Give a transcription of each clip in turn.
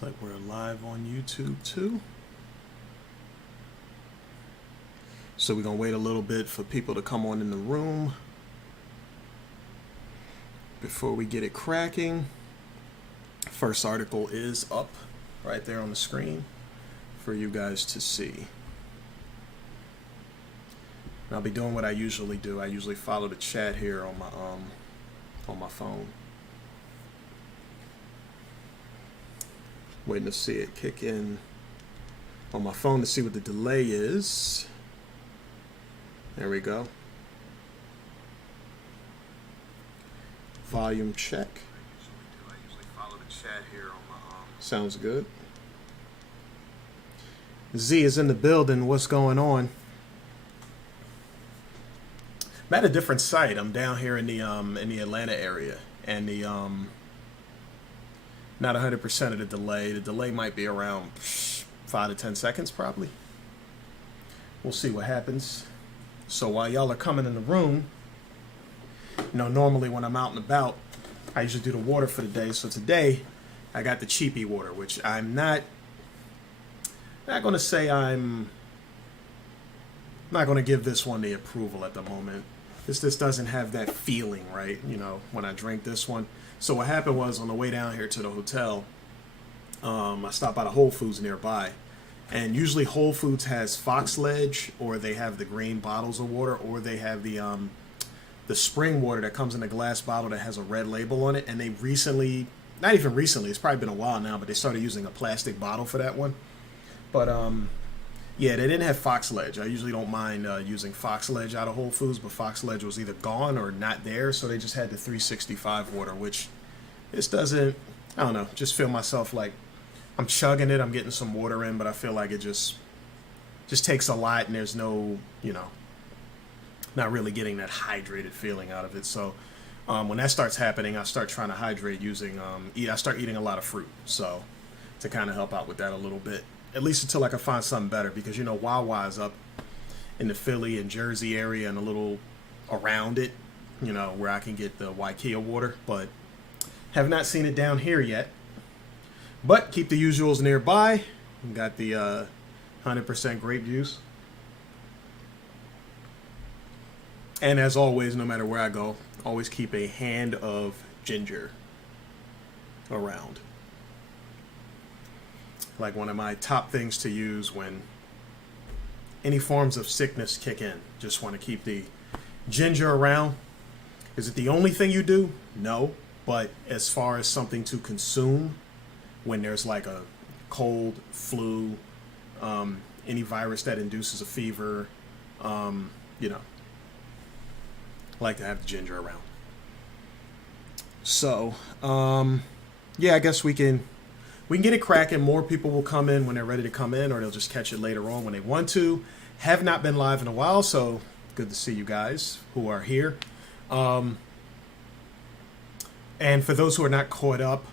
Looks like we're live on YouTube too. So we're gonna wait a little bit for people to come on in the room before we get it cracking. First article is up right there on the screen for you guys to see. And I'll be doing what I usually do. I usually follow the chat here on my phone. Waiting to see it kick in on my phone to see what the delay is. There we go. Volume check. I usually follow the chat here on my Sounds good. Z is in the building. What's going on? I'm at a different site. I'm down here in the Atlanta area, and the not 100% of the delay. The delay might be around 5 to 10 seconds, probably. We'll see what happens. So while y'all are coming in the room, you know, normally when I'm out and about, I usually do the water for the day. So today, I got the cheapy water, which I'm not going to say I'm not going to give this one the approval at the moment. This doesn't have that feeling, right? You know, when I drink this one. So what happened was on the way down here to the hotel, I stopped by the Whole Foods nearby. And usually Whole Foods has Fox Ledge, or they have the green bottles of water, or they have the spring water that comes in a glass bottle that has a red label on it. And they recently, not even recently, it's probably been a while now, but they started using a plastic bottle for that one. But yeah, they didn't have Fox Ledge. I usually don't mind using Fox Ledge out of Whole Foods, but Fox Ledge was either gone or not there, so they just had the 365 water, which this doesn't, I don't know, just feel myself like I'm chugging it, I'm getting some water in, but I feel like it just takes a lot, and there's no, you know, not really getting that hydrated feeling out of it. So when that starts happening, I start trying to hydrate using, I start eating a lot of fruit, so to kind of help out with that a little bit. At least until I can find something better, because, you know, Wawa's up in the Philly and Jersey area and a little around it, you know, where I can get the Waikea water, but have not seen it down here yet. But keep the usuals nearby. Got the 100% grape juice. And as always, no matter where I go, always keep a hand of ginger around. Like one of my top things to use when any forms of sickness kick in. Just want to keep the ginger around. Is it the only thing you do? No. But as far as something to consume when there's like a cold, flu, any virus that induces a fever, you know, I like to have the ginger around. So, yeah, I guess we can get it cracking. More people will come in when they're ready to come in, or they'll just catch it later on when they want to. Have not been live in a while, so good to see you guys who are here. And for those who are not caught up,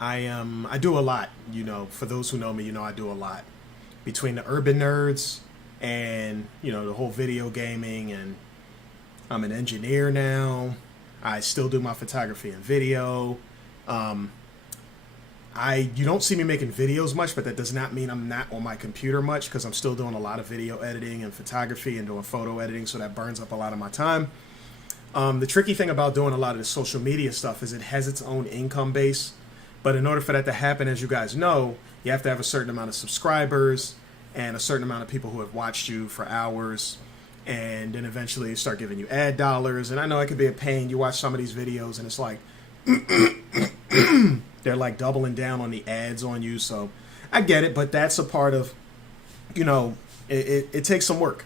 I do a lot. You know, for those who know me, you know I do a lot. Between the urban nerds and, you know, the whole video gaming, and I'm an engineer now. I still do my photography and video. You don't see me making videos much, but that does not mean I'm not on my computer much, because I'm still doing a lot of video editing and photography and doing photo editing, so that burns up a lot of my time. The tricky thing about doing a lot of the social media stuff is it has its own income base, but in order for that to happen, as you guys know, you have to have a certain amount of subscribers and a certain amount of people who have watched you for hours, and then eventually start giving you ad dollars. And I know it could be a pain. You watch some of these videos and it's like they're like doubling down on the ads on you. So I get it, but that's a part of, you know, it takes some work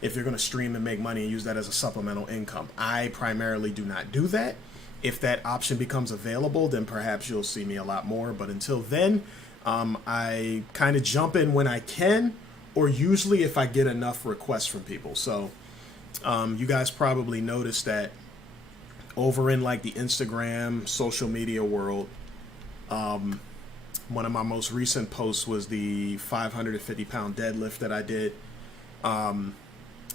if you're going to stream and make money and use that as a supplemental income. I primarily do not do that. If that option becomes available, then perhaps you'll see me a lot more. But until then, I kind of jump in when I can, or usually if I get enough requests from people. So you guys probably noticed that over in like the Instagram social media world, one of my most recent posts was the 550-pound deadlift that I did.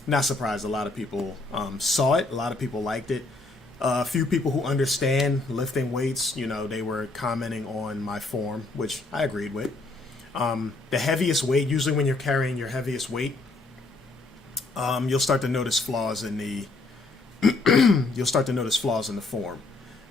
Not surprised, a lot of people saw it. A lot of people liked it. A few people who understand lifting weights, you know, they were commenting on my form, which I agreed with. The heaviest weight, usually when you're carrying your heaviest weight, you'll start to notice flaws in the form.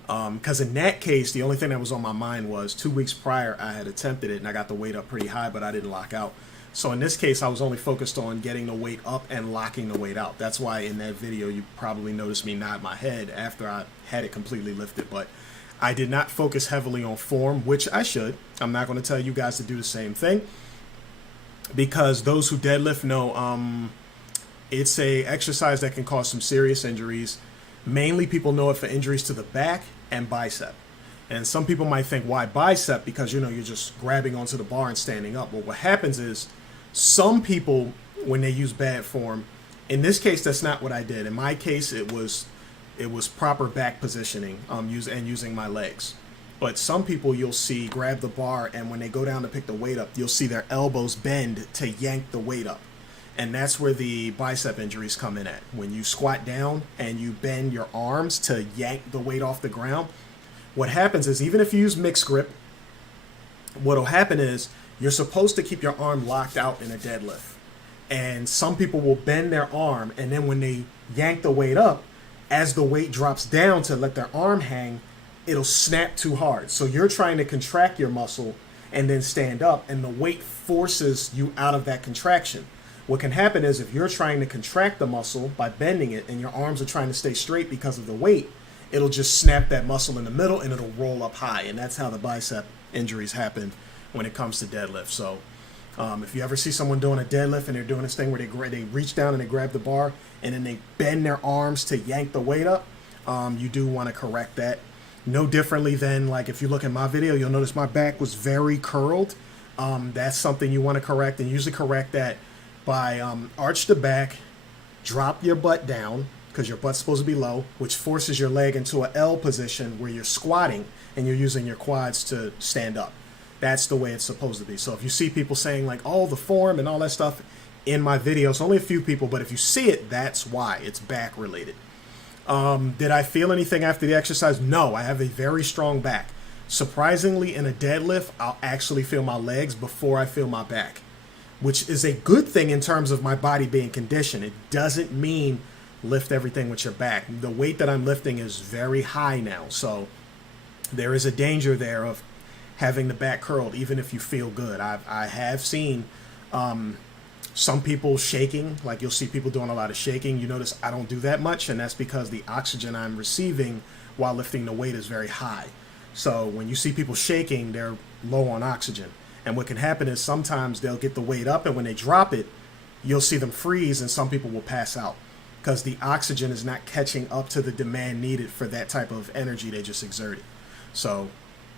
Because in that case, the only thing that was on my mind was 2 weeks prior, I had attempted it and I got the weight up pretty high, but I didn't lock out. So in this case, I was only focused on getting the weight up and locking the weight out. That's why in that video, you probably noticed me nod my head after I had it completely lifted. But I did not focus heavily on form, which I should. I'm not going to tell you guys to do the same thing, because those who deadlift know it's a exercise that can cause some serious injuries. Mainly people know it for injuries to the back and bicep. And some people might think, why bicep? Because, you know, you're just grabbing onto the bar and standing up. Well, what happens is some people, when they use bad form, in this case, that's not what I did. In my case, it was proper back positioning, using my legs. But some people you'll see grab the bar, and when they go down to pick the weight up, you'll see their elbows bend to yank the weight up. And that's where the bicep injuries come in at. When you squat down and you bend your arms to yank the weight off the ground, what happens is, even if you use mixed grip, what'll happen is you're supposed to keep your arm locked out in a deadlift. And some people will bend their arm, and then when they yank the weight up, as the weight drops down to let their arm hang, it'll snap too hard. So you're trying to contract your muscle and then stand up, and the weight forces you out of that contraction. What can happen is, if you're trying to contract the muscle by bending it and your arms are trying to stay straight because of the weight, it'll just snap that muscle in the middle and it'll roll up high. And that's how the bicep injuries happen when it comes to deadlift. So if you ever see someone doing a deadlift and they're doing this thing where they reach down and they grab the bar and then they bend their arms to yank the weight up, you do want to correct that. No differently than, like, if you look at my video, you'll notice my back was very curled. That's something you want to correct, and usually correct that by arch the back, drop your butt down, because your butt's supposed to be low, which forces your leg into an L position where you're squatting and you're using your quads to stand up. That's the way it's supposed to be. So if you see people saying, like, oh, the form and all that stuff in my videos, only a few people, but if you see it, that's why. It's back related. Did I feel anything after the exercise? No, I have a very strong back. Surprisingly, in a deadlift, I'll actually feel my legs before I feel my back, which is a good thing in terms of my body being conditioned. It doesn't mean lift everything with your back. The weight that I'm lifting is very high now, so there is a danger there of having the back curled, even if you feel good. I have seen some people shaking, like you'll see people doing a lot of shaking. You notice I don't do that much, and that's because the oxygen I'm receiving while lifting the weight is very high. So when you see people shaking, they're low on oxygen. And what can happen is sometimes they'll get the weight up, and when they drop it, you'll see them freeze, and some people will pass out because the oxygen is not catching up to the demand needed for that type of energy they just exerted. So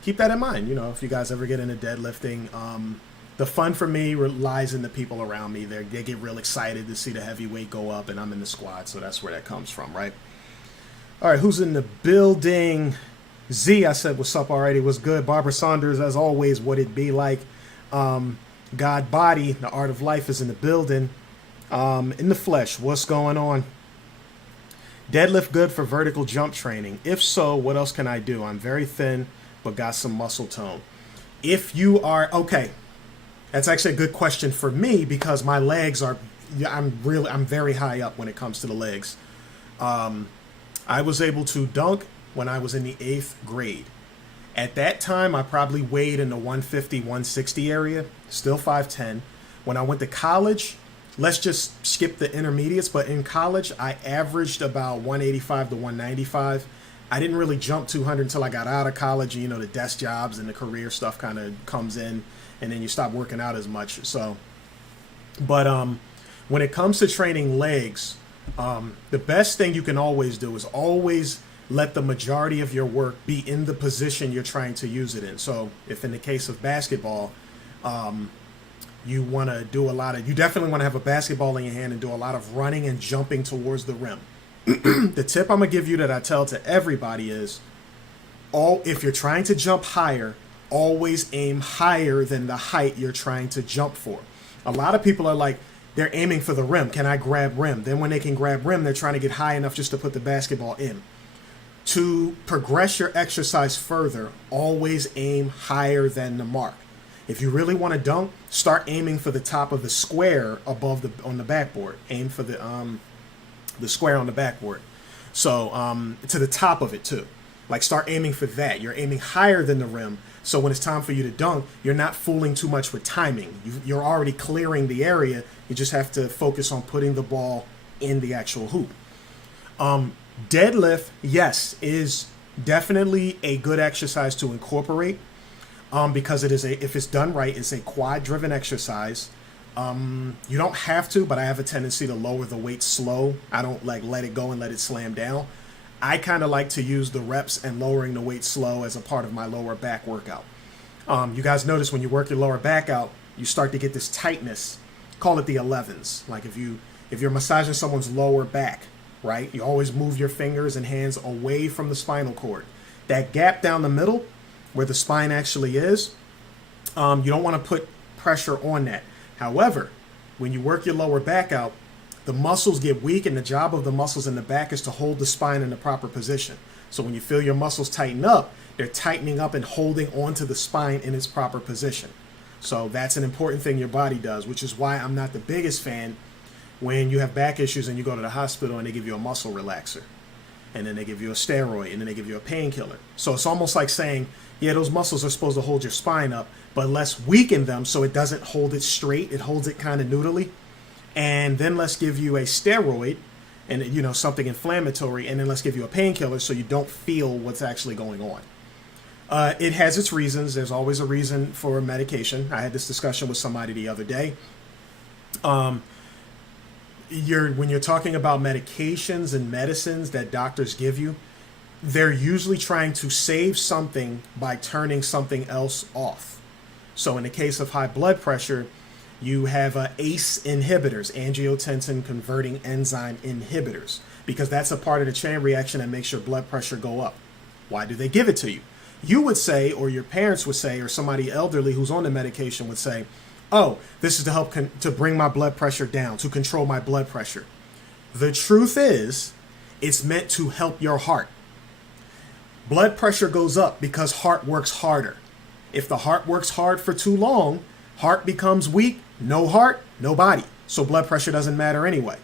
keep that in mind. You know, if you guys ever get into deadlifting, the fun for me lies in the people around me. They get real excited to see the heavy weight go up, and I'm in the squad, so that's where that comes from, right? All right, who's in the building? Z, I said, what's up already? What's good? Barbara Saunders, as always, what it be like? God Body, the Art of Life is in the building. In the flesh, what's going on? Deadlift good for vertical jump training? If so, what else can I do? I'm very thin, but got some muscle tone. If you are, okay, that's actually a good question for me because my legs are, I'm very high up when it comes to the legs. I was able to dunk when I was in the 8th grade. At that time, I probably weighed in the 150, 160 area, still 5'10". When I went to college, let's just skip the intermediates, but in college, I averaged about 185 to 195. I didn't really jump 200 until I got out of college. You know, the desk jobs and the career stuff kind of comes in, and then you stop working out as much. So, but when it comes to training legs, the best thing you can always do is always let the majority of your work be in the position you're trying to use it in. So if in the case of basketball, you want to do a lot of, you definitely want to have a basketball in your hand and do a lot of running and jumping towards the rim. The tip I'm going to give you that I tell to everybody is, if you're trying to jump higher, always aim higher than the height you're trying to jump for. A lot of people are like, they're aiming for the rim. Can I grab rim? Then when they can grab rim, they're trying to get high enough just to put the basketball in. To progress your exercise further, always aim higher than the mark. If you really want to dunk, start aiming for the top of the square above on the backboard. Aim for the square on the backboard. So to the top of it too. Like start aiming for that. You're aiming higher than the rim. So when it's time for you to dunk, you're not fooling too much with timing. You're already clearing the area. You just have to focus on putting the ball in the actual hoop. Deadlift, yes, is definitely a good exercise to incorporate because it is if it's done right, it's a quad-driven exercise. You don't have to, but I have a tendency to lower the weight slow. I don't like let it go and let it slam down. I kind of like to use the reps and lowering the weight slow as a part of my lower back workout. You guys notice when you work your lower back out, you start to get this tightness. Call it the 11s. Like if you're massaging someone's lower back, right? You always move your fingers and hands away from the spinal cord. That gap down the middle where the spine actually is, you don't want to put pressure on that. However, when you work your lower back out, the muscles get weak, and the job of the muscles in the back is to hold the spine in the proper position. So when you feel your muscles tighten up, they're tightening up and holding onto the spine in its proper position. So that's an important thing your body does, which is why I'm not the biggest fan when you have back issues and you go to the hospital and they give you a muscle relaxer, and then they give you a steroid, and then they give you a painkiller. So it's almost like saying, yeah, those muscles are supposed to hold your spine up, but let's weaken them so it doesn't hold it straight. It holds it kind of noodly. And then let's give you a steroid and, something inflammatory, and then let's give you a painkiller so you don't feel what's actually going on. It has its reasons. There's always a reason for medication. I had this discussion with somebody the other day. When you're talking about medications and medicines that doctors give you, they're usually trying to save something by turning something else off. So in the case of high blood pressure, you have ACE inhibitors, angiotensin converting enzyme inhibitors, because that's a part of the chain reaction that makes your blood pressure go up. Why do they give it to you? You would say, or your parents would say, or somebody elderly who's on the medication would say, oh, this is to help to bring my blood pressure down, to control my blood pressure. The truth is, it's meant to help your heart. Blood pressure goes up because heart works harder. If the heart works hard for too long, heart becomes weak, no heart, no body. So blood pressure doesn't matter anyway.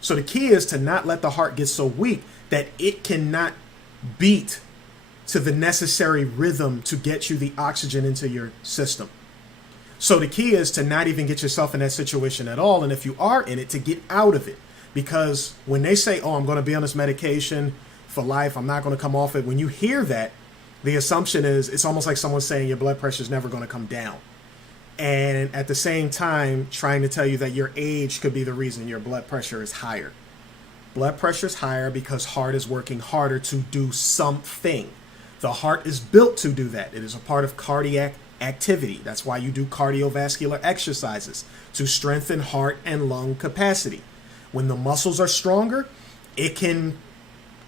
So the key is to not let the heart get so weak that it cannot beat to the necessary rhythm to get you the oxygen into your system. So the key is to not even get yourself in that situation at all. And if you are in it, to get out of it. Because when they say, oh, I'm going to be on this medication for life, I'm not going to come off it. When you hear that, the assumption is it's almost like someone saying your blood pressure is never going to come down. And at the same time, trying to tell you that your age could be the reason your blood pressure is higher. Blood pressure is higher because heart is working harder to do something. The heart is built to do that. It is a part of cardiac activity. That's why you do cardiovascular exercises, to strengthen heart and lung capacity. When the muscles are stronger, it can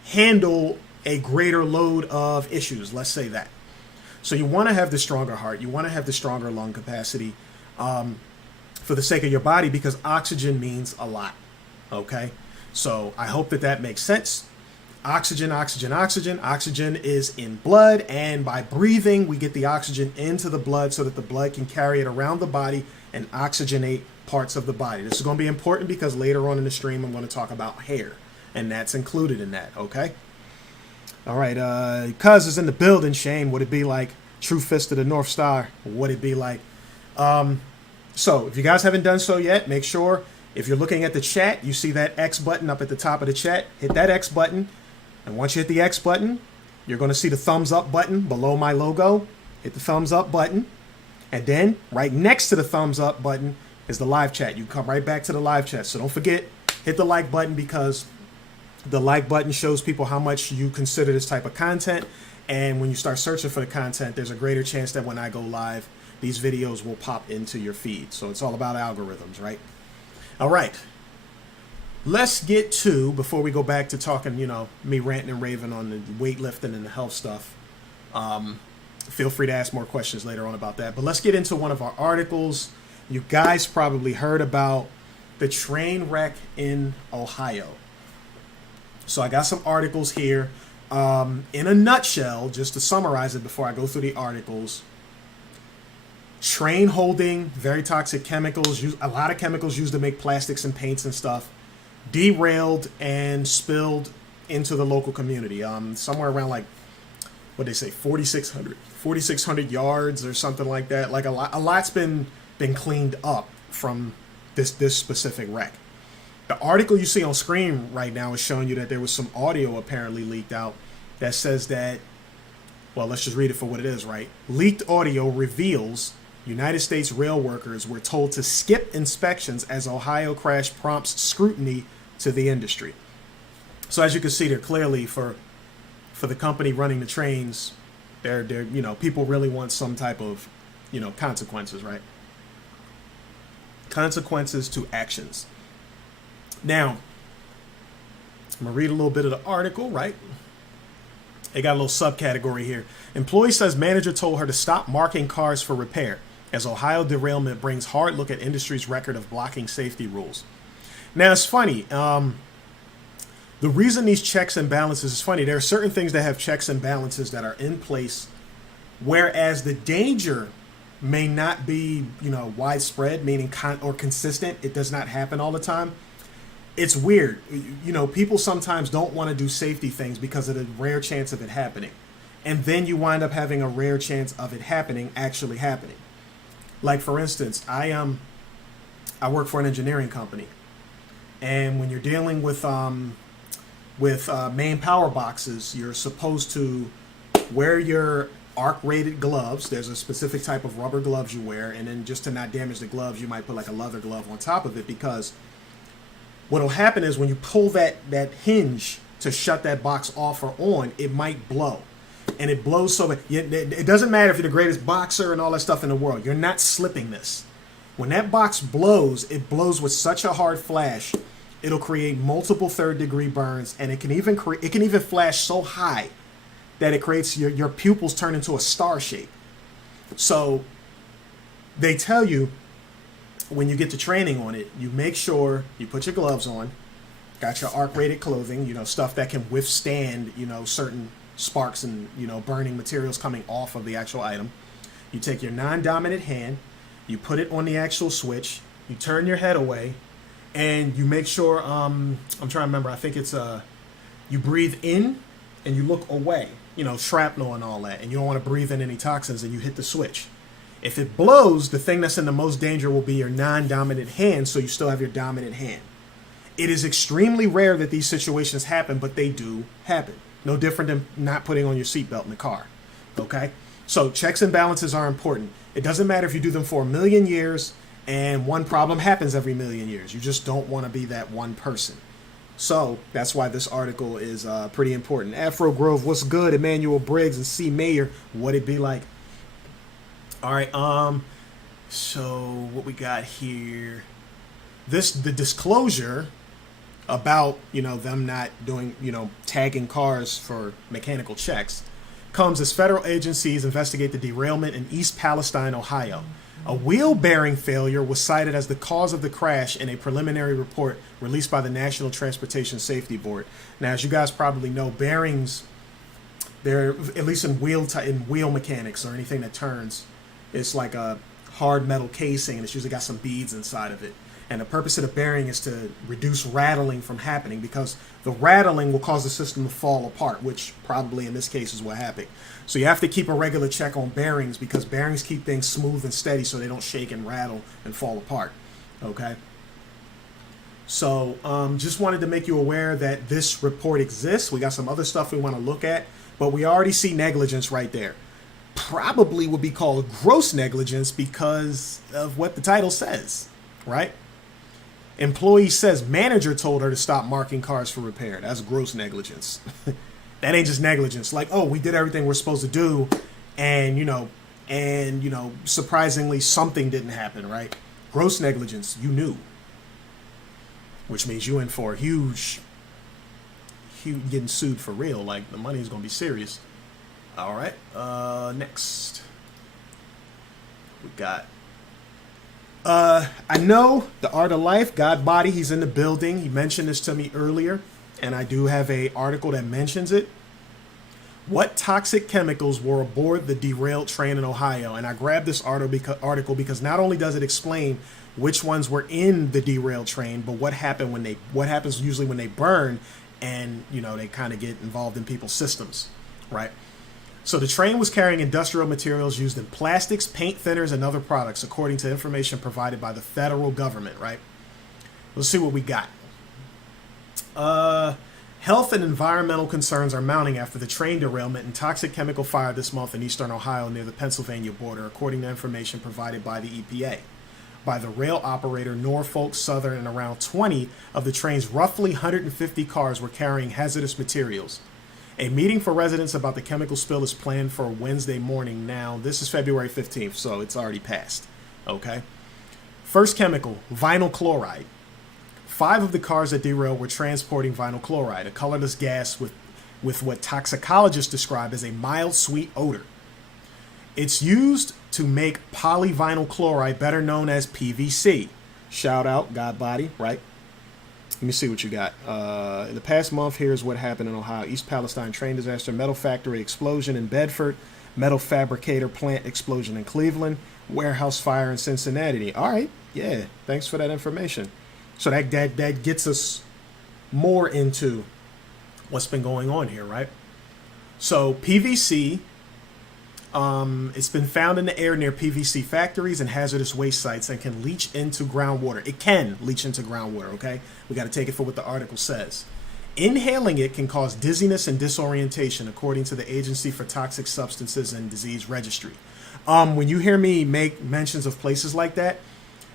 handle a greater load of issues, let's say that. So you want to have the stronger heart, you want to have the stronger lung capacity for the sake of your body, because oxygen means a lot, okay? So I hope that makes sense. Oxygen, oxygen, oxygen. Oxygen is in blood, and by breathing, we get the oxygen into the blood so that the blood can carry it around the body and oxygenate parts of the body. This is going to be important because later on in the stream, I'm going to talk about hair, and that's included in that, okay? All right, Cuz is in the building. Shane, would it be like True Fist of the North Star? Would it be like? So if you guys haven't done so yet, make sure if you're looking at the chat, you see that X button up at the top of the chat. Hit that X button. And once you hit the X button, you're going to see the thumbs up button below my logo. Hit the thumbs up button. And then right next to the thumbs up button is the live chat. You come right back to the live chat. So don't forget, hit the like button, because the like button shows people how much you consider this type of content. And when you start searching for the content, there's a greater chance that when I go live, these videos will pop into your feed. So it's all about algorithms, right? All right. Let's get to, before we go back to talking, me ranting and raving on the weightlifting and the health stuff. Feel free to ask more questions later on about that. But let's get into one of our articles. You guys probably heard about the train wreck in Ohio. So I got some articles here. In a nutshell, just to summarize it before I go through the articles, train holding very toxic chemicals, a lot of chemicals used to make plastics and paints and stuff, derailed and spilled into the local community. Somewhere around like, what they say, 4,600 yards or something like that. Like a lot's been cleaned up from this specific wreck. The article you see on screen right now is showing you that there was some audio apparently leaked out that says that, well, let's just read it for what it is, right? Leaked audio reveals United States rail workers were told to skip inspections as Ohio crash prompts scrutiny to the industry. So as you can see, they're clearly for the company running the trains, they're people really want some type of consequences, right? Consequences to actions. Now, I'm gonna read a little bit of the article, right? They got a little subcategory here. Employee says manager told her to stop marking cars for repair as Ohio derailment brings hard look at industry's record of blocking safety rules. Now, it's funny. The reason these checks and balances is funny. There are certain things that have checks and balances that are in place, whereas the danger may not be, widespread, meaning or consistent. It does not happen all the time. It's weird. People sometimes don't want to do safety things because of the rare chance of it happening. And then you wind up having a rare chance of it actually happening. Like, for instance, I work for an engineering company. And when you're dealing with main power boxes, you're supposed to wear your arc-rated gloves. There's a specific type of rubber gloves you wear. And then just to not damage the gloves, you might put like a leather glove on top of it, because what will happen is when you pull that hinge to shut that box off or on, it might blow. And it blows so bad. It doesn't matter if you're the greatest boxer and all that stuff in the world. You're not slipping this. When that box blows, it blows with such a hard flash, it'll create multiple third-degree burns, and it can even flash so high that it creates your pupils turn into a star shape. So they tell you, when you get to training on it, you make sure you put your gloves on, got your arc-rated clothing, stuff that can withstand, certain sparks and, burning materials coming off of the actual item. You take your non-dominant hand, you put it on the actual switch, you turn your head away, and you make sure, I'm trying to remember, I think it's, you breathe in and you look away, shrapnel and all that, and you don't want to breathe in any toxins, and you hit the switch. If it blows, the thing that's in the most danger will be your non-dominant hand, so you still have your dominant hand. It is extremely rare that these situations happen, but they do happen. No different than not putting on your seatbelt in the car, okay? So checks and balances are important. It doesn't matter if you do them for 1 million years and one problem happens every 1 million years. You just don't want to be that one person. So that's why this article is pretty important. Afro Grove, what's good? Emmanuel Briggs and C. Mayer, what it be like? All right, so what we got here, the disclosure about, them not doing, tagging cars for mechanical checks comes as federal agencies investigate the derailment in East Palestine, Ohio. A wheel bearing failure was cited as the cause of the crash in a preliminary report released by the National Transportation Safety Board. Now, as you guys probably know, bearings, they're, at least in wheel mechanics or anything that turns, it's like a hard metal casing, and it's usually got some beads inside of it. And the purpose of the bearing is to reduce rattling from happening, because the rattling will cause the system to fall apart, which probably in this case is what happened. So you have to keep a regular check on bearings, because bearings keep things smooth and steady so they don't shake and rattle and fall apart. Okay? So just wanted to make you aware that this report exists. We got some other stuff we want to look at, but we already see negligence right there. Probably would be called gross negligence because of what the title says, right? Employee says manager told her to stop marking cars for repair. That's gross negligence. That ain't just negligence. Like, oh, we did everything we're supposed to do, and surprisingly something didn't happen, right? Gross negligence, you knew, which means you in for a huge getting sued for real. Like, the money is gonna be serious. All right, next we got I know the Art of Life, God Body, he's in the building. He mentioned this to me earlier, and I do have a article that mentions it. What toxic chemicals were aboard the derailed train in Ohio? And I grabbed this article because not only does it explain which ones were in the derailed train, but what happens usually when they burn, and they kind of get involved in people's systems, right? So the train was carrying industrial materials used in plastics, paint thinners, and other products, according to information provided by the federal government, right? Let's see what we got. Health and environmental concerns are mounting after the train derailment and toxic chemical fire this month in eastern Ohio near the Pennsylvania border, according to information provided by the EPA. By the rail operator Norfolk Southern, and around 20 of the train's roughly 150 cars were carrying hazardous materials. A meeting for residents about the chemical spill is planned for Wednesday morning. Now, this is February 15th, so it's already passed. Okay. First chemical, vinyl chloride. 5 of the cars that derailed were transporting vinyl chloride, a colorless gas with what toxicologists describe as a mild sweet odor. It's used to make polyvinyl chloride, better known as PVC. Shout out, Godbody, right? Let me see what you got. In the past month, here's what happened in Ohio. East Palestine train disaster, metal factory explosion in Bedford, metal fabricator plant explosion in Cleveland, warehouse fire in Cincinnati. All right, yeah, thanks for that information. So that gets us more into what's been going on here, right? So PVC, it's been found in the air near PVC factories and hazardous waste sites and can leach into groundwater. It can leach into groundwater, okay? We got to take it for what the article says. Inhaling it can cause dizziness and disorientation, according to the Agency for Toxic Substances and Disease Registry. When you hear me make mentions of places like that,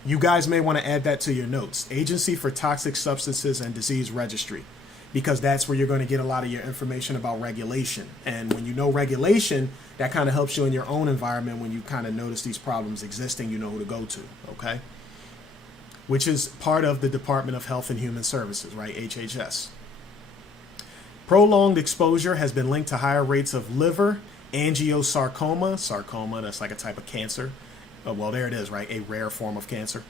you guys may want to add that to your notes. Agency for Toxic Substances and Disease Registry, because that's where you're going to get a lot of your information about regulation. And when you know regulation, that kind of helps you in your own environment. When you kind of notice these problems existing, you know who to go to, okay? Which is part of the Department of Health and Human Services, right? HHS. Prolonged exposure has been linked to higher rates of liver angiosarcoma. That's like a type of cancer. Well, there it is, right? A rare form of cancer.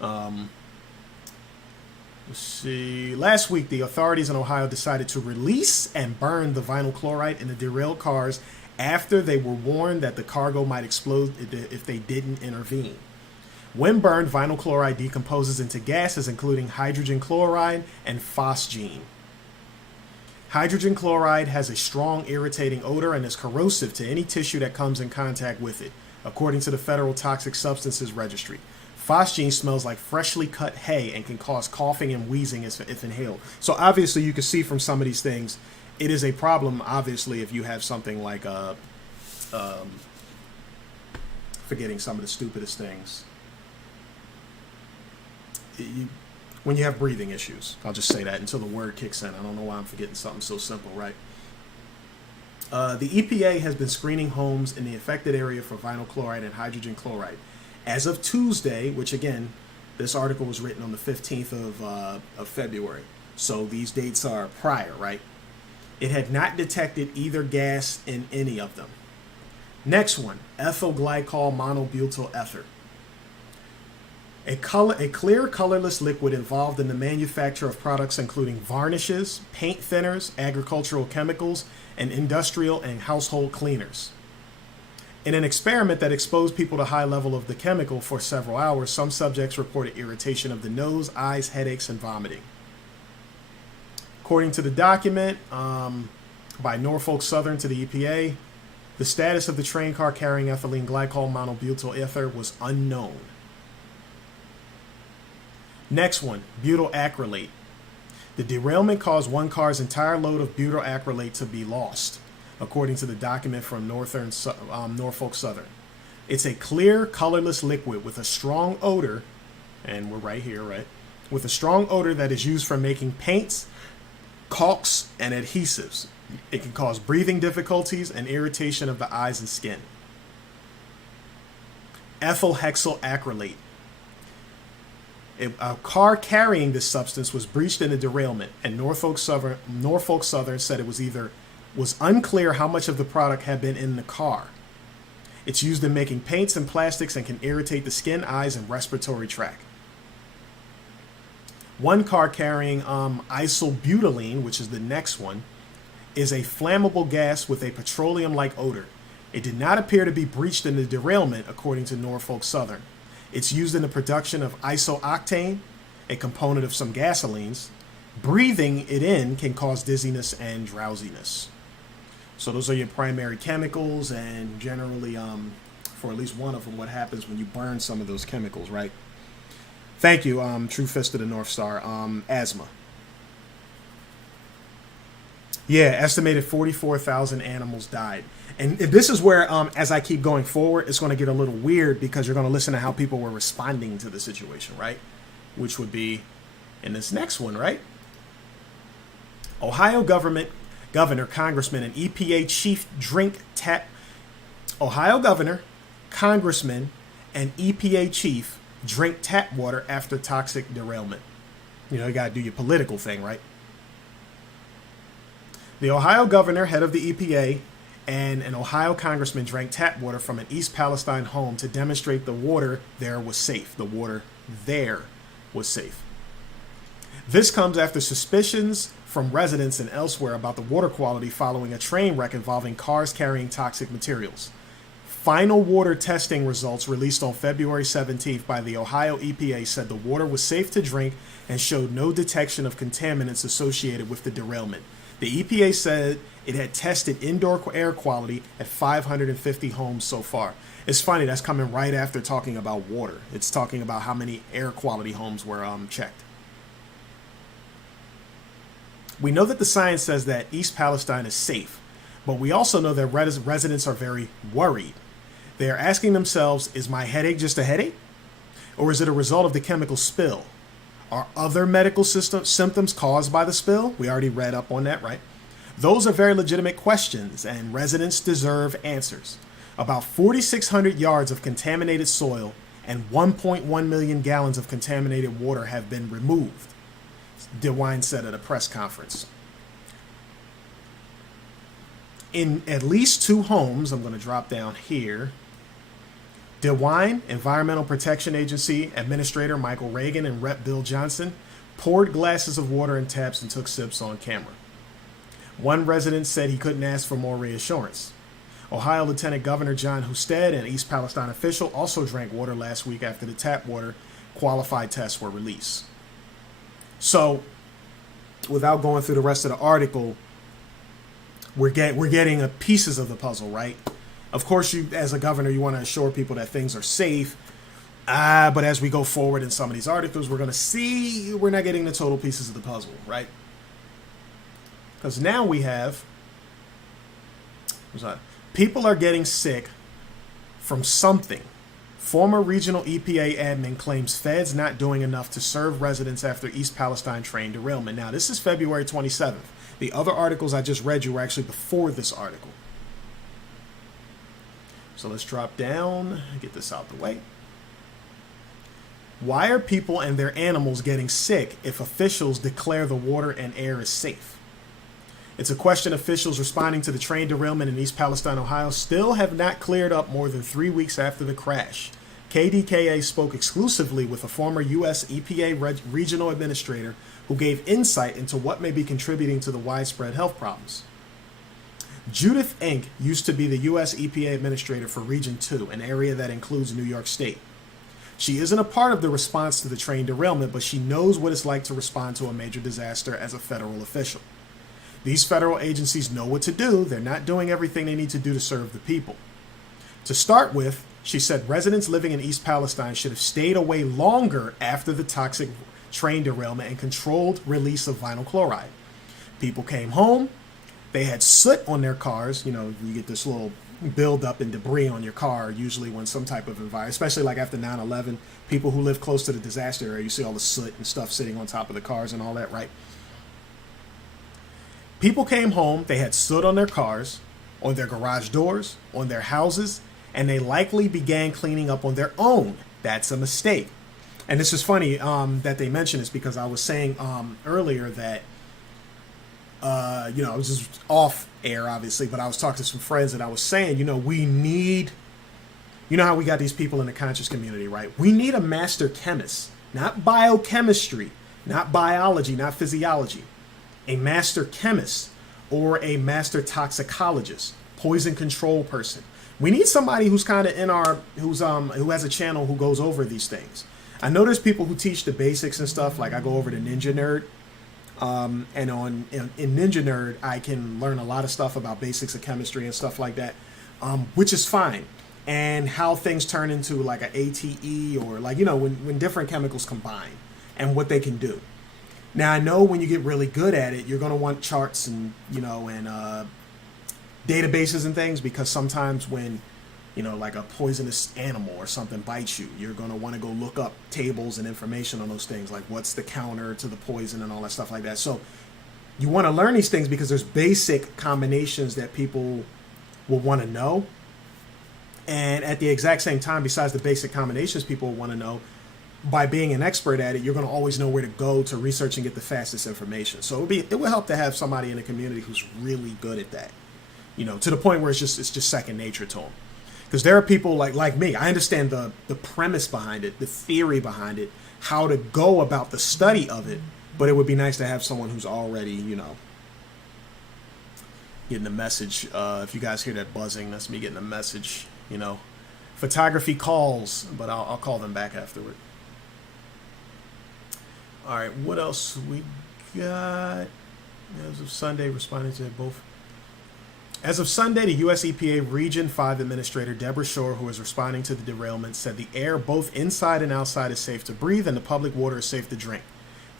Let's see. Last week, the authorities in Ohio decided to release and burn the vinyl chloride in the derailed cars after they were warned that the cargo might explode if they didn't intervene. When burned, vinyl chloride decomposes into gases, including hydrogen chloride and phosgene. Hydrogen chloride has a strong irritating odor and is corrosive to any tissue that comes in contact with it, according to the Federal Toxic Substances Registry. Phosgene smells like freshly cut hay and can cause coughing and wheezing if inhaled. So obviously you can see from some of these things, it is a problem, obviously, if you have something like, forgetting some of the stupidest things. When you have breathing issues, I'll just say that until the word kicks in. I don't know why I'm forgetting something so simple, right? The EPA has been screening homes in the affected area for vinyl chloride and hydrogen chloride. As of Tuesday, which again, this article was written on the 15th of February, so these dates are prior, right? It had not detected either gas in any of them. Next one, ethyl glycol monobutyl ether. A clear, colorless liquid involved in the manufacture of products including varnishes, paint thinners, agricultural chemicals, and industrial and household cleaners. In an experiment that exposed people to high level of the chemical for several hours, some subjects reported irritation of the nose, eyes, headaches, and vomiting. According to the document by Norfolk Southern to the EPA, the status of the train car carrying ethylene glycol monobutyl ether was unknown. Next one, butyl acrylate. The derailment caused one car's entire load of butyl acrylate to be lost, according to the document from Norfolk Southern. It's a clear, colorless liquid with a strong odor, and we're right here, right? With a strong odor that is used for making paints, caulks, and adhesives. It can cause breathing difficulties and irritation of the eyes and skin. Ethyl hexyl acrylate. A car carrying this substance was breached in a derailment, and Norfolk Southern said it was unclear how much of the product had been in the car. It's used in making paints and plastics and can irritate the skin, eyes, and respiratory tract. One car carrying isobutylene, which is the next one, is a flammable gas with a petroleum-like odor. It did not appear to be breached in the derailment, according to Norfolk Southern. It's used in the production of isooctane, a component of some gasolines. Breathing it in can cause dizziness and drowsiness. So those are your primary chemicals, and generally, for at least one of them, what happens when you burn some of those chemicals, right? Thank you, True Fist of the North Star. Asthma. Yeah, estimated 44,000 animals died. And this is where, as I keep going forward, it's going to get a little weird because you're going to listen to how people were responding to the situation, right? Which would be in this next one, right? Ohio governor, congressman, and EPA chief drink tap. Ohio governor, congressman, and EPA chief drink tap water after toxic derailment. You know, you got to do your political thing, right? The Ohio governor, head of the EPA, and an Ohio congressman drank tap water from an East Palestine home to demonstrate the water there was safe. The water there was safe. This comes after suspicions from residents and elsewhere about the water quality following a train wreck involving cars carrying toxic materials. Final water testing results released on February 17th by the Ohio EPA said the water was safe to drink and showed no detection of contaminants associated with the derailment. The EPA said it had tested indoor air quality at 550 homes so far. It's funny, that's coming right after talking about water. It's talking about how many air quality homes were checked. We know that the science says that East Palestine is safe, but we also know that residents are very worried. They are asking themselves, is my headache just a headache? Or is it a result of the chemical spill? Are other medical symptoms caused by the spill? We already read up on that, right? Those are very legitimate questions, and residents deserve answers. About 4,600 yards of contaminated soil and 1.1 million gallons of contaminated water have been removed, DeWine said at a press conference. In at least 2 homes, I'm going to drop down here, DeWine, Environmental Protection Agency Administrator Michael Reagan, and Rep. Bill Johnson poured glasses of water in taps and took sips on camera. One resident said he couldn't ask for more reassurance. Ohio Lieutenant Governor John Husted, an East Palestine official, also drank water last week after the tap water qualified tests were released. So, without going through the rest of the article, we're getting pieces of the puzzle, right? Of course, you, as a governor, you want to assure people that things are safe. But as we go forward in some of these articles, we're going to see we're not getting the total pieces of the puzzle, right? Because now we have people are getting sick from something. Former regional EPA admin claims feds not doing enough to serve residents after East Palestine train derailment. Now, this is February 27th. The other articles I just read you were actually before this article. So let's drop down, get this out the way. Why are people and their animals getting sick if officials declare the water and air is safe? It's a question officials responding to the train derailment in East Palestine, Ohio, still have not cleared up more than 3 weeks after the crash. KDKA spoke exclusively with a former U.S. EPA regional administrator who gave insight into what may be contributing to the widespread health problems. Judith Enq used to be the U.S. EPA administrator for Region 2, an area that includes New York State. She isn't a part of the response to the train derailment, but she knows what it's like to respond to a major disaster as a federal official. These federal agencies know what to do. They're not doing everything they need to do to serve the people. To start with, she said residents living in East Palestine should have stayed away longer after the toxic train derailment and controlled release of vinyl chloride. People came home. They had soot on their cars. You know, you get this little buildup and debris on your car, usually when some type of environment, especially like after 9/11, people who live close to the disaster area, you see all the soot and stuff sitting on top of the cars and all that, right? People came home, they had soot on their cars, on their garage doors, on their houses, and they likely began cleaning up on their own. That's a mistake. And this is funny that they mention this because I was saying earlier that I was just off air, obviously, but I was talking to some friends and I was saying, we need, how we got these people in the conscious community, right? We need a master chemist, not biochemistry, not biology, not physiology, a master chemist or a master toxicologist, poison control person. We need somebody who's kind of in our, who has a channel who goes over these things. I know there's people who teach the basics and stuff. Like I go over to Ninja Nerd, and in Ninja Nerd, I can learn a lot of stuff about basics of chemistry and stuff like that, which is fine. And how things turn into like a ATE, or like, you know, when different chemicals combine and what they can do. Now, I know when you get really good at it, you're going to want charts and, you know, and databases and things, because sometimes when, you know, like a poisonous animal or something bites you, you're going to want to go look up tables and information on those things, like what's the counter to the poison and all that stuff like that. So you want to learn these things because there's basic combinations that people will want to know. And at the exact same time, besides the basic combinations people want to know, by being an expert at it, you're going to always know where to go to research and get the fastest information. So it would help to have somebody in the community who's really good at that, you know, to the point where it's just second nature to them. Because there are people like me. I understand the premise behind it, the theory behind it, how to go about the study of it. But it would be nice to have someone who's already, you know, getting the message. If you guys hear that buzzing, that's me getting a message. You know, photography calls, but I'll call them back afterward. All right, what else we got? As of Sunday, responding to both. As of Sunday, the U.S. EPA Region 5 Administrator Deborah Shore, who is responding to the derailment, said the air both inside and outside is safe to breathe and the public water is safe to drink.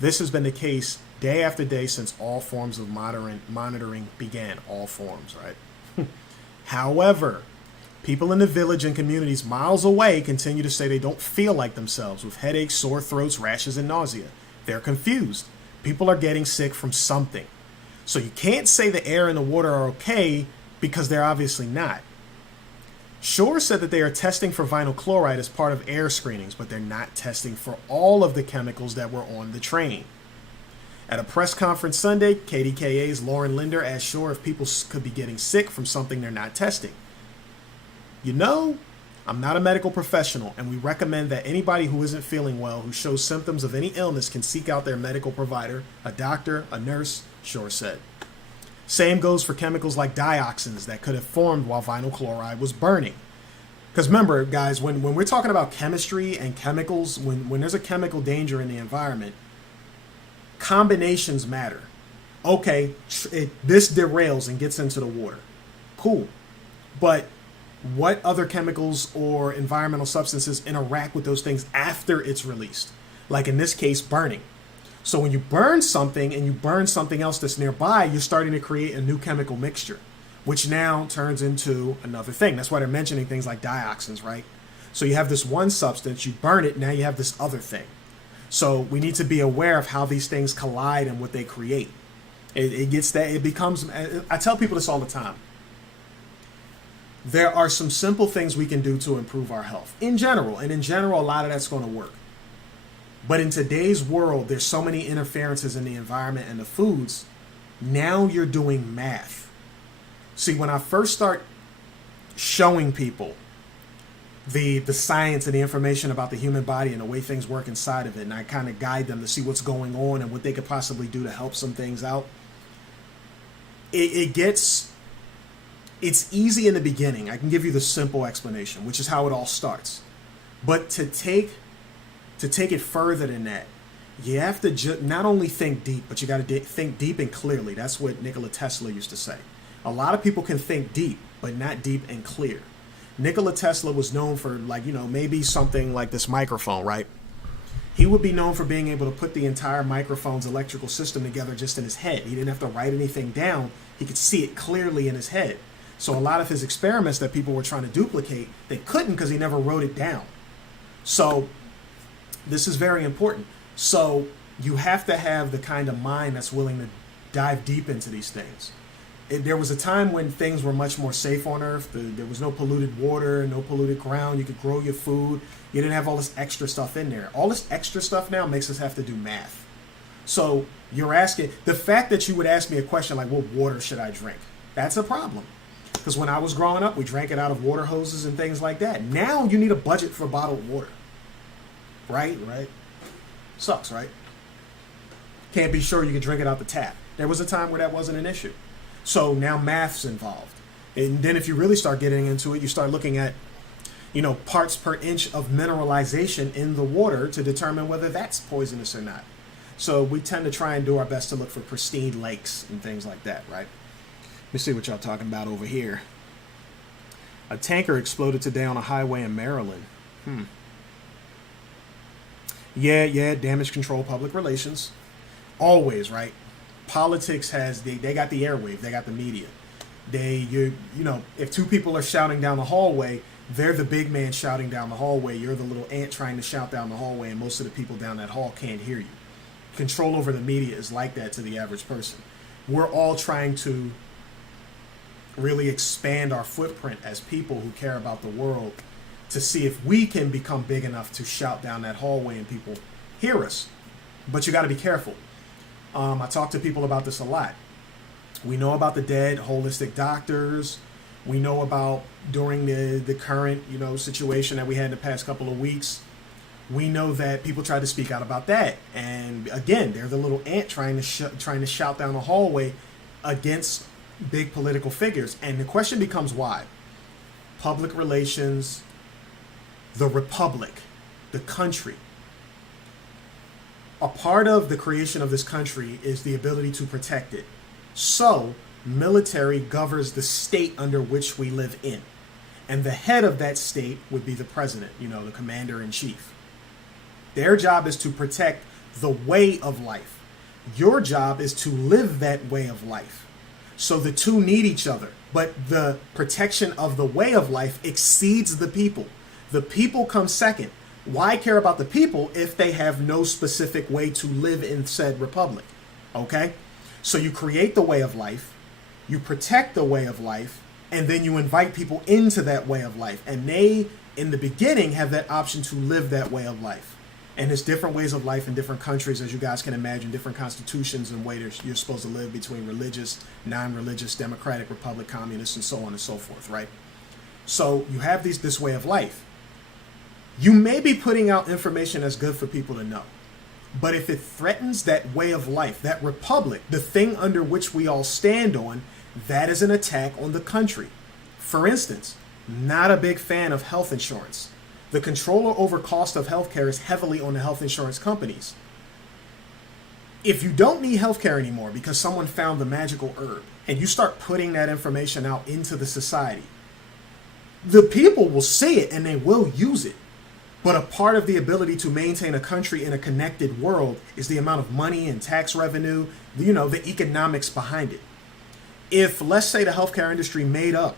This has been the case day after day since all forms of monitoring began. All forms, right? However, people in the village and communities miles away continue to say they don't feel like themselves, with headaches, sore throats, rashes, and nausea. They're confused. People are getting sick from something. So you can't say the air and the water are okay, because they're obviously not. Shore said that they are testing for vinyl chloride as part of air screenings, but they're not testing for all of the chemicals that were on the train. At a press conference Sunday, KDKA's Lauren Linder asked Shore if people could be getting sick from something they're not testing. You know, I'm not a medical professional, and we recommend that anybody who isn't feeling well, who shows symptoms of any illness, can seek out their medical provider, a doctor, a nurse, Shore said. Same goes for chemicals like dioxins that could have formed while vinyl chloride was burning. Because remember, guys, when we're talking about chemistry and chemicals, when there's a chemical danger in the environment, combinations matter. Okay, this derails and gets into the water. Cool. But what other chemicals or environmental substances interact with those things after it's released? Like in this case, burning. So when you burn something and you burn something else that's nearby, you're starting to create a new chemical mixture, which now turns into another thing. That's why they're mentioning things like dioxins, right? So you have this one substance, you burn it, now you have this other thing. So we need to be aware of how these things collide and what they create. It becomes, I tell people this all the time. There are some simple things we can do to improve our health in general. And in general, a lot of that's going to work. But in today's world, there's so many interferences in the environment and the foods. Now you're doing math. See, when I first start showing people the science and the information about the human body and the way things work inside of it, and I kind of guide them to see what's going on and what they could possibly do to help some things out, it's easy in the beginning. I can give you the simple explanation, which is how it all starts. But to take it further than that, you have to not only think deep, but you got to think deep and clearly. That's what Nikola Tesla used to say. A lot of people can think deep, but not deep and clear. Nikola Tesla was known for, like, you know, maybe something like this microphone, right? He would be known for being able to put the entire microphone's electrical system together just in his head. He didn't have to write anything down. He could see it clearly in his head. So a lot of his experiments that people were trying to duplicate, they couldn't because he never wrote it down. So this is very important. So you have to have the kind of mind that's willing to dive deep into these things. There was a time when things were much more safe on Earth. There was no polluted water, no polluted ground. You could grow your food. You didn't have all this extra stuff in there. All this extra stuff now makes us have to do math. So you're asking, the fact that you would ask me a question like, what water should I drink? That's a problem. Because when I was growing up, we drank it out of water hoses and things like that. Now you need a budget for bottled water. Right? Sucks, right? Can't be sure you can drink it out the tap. There was a time where that wasn't an issue. So now math's involved. And then if you really start getting into it, you start looking at, parts per inch of mineralization in the water to determine whether that's poisonous or not. So we tend to try and do our best to look for pristine lakes and things like that, right? Let me see what y'all talking about over here. A tanker exploded today on a highway in Maryland. Yeah, damage control, public relations. Always, right? Politics has, they got the airwave, they got the media. If two people are shouting down the hallway, they're the big man shouting down the hallway. You're the little ant trying to shout down the hallway, and most of the people down that hall can't hear you. Control over the media is like that to the average person. We're all trying to really expand our footprint as people who care about the world to see if we can become big enough to shout down that hallway and people hear us. But you got to be careful. I talk to people about this a lot. We know about the dead holistic doctors. We know about during the current situation that we had in the past couple of weeks. We know that people tried to speak out about that, and again, they're the little ant trying to shout down the hallway against big political figures. And the question becomes why? Public relations, the republic, the country. A part of the creation of this country is the ability to protect it. So, military governs the state under which we live in. And the head of that state would be the president, the commander-in-chief. Their job is to protect the way of life. Your job is to live that way of life. So the two need each other. But the protection of the way of life exceeds the people. The people come second. Why care about the people if they have no specific way to live in said republic? Okay? So you create the way of life, you protect the way of life, and then you invite people into that way of life. And they, in the beginning, have that option to live that way of life. And there's different ways of life in different countries, as you guys can imagine, different constitutions and ways you're supposed to live between religious, non-religious, democratic, republic, communist, and so on and so forth, right? So you have this way of life. You may be putting out information that's good for people to know. But if it threatens that way of life, that republic, the thing under which we all stand on, that is an attack on the country. For instance, not a big fan of health insurance. The control over cost of healthcare is heavily on the health insurance companies. If you don't need healthcare anymore because someone found the magical herb and you start putting that information out into the society, the people will see it and they will use it. But a part of the ability to maintain a country in a connected world is the amount of money and tax revenue, the economics behind it. If, let's say, the healthcare industry made up,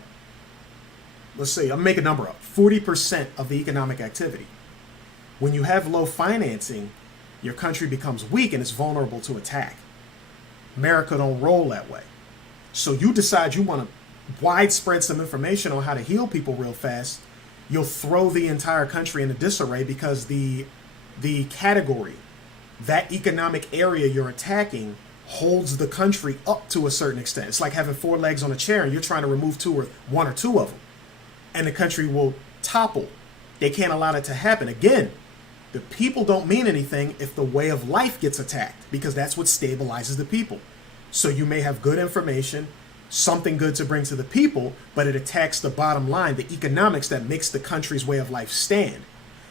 let's say, I'm making a number up, 40% of the economic activity. When you have low financing, your country becomes weak and it's vulnerable to attack. America don't roll that way. So you decide you want to widespread some information on how to heal people real fast. You'll throw the entire country in a disarray because the category, that economic area you're attacking, holds the country up to a certain extent. It's like having four legs on a chair and you're trying to remove one or two of them. And the country will topple. They can't allow that to happen. Again, the people don't mean anything if the way of life gets attacked, because that's what stabilizes the people. So you may have good information, something good to bring to the people, but it attacks the bottom line, the economics that makes the country's way of life stand.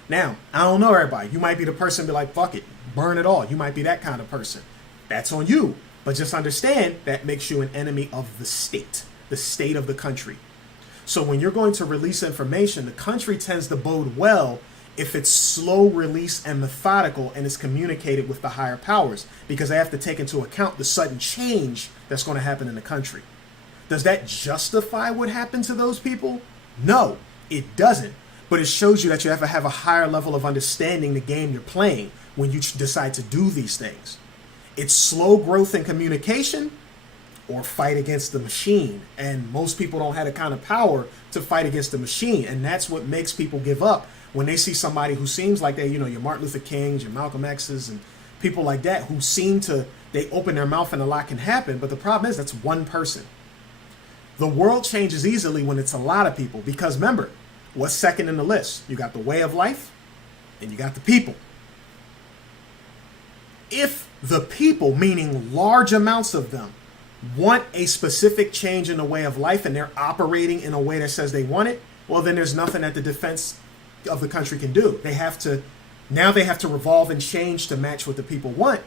Now, I don't know everybody. You might be the person be like, fuck it, burn it all. You might be that kind of person. That's on you. But just understand that makes you an enemy of the state of the country. So when you're going to release information, the country tends to bode well if it's slow release and methodical and is communicated with the higher powers, because they have to take into account the sudden change that's going to happen in the country. Does that justify what happened to those people? No, it doesn't. But it shows you that you have to have a higher level of understanding the game you're playing when you decide to do these things. It's slow growth in communication or fight against the machine. And most people don't have the kind of power to fight against the machine. And that's what makes people give up when they see somebody who seems like your Martin Luther Kings, your Malcolm X's, and people like that who they open their mouth and a lot can happen. But the problem is that's one person. The world changes easily when it's a lot of people, because remember, what's second in the list? You got the way of life and you got the people. If the people, meaning large amounts of them, want a specific change in the way of life and they're operating in a way that says they want it, well, then there's nothing that the defense of the country can do. They have to revolve and change to match what the people want,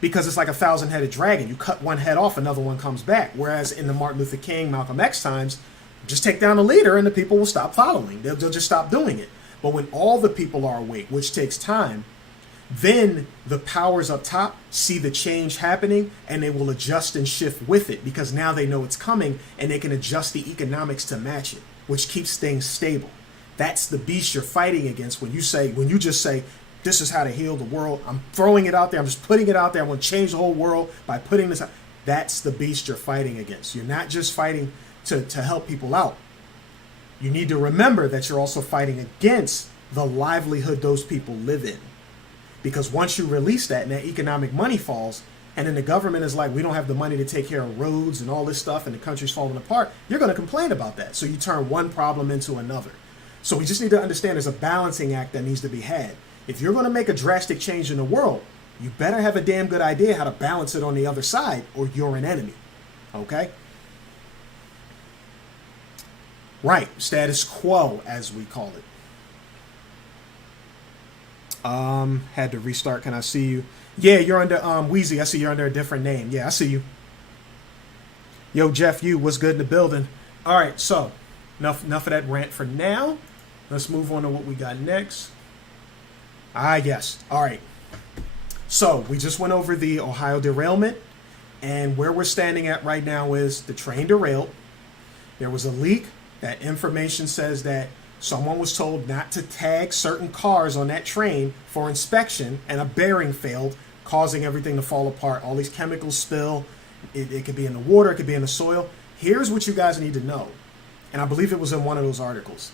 because it's like a 1,000-headed dragon. You cut one head off, another one comes back. Whereas in the Martin Luther King, Malcolm X times, just take down the leader and the people will stop following. They'll just stop doing it. But when all the people are awake, which takes time, then the powers up top see the change happening and they will adjust and shift with it, because now they know it's coming and they can adjust the economics to match it, which keeps things stable. That's the beast you're fighting against when you just say, this is how to heal the world. I'm throwing it out there. I'm just putting it out there. I'm going to change the whole world by putting this out. That's the beast you're fighting against. You're not just fighting to help people out. You need to remember that you're also fighting against the livelihood those people live in. Because once you release that and that economic money falls, and then the government is like, we don't have the money to take care of roads and all this stuff, and the country's falling apart, you're going to complain about that. So you turn one problem into another. So we just need to understand there's a balancing act that needs to be had. If you're going to make a drastic change in the world, you better have a damn good idea how to balance it on the other side, or you're an enemy. Okay? Right. Status quo, as we call it. Had to restart. Can I see you? Yeah, you're under Wheezy. I see you're under a different name. Yeah, I see you. Yo, Jeff, what's good in the building? All right, so enough of that rant for now. Let's move on to what we got next. Yes. All right. So we just went over the Ohio derailment, and where we're standing at right now is the train derailed. There was a leak. That information says that someone was told not to tag certain cars on that train for inspection, and a bearing failed, causing everything to fall apart. All these chemicals spill. It could be in the water. It could be in the soil. Here's what you guys need to know, and I believe it was in one of those articles.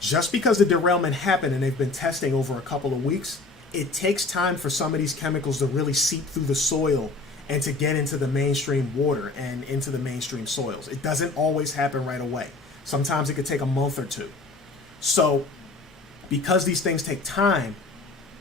Just because the derailment happened and they've been testing over a couple of weeks, it takes time for some of these chemicals to really seep through the soil and to get into the mainstream water and into the mainstream soils. It doesn't always happen right away. Sometimes it could take a month or two. So because these things take time,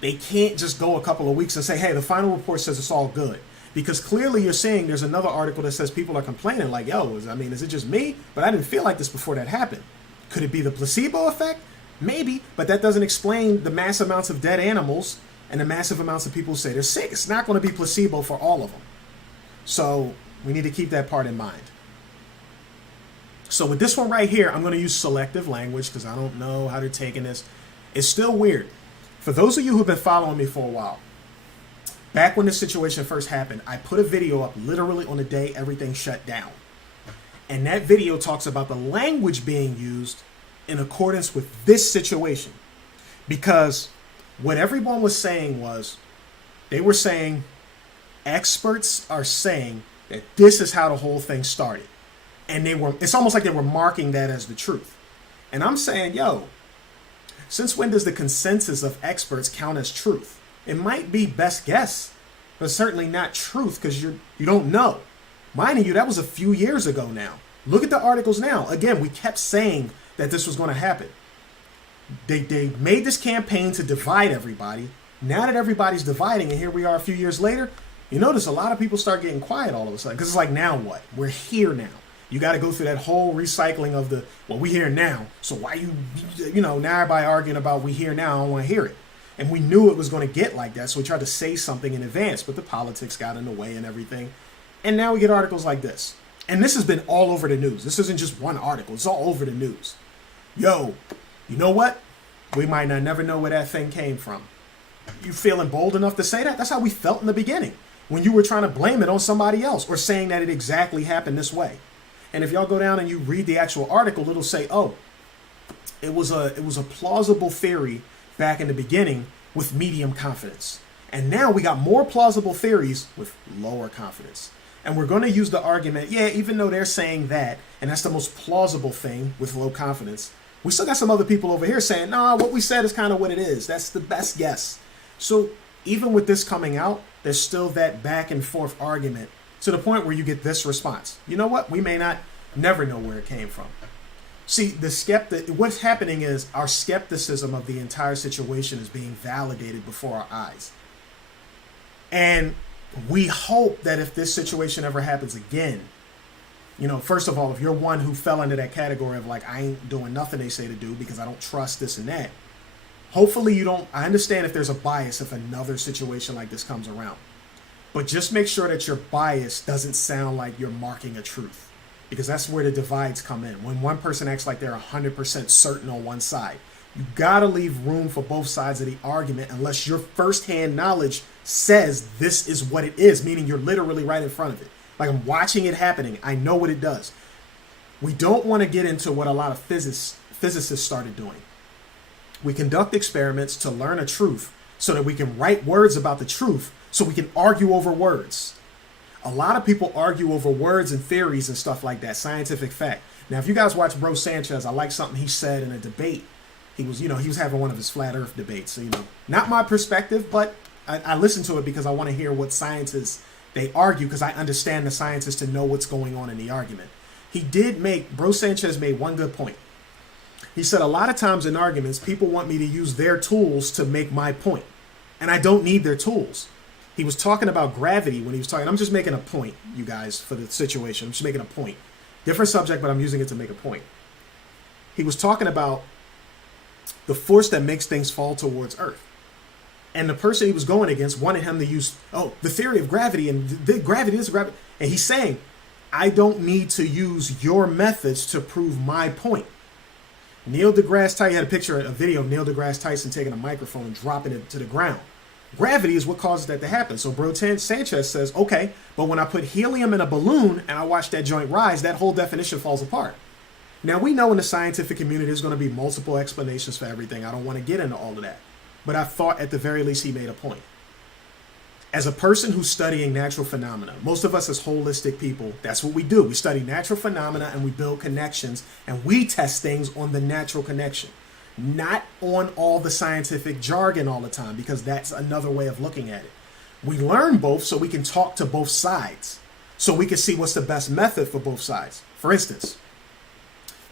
they can't just go a couple of weeks and say, hey, the final report says it's all good. Because clearly you're seeing there's another article that says people are complaining like, yo, is it just me? But I didn't feel like this before that happened. Could it be the placebo effect? Maybe, but that doesn't explain the mass amounts of dead animals and the massive amounts of people who say they're sick. It's not going to be placebo for all of them. So we need to keep that part in mind. So with this one right here, I'm going to use selective language because I don't know how they're taking this. It's still weird. For those of you who've been following me for a while, back when this situation first happened, I put a video up literally on the day everything shut down. And that video talks about the language being used in accordance with this situation. Because what everyone was saying was, they were saying, experts are saying that this is how the whole thing started. And it's almost like they were marking that as the truth. And I'm saying, yo, since when does the consensus of experts count as truth? It might be best guess, but certainly not truth because you don't know. Mind you, that was a few years ago now. Look at the articles now. Again, we kept saying that this was going to happen. They made this campaign to divide everybody. Now that everybody's dividing, and here we are a few years later, you notice a lot of people start getting quiet all of a sudden because it's like, now what? We're here now. You got to go through that whole recycling of we here now. So why now everybody arguing about we here now, I don't want to hear it. And we knew it was going to get like that, so we tried to say something in advance, but the politics got in the way and everything. And now we get articles like this. And this has been all over the news. This isn't just one article. It's all over the news. Yo, you know what? We might not never know where that thing came from. You feeling bold enough to say that? That's how we felt in the beginning, when you were trying to blame it on somebody else or saying that it exactly happened this way. And if y'all go down and you read the actual article, it'll say, oh, it was a plausible theory back in the beginning with medium confidence. And now we got more plausible theories with lower confidence. And we're going to use the argument, yeah, even though they're saying that, and that's the most plausible thing with low confidence, we still got some other people over here saying, nah, what we said is kind of what it is. That's the best guess. So even with this coming out, there's still that back and forth argument to the point where you get this response. You know what? We may never know where it came from. See, what's happening is our skepticism of the entire situation is being validated before our eyes. And we hope that if this situation ever happens again, you know, first of all, if you're one who fell into that category of like, I ain't doing nothing they say to do because I don't trust this and that, hopefully you don't. I understand if there's a bias if another situation like this comes around, but just make sure that your bias doesn't sound like you're marking a truth, because that's where the divides come in. When one person acts like they're 100% certain on one side, you gotta leave room for both sides of the argument unless your firsthand knowledge says this is what it is, meaning you're literally right in front of it. Like, I'm watching it happening. I know what it does. We don't want to get into what a lot of physicists started doing. We conduct experiments to learn a truth so that we can write words about the truth so we can argue over words. A lot of people argue over words and theories and stuff like that, scientific fact. Now, if you guys watch Bro Sanchez, I like something he said in a debate. He was having one of his flat earth debates. So, not my perspective, but I listen to it because I want to hear what scientists, they argue, because I understand the scientists to know what's going on in the argument. Bro Sanchez made one good point. He said, a lot of times in arguments, people want me to use their tools to make my point, and I don't need their tools. He was talking about gravity when he was talking. I'm just making a point, you guys, for the situation. I'm just making a point. Different subject, but I'm using it to make a point. He was talking about the force that makes things fall towards Earth. And the person he was going against wanted him to use, the theory of gravity, and gravity is gravity. And he's saying, I don't need to use your methods to prove my point. Neil deGrasse Tyson had a video of Neil deGrasse Tyson taking a microphone and dropping it to the ground. Gravity is what causes that to happen. So Bro Sanchez says, okay, but when I put helium in a balloon and I watch that joint rise, that whole definition falls apart. Now, we know in the scientific community there's going to be multiple explanations for everything. I don't want to get into all of that. But I thought at the very least he made a point. As a person who's studying natural phenomena, most of us as holistic people, that's what we do. We study natural phenomena and we build connections, and we test things on the natural connection, not on all the scientific jargon all the time, because that's another way of looking at it. We learn both so we can talk to both sides, so we can see what's the best method for both sides. For instance,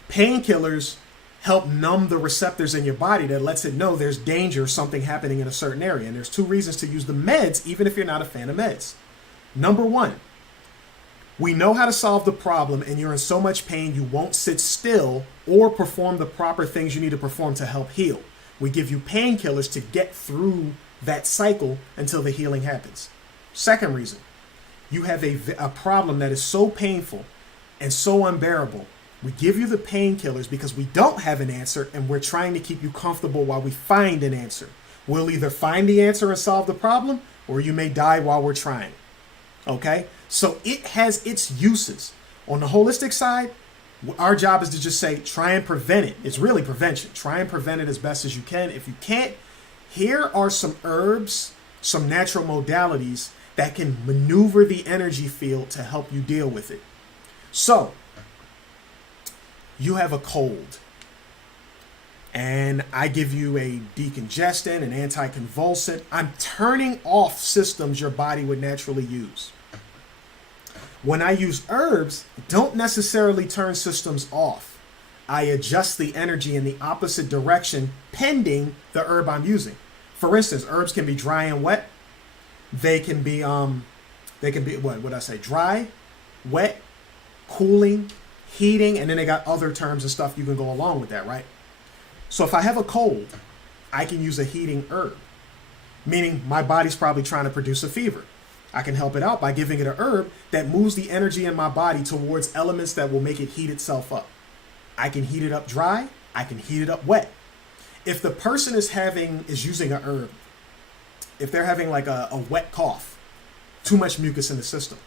painkillers help numb the receptors in your body that lets it know there's danger, something happening in a certain area. And there's two reasons to use the meds, even if you're not a fan of meds. Number one, we know how to solve the problem, and you're in so much pain you won't sit still or perform the proper things you need to perform to help heal. We give you painkillers to get through that cycle until the healing happens. Second reason, you have a problem that is so painful and so unbearable. We give you the painkillers because we don't have an answer, and we're trying to keep you comfortable while we find an answer. We'll either find the answer and solve the problem, or you may die while we're trying. Okay? So it has its uses. On the holistic side, our job is to just say, try and prevent it. It's really prevention. Try and prevent it as best as you can. If you can't, here are some herbs, some natural modalities that can maneuver the energy field to help you deal with it. So, you have a cold, and I give you a decongestant, an anticonvulsant. I'm turning off systems your body would naturally use. When I use herbs, don't necessarily turn systems off. I adjust the energy in the opposite direction pending the herb I'm using. For instance, herbs can be dry and wet. They can be dry, wet, cooling, heating, and then they got other terms and stuff you can go along with that, right? So if I have a cold, I can use a heating herb, meaning my body's probably trying to produce a fever. I can help it out by giving it a herb that moves the energy in my body towards elements that will make it heat itself up. I can heat it up dry, I can heat it up wet. If the person is using a herb, if they're having like a wet cough, too much mucus in the system,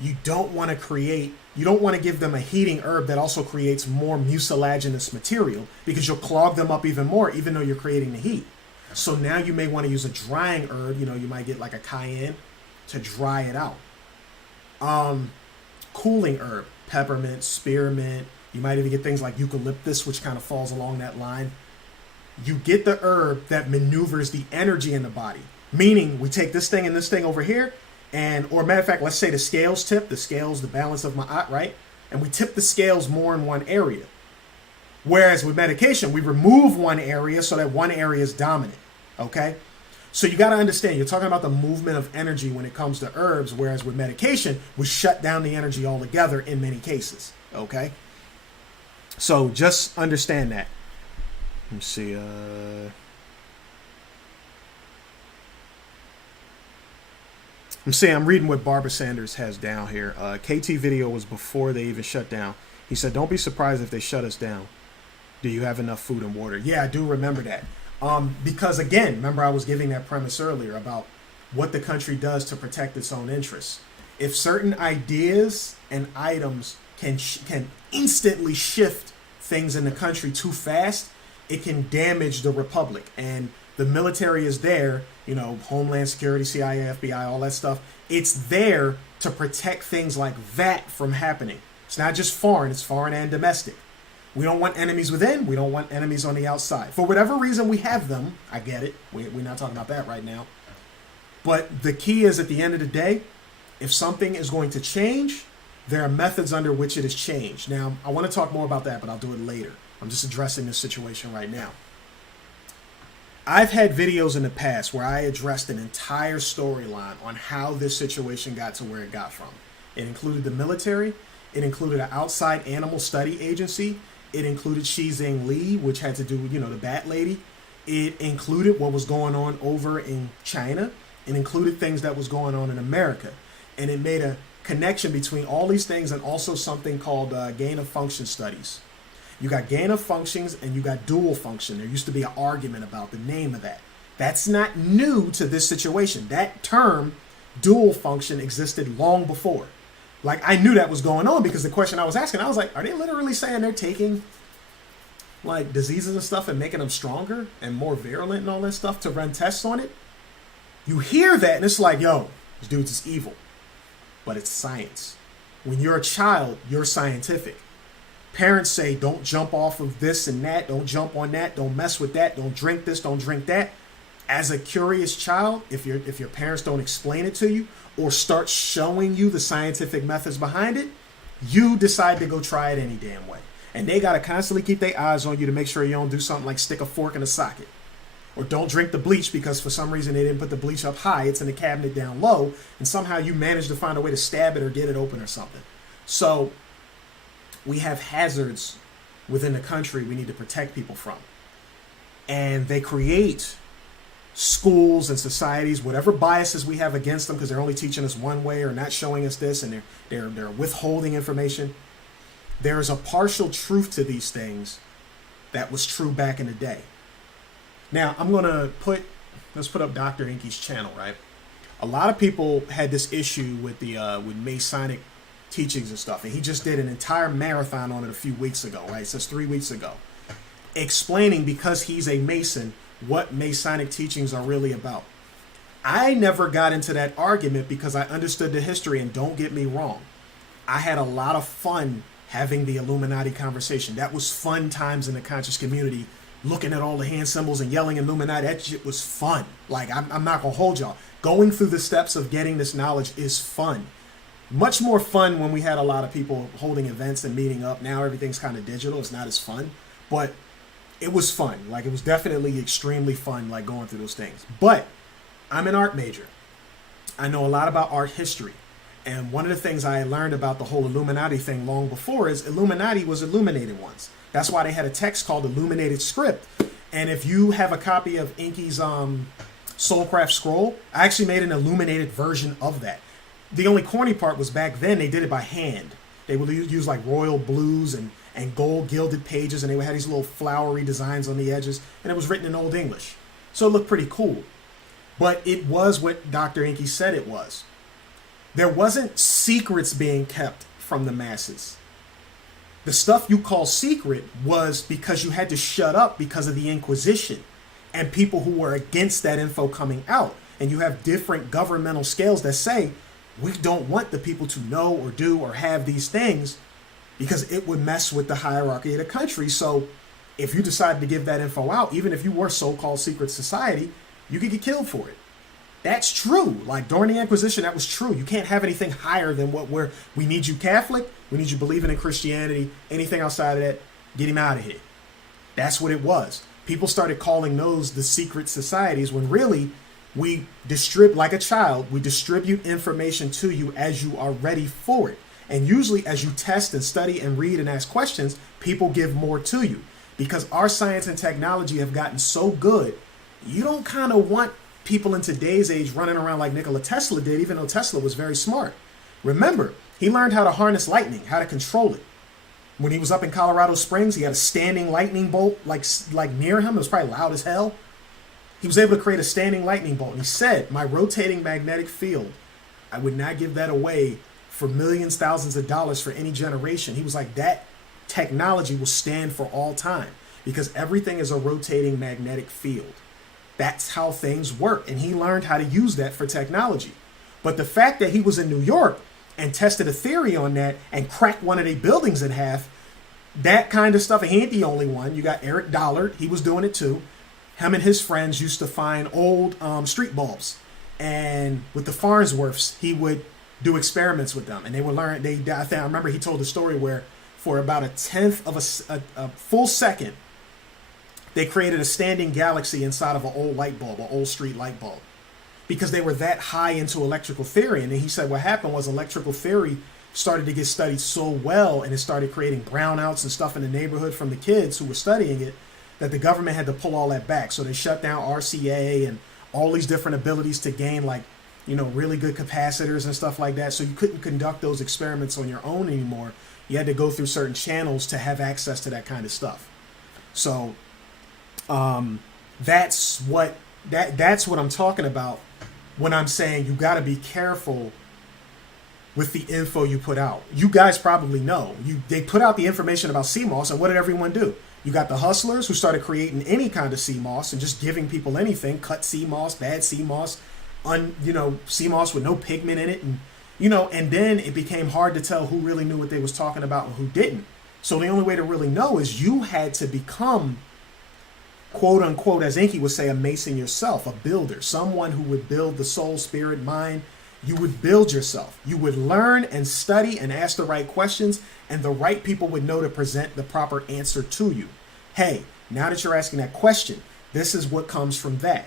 you don't want to give them a heating herb that also creates more mucilaginous material, because you'll clog them up even more, even though you're creating the heat. So now you may want to use a drying herb. You might get like a cayenne to dry it out. Cooling herb, peppermint, spearmint. You might even get things like eucalyptus, which kind of falls along that line. You get the herb that maneuvers the energy in the body, meaning we take this thing and this thing over here, or matter of fact, let's say the balance of my eye, right? And we tip the scales more in one area. Whereas with medication, we remove one area so that one area is dominant, okay? So you got to understand, you're talking about the movement of energy when it comes to herbs, whereas with medication, we shut down the energy altogether in many cases. Okay? So just understand that. Let me see. I'm reading what Barbara Sanders has down here. KT video was before they even shut down. He said, don't be surprised if they shut us down. Do you have enough food and water? Yeah, I do remember that. Because again, remember I was giving that premise earlier about what the country does to protect its own interests. If certain ideas and items can instantly shift things in the country too fast, it can damage the republic. And the military is there, you know, Homeland Security, CIA, FBI, all that stuff. It's there to protect things like that from happening. It's not just foreign, it's foreign and domestic. We don't want enemies within. We don't want enemies on the outside. For whatever reason we have them, I get it. We're not talking about that right now. But the key is, at the end of the day, if something is going to change, there are methods under which it is changed. Now, I want to talk more about that, but I'll do it later. I'm just addressing this situation right now. I've had videos in the past where I addressed an entire storyline on how this situation got to where it got from. It included the military. It included an outside animal study agency. It included Xi Jinping, which had to do with, you know, the bat lady. It included what was going on over in China. It included things that was going on in America. And it made a connection between all these things and also something called gain of function studies. You got gain of functions and you got dual function. There used to be an argument about the name of that. That's not new to this situation. That term, dual function, existed long before. Like, I knew that was going on because the question I was asking, I was like, are they literally saying they're taking like diseases and stuff and making them stronger and more virulent and all that stuff to run tests on it? You hear that and it's like, yo, this dude's is evil. But it's science. When you're a child, you're scientific. Parents say, don't jump off of this and that. Don't jump on that. Don't mess with that. Don't drink this. Don't drink that. As a curious child, if your parents don't explain it to you or start showing you the scientific methods behind it, you decide to go try it any damn way. And they got to constantly keep their eyes on you to make sure you don't do something like stick a fork in a socket. Or don't drink the bleach because for some reason they didn't put the bleach up high. It's in the cabinet down low. And somehow you managed to find a way to stab it or get it open or something. So we have hazards within the country we need to protect people from. And they create schools and societies, whatever biases we have against them because they're only teaching us one way or not showing us this and they're withholding information. There is a partial truth to these things that was true back in the day. Now, I'm going to let's put up Dr. ENQI'S channel, right? A lot of people had this issue with with Masonic teachings and stuff, and he just did an entire marathon on it a few weeks ago, right? It says 3 weeks ago, explaining, because he's a Mason, what Masonic teachings are really about. I never got into that argument because I understood the history, and don't get me wrong, I had a lot of fun having the Illuminati conversation. That was fun times in the conscious community, looking at all the hand symbols and yelling Illuminati. That shit was fun. Like, I'm not gonna hold y'all. Going through the steps of getting this knowledge is fun. Much more fun when we had a lot of people holding events and meeting up. Now everything's kind of digital. It's not as fun, but it was fun. Like, it was definitely extremely fun, like, going through those things. But I'm an art major. I know a lot about art history. And one of the things I learned about the whole Illuminati thing long before is Illuminati was illuminated once. That's why they had a text called Illuminated Script. And if you have a copy of ENQI'S Soulcraft Scroll, I actually made an illuminated version of that. The only corny part was back then they did it by hand. They would use like royal blues and gold gilded pages, and they would have these little flowery designs on the edges, and it was written in Old English. So it looked pretty cool. But it was what Dr. ENQI said it was. There wasn't secrets being kept from the masses. The stuff you call secret was because you had to shut up because of the Inquisition and people who were against that info coming out. And you have different governmental scales that say, we don't want the people to know or do or have these things because it would mess with the hierarchy of the country. So if you decided to give that info out, even if you were so-called secret society, you could get killed for it. That's true. Like, during the Inquisition, that was true. You can't have anything higher than we need you Catholic, we need you believing in Christianity. Anything outside of that, get him out of here. That's what it was. People started calling those the secret societies when really We distribute, like a child, we distribute information to you as you are ready for it. And usually as you test and study and read and ask questions, people give more to you. Because our science and technology have gotten so good, you don't kind of want people in today's age running around like Nikola Tesla did, even though Tesla was very smart. Remember, he learned how to harness lightning, how to control it. When he was up in Colorado Springs, he had a standing lightning bolt like near him. It was probably loud as hell. He was able to create a standing lightning bolt. And he said, my rotating magnetic field, I would not give that away for millions, thousands of dollars for any generation. He was like, that technology will stand for all time because everything is a rotating magnetic field. That's how things work. And he learned how to use that for technology. But the fact that he was in New York and tested a theory on that and cracked one of their buildings in half, that kind of stuff, and he ain't the only one. You got Eric Dollard, he was doing it too. Him and his friends used to find old street bulbs. And with the Farnsworths, he would do experiments with them. And they would learn, I remember he told a story where for about a tenth of a full second, they created a standing galaxy inside of an old light bulb, an old street light bulb, because they were that high into electrical theory. And then he said what happened was electrical theory started to get studied so well, and it started creating brownouts and stuff in the neighborhood from the kids who were studying it, that the government had to pull all that back. So they shut down RCA and all these different abilities to gain, like, you know, really good capacitors and stuff like that. So you couldn't conduct those experiments on your own anymore. You had to go through certain channels to have access to that kind of stuff. So that's what I'm talking about when I'm saying you got to be careful with the info you put out. You guys probably know. They put out the information about CMOS, and what did everyone do? You got the hustlers who started creating any kind of CMOS and just giving people anything, cut CMOS, bad CMOS, CMOS with no pigment in it, and then it became hard to tell who really knew what they was talking about and who didn't. So the only way to really know is you had to become, quote unquote, as Enqui would say, a mason yourself, a builder, someone who would build the soul, spirit, mind. You would build yourself. You would learn and study and ask the right questions, and the right people would know to present the proper answer to you. Hey, now that you're asking that question, this is what comes from that.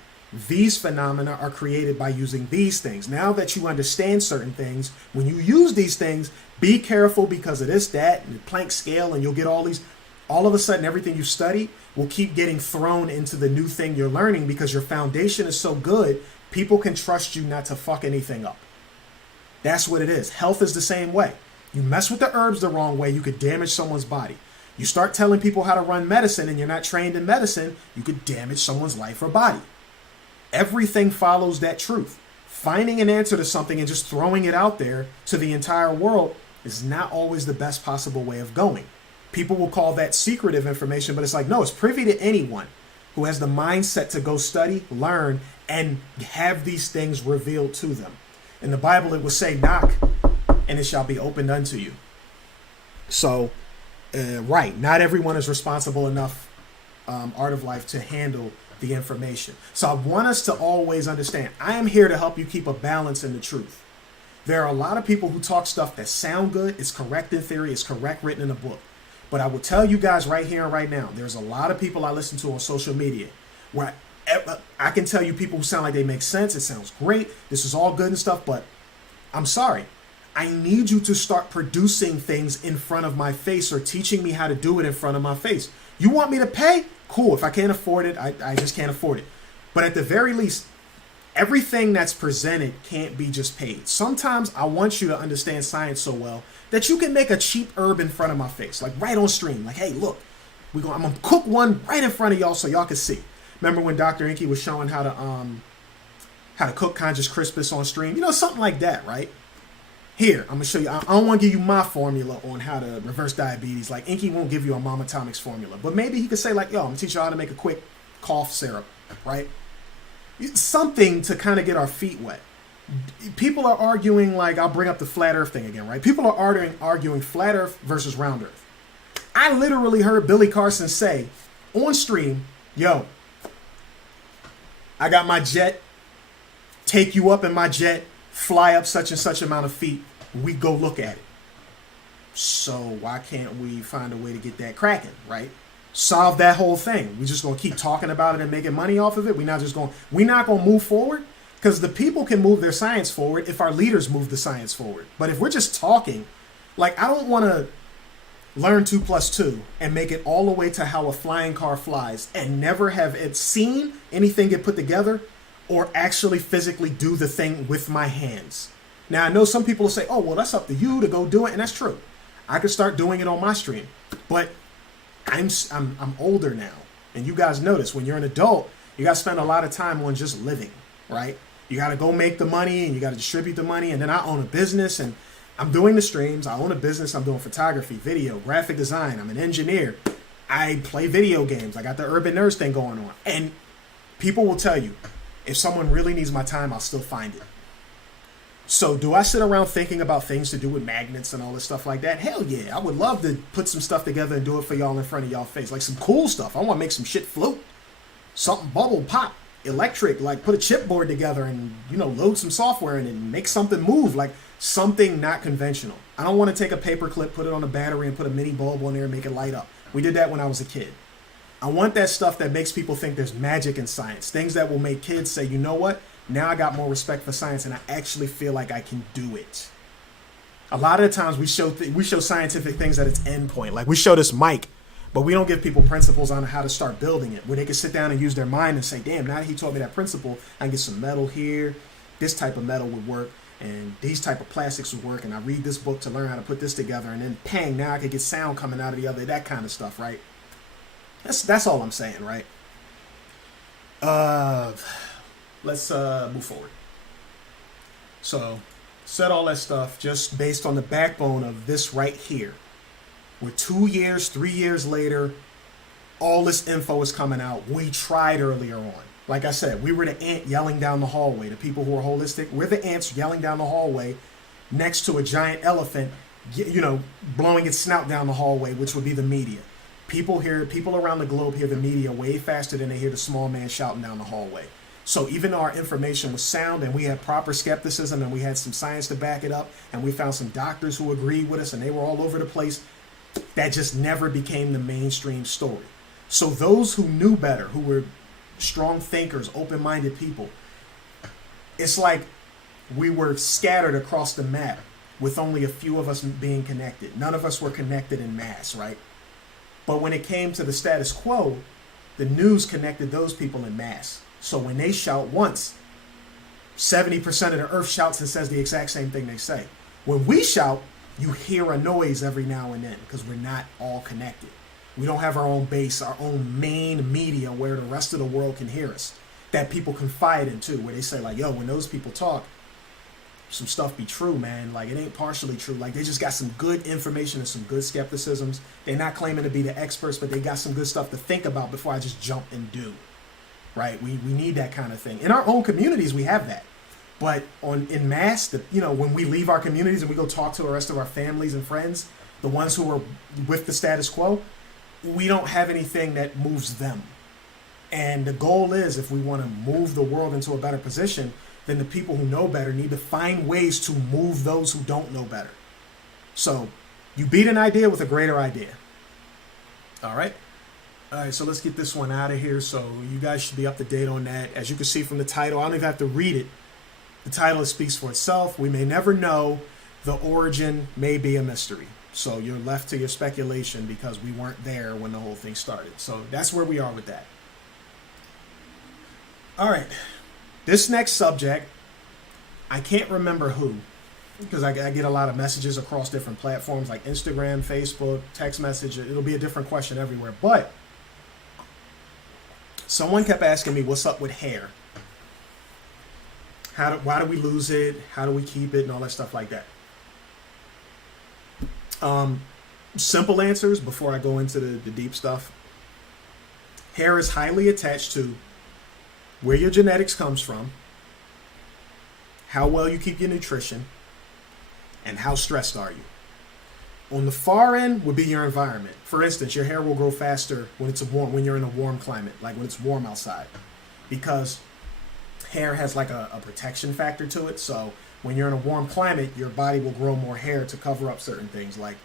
These phenomena are created by using these things. Now that you understand certain things, when you use these things, be careful because of this, that, and the Planck scale, and you'll get all these. All of a sudden, everything you study will keep getting thrown into the new thing you're learning because your foundation is so good, people can trust you not to fuck anything up. That's what it is. Health is the same way. You mess with the herbs the wrong way, you could damage someone's body. You start telling people how to run medicine and you're not trained in medicine, you could damage someone's life or body. Everything follows that truth. Finding an answer to something and just throwing it out there to the entire world is not always the best possible way of going. People will call that secretive information, but it's like, no, it's privy to anyone who has the mindset to go study, learn, and have these things revealed to them. In the Bible, it will say, knock, and it shall be opened unto you. So, right, not everyone is responsible enough, Art of Life, to handle the information. So I want us to always understand, I am here to help you keep a balance in the truth. There are a lot of people who talk stuff that sound good, it's correct in theory, it's correct written in a book. But I will tell you guys right here and right now, there's a lot of people I listen to on social media where I can tell you people who sound like they make sense. It sounds great. This is all good and stuff, but I'm sorry. I need you to start producing things in front of my face or teaching me how to do it in front of my face. You want me to pay? Cool. If I can't afford it, I just can't afford it. But at the very least, everything that's presented can't be just paid. Sometimes I want you to understand science so well that you can make a cheap herb in front of my face, like right on stream. Like, hey, look, I'm gonna cook one right in front of y'all so y'all can see. Remember when Dr. Enqui was showing how to cook conscious crispus on stream? You know, something like that, right? Here, I'm gonna show you. I don't want to give you my formula on how to reverse diabetes. Like Enqui won't give you a Mama Atomics formula, but maybe he could say like, yo, I'm gonna teach you how to make a quick cough syrup, right? Something to kind of get our feet wet. People are arguing, like, I'll bring up the flat earth thing again, right? People are arguing flat earth versus round earth. I literally heard Billy Carson say on stream, yo, I got my jet, take you up in my jet, fly up such and such amount of feet, we go look at it. So why can't we find a way to get that cracking, right? Solve that whole thing. We're just gonna keep talking about it and making money off of it. We're not gonna move forward. Because the people can move their science forward if our leaders move the science forward. But if we're just talking, like, I don't want to learn 2 plus 2 and make it all the way to how a flying car flies and never have it seen anything get put together or actually physically do the thing with my hands. Now, I know some people will say, oh, well, that's up to you to go do it. And that's true. I could start doing it on my stream. But I'm older now. And you guys notice when you're an adult, you got to spend a lot of time on just living, right? You got to go make the money and you got to distribute the money. And then I own a business and I'm doing the streams. I own a business. I'm doing photography, video, graphic design. I'm an engineer. I play video games. I got the Urban Nerds thing going on. And people will tell you, if someone really needs my time, I'll still find it. So do I sit around thinking about things to do with magnets and all this stuff like that? Hell yeah. I would love to put some stuff together and do it for y'all in front of y'all face. Like some cool stuff. I want to make some shit float. Something bubble, pop, electric. Like put a chipboard together and, load some software in it and make something move. Like something not conventional. I don't want to take a paper clip, put it on a battery and put a mini bulb on there and make it light up. We did that when I was a kid. I want that stuff that makes people think there's magic in science. Things that will make kids say, you know what? Now I got more respect for science and I actually feel like I can do it. A lot of the times we show scientific things at its end point. Like we show this mic, but we don't give people principles on how to start building it, where they can sit down and use their mind and say, damn, now that he taught me that principle, I can get some metal here. This type of metal would work and these type of plastics would work. And I read this book to learn how to put this together. And then pang, now I could get sound coming out of the other, that kind of stuff, right? That's all I'm saying, right? Let's move forward. So, said all that stuff just based on the backbone of this right here. We're 2 years, 3 years later, all this info is coming out. We tried earlier on. Like I said, we were the ant yelling down the hallway. The people who are holistic, we're the ants yelling down the hallway next to a giant elephant, blowing its snout down the hallway, which would be the media. People around the globe hear the media way faster than they hear the small man shouting down the hallway. So even though our information was sound and we had proper skepticism and we had some science to back it up and we found some doctors who agreed with us and they were all over the place, that just never became the mainstream story. So those who knew better, who were strong thinkers, open-minded people, it's like we were scattered across the map with only a few of us being connected. None of us were connected in mass, right? But when it came to the status quo, the news connected those people in mass. So when they shout once, 70% of the earth shouts and says the exact same thing they say. When we shout, you hear a noise every now and then because we're not all connected. We don't have our own base, our own main media where the rest of the world can hear us, that people confide in too, where they say like, yo, when those people talk, some stuff be true, man. Like it ain't partially true. Like they just got some good information and some good skepticisms. They're not claiming to be the experts, but they got some good stuff to think about before I just jump and do. Right? We need that kind of thing. In our own communities, we have that. But in mass, when we leave our communities and we go talk to the rest of our families and friends, the ones who are with the status quo, we don't have anything that moves them. And the goal is, if we want to move the world into a better position, then the people who know better need to find ways to move those who don't know better. So you beat an idea with a greater idea. All right. All right, so let's get this one out of here. So you guys should be up to date on that. As you can see from the title, I don't even have to read it. The title speaks for itself. We may never know. The origin may be a mystery. So you're left to your speculation because we weren't there when the whole thing started. So that's where we are with that. All right. This next subject, I can't remember who, because I get a lot of messages across different platforms like Instagram, Facebook, text message. It'll be a different question everywhere. But someone kept asking me, what's up with hair? Why do we lose it? How do we keep it? And all that stuff like that. Simple answers before I go into the deep stuff. Hair is highly attached to where your genetics comes from, how well you keep your nutrition, and how stressed are you. On the far end would be your environment. For instance, your hair will grow faster when you're in a warm climate, like when it's warm outside, because hair has like a protection factor to it. So when you're in a warm climate, your body will grow more hair to cover up certain things. Like,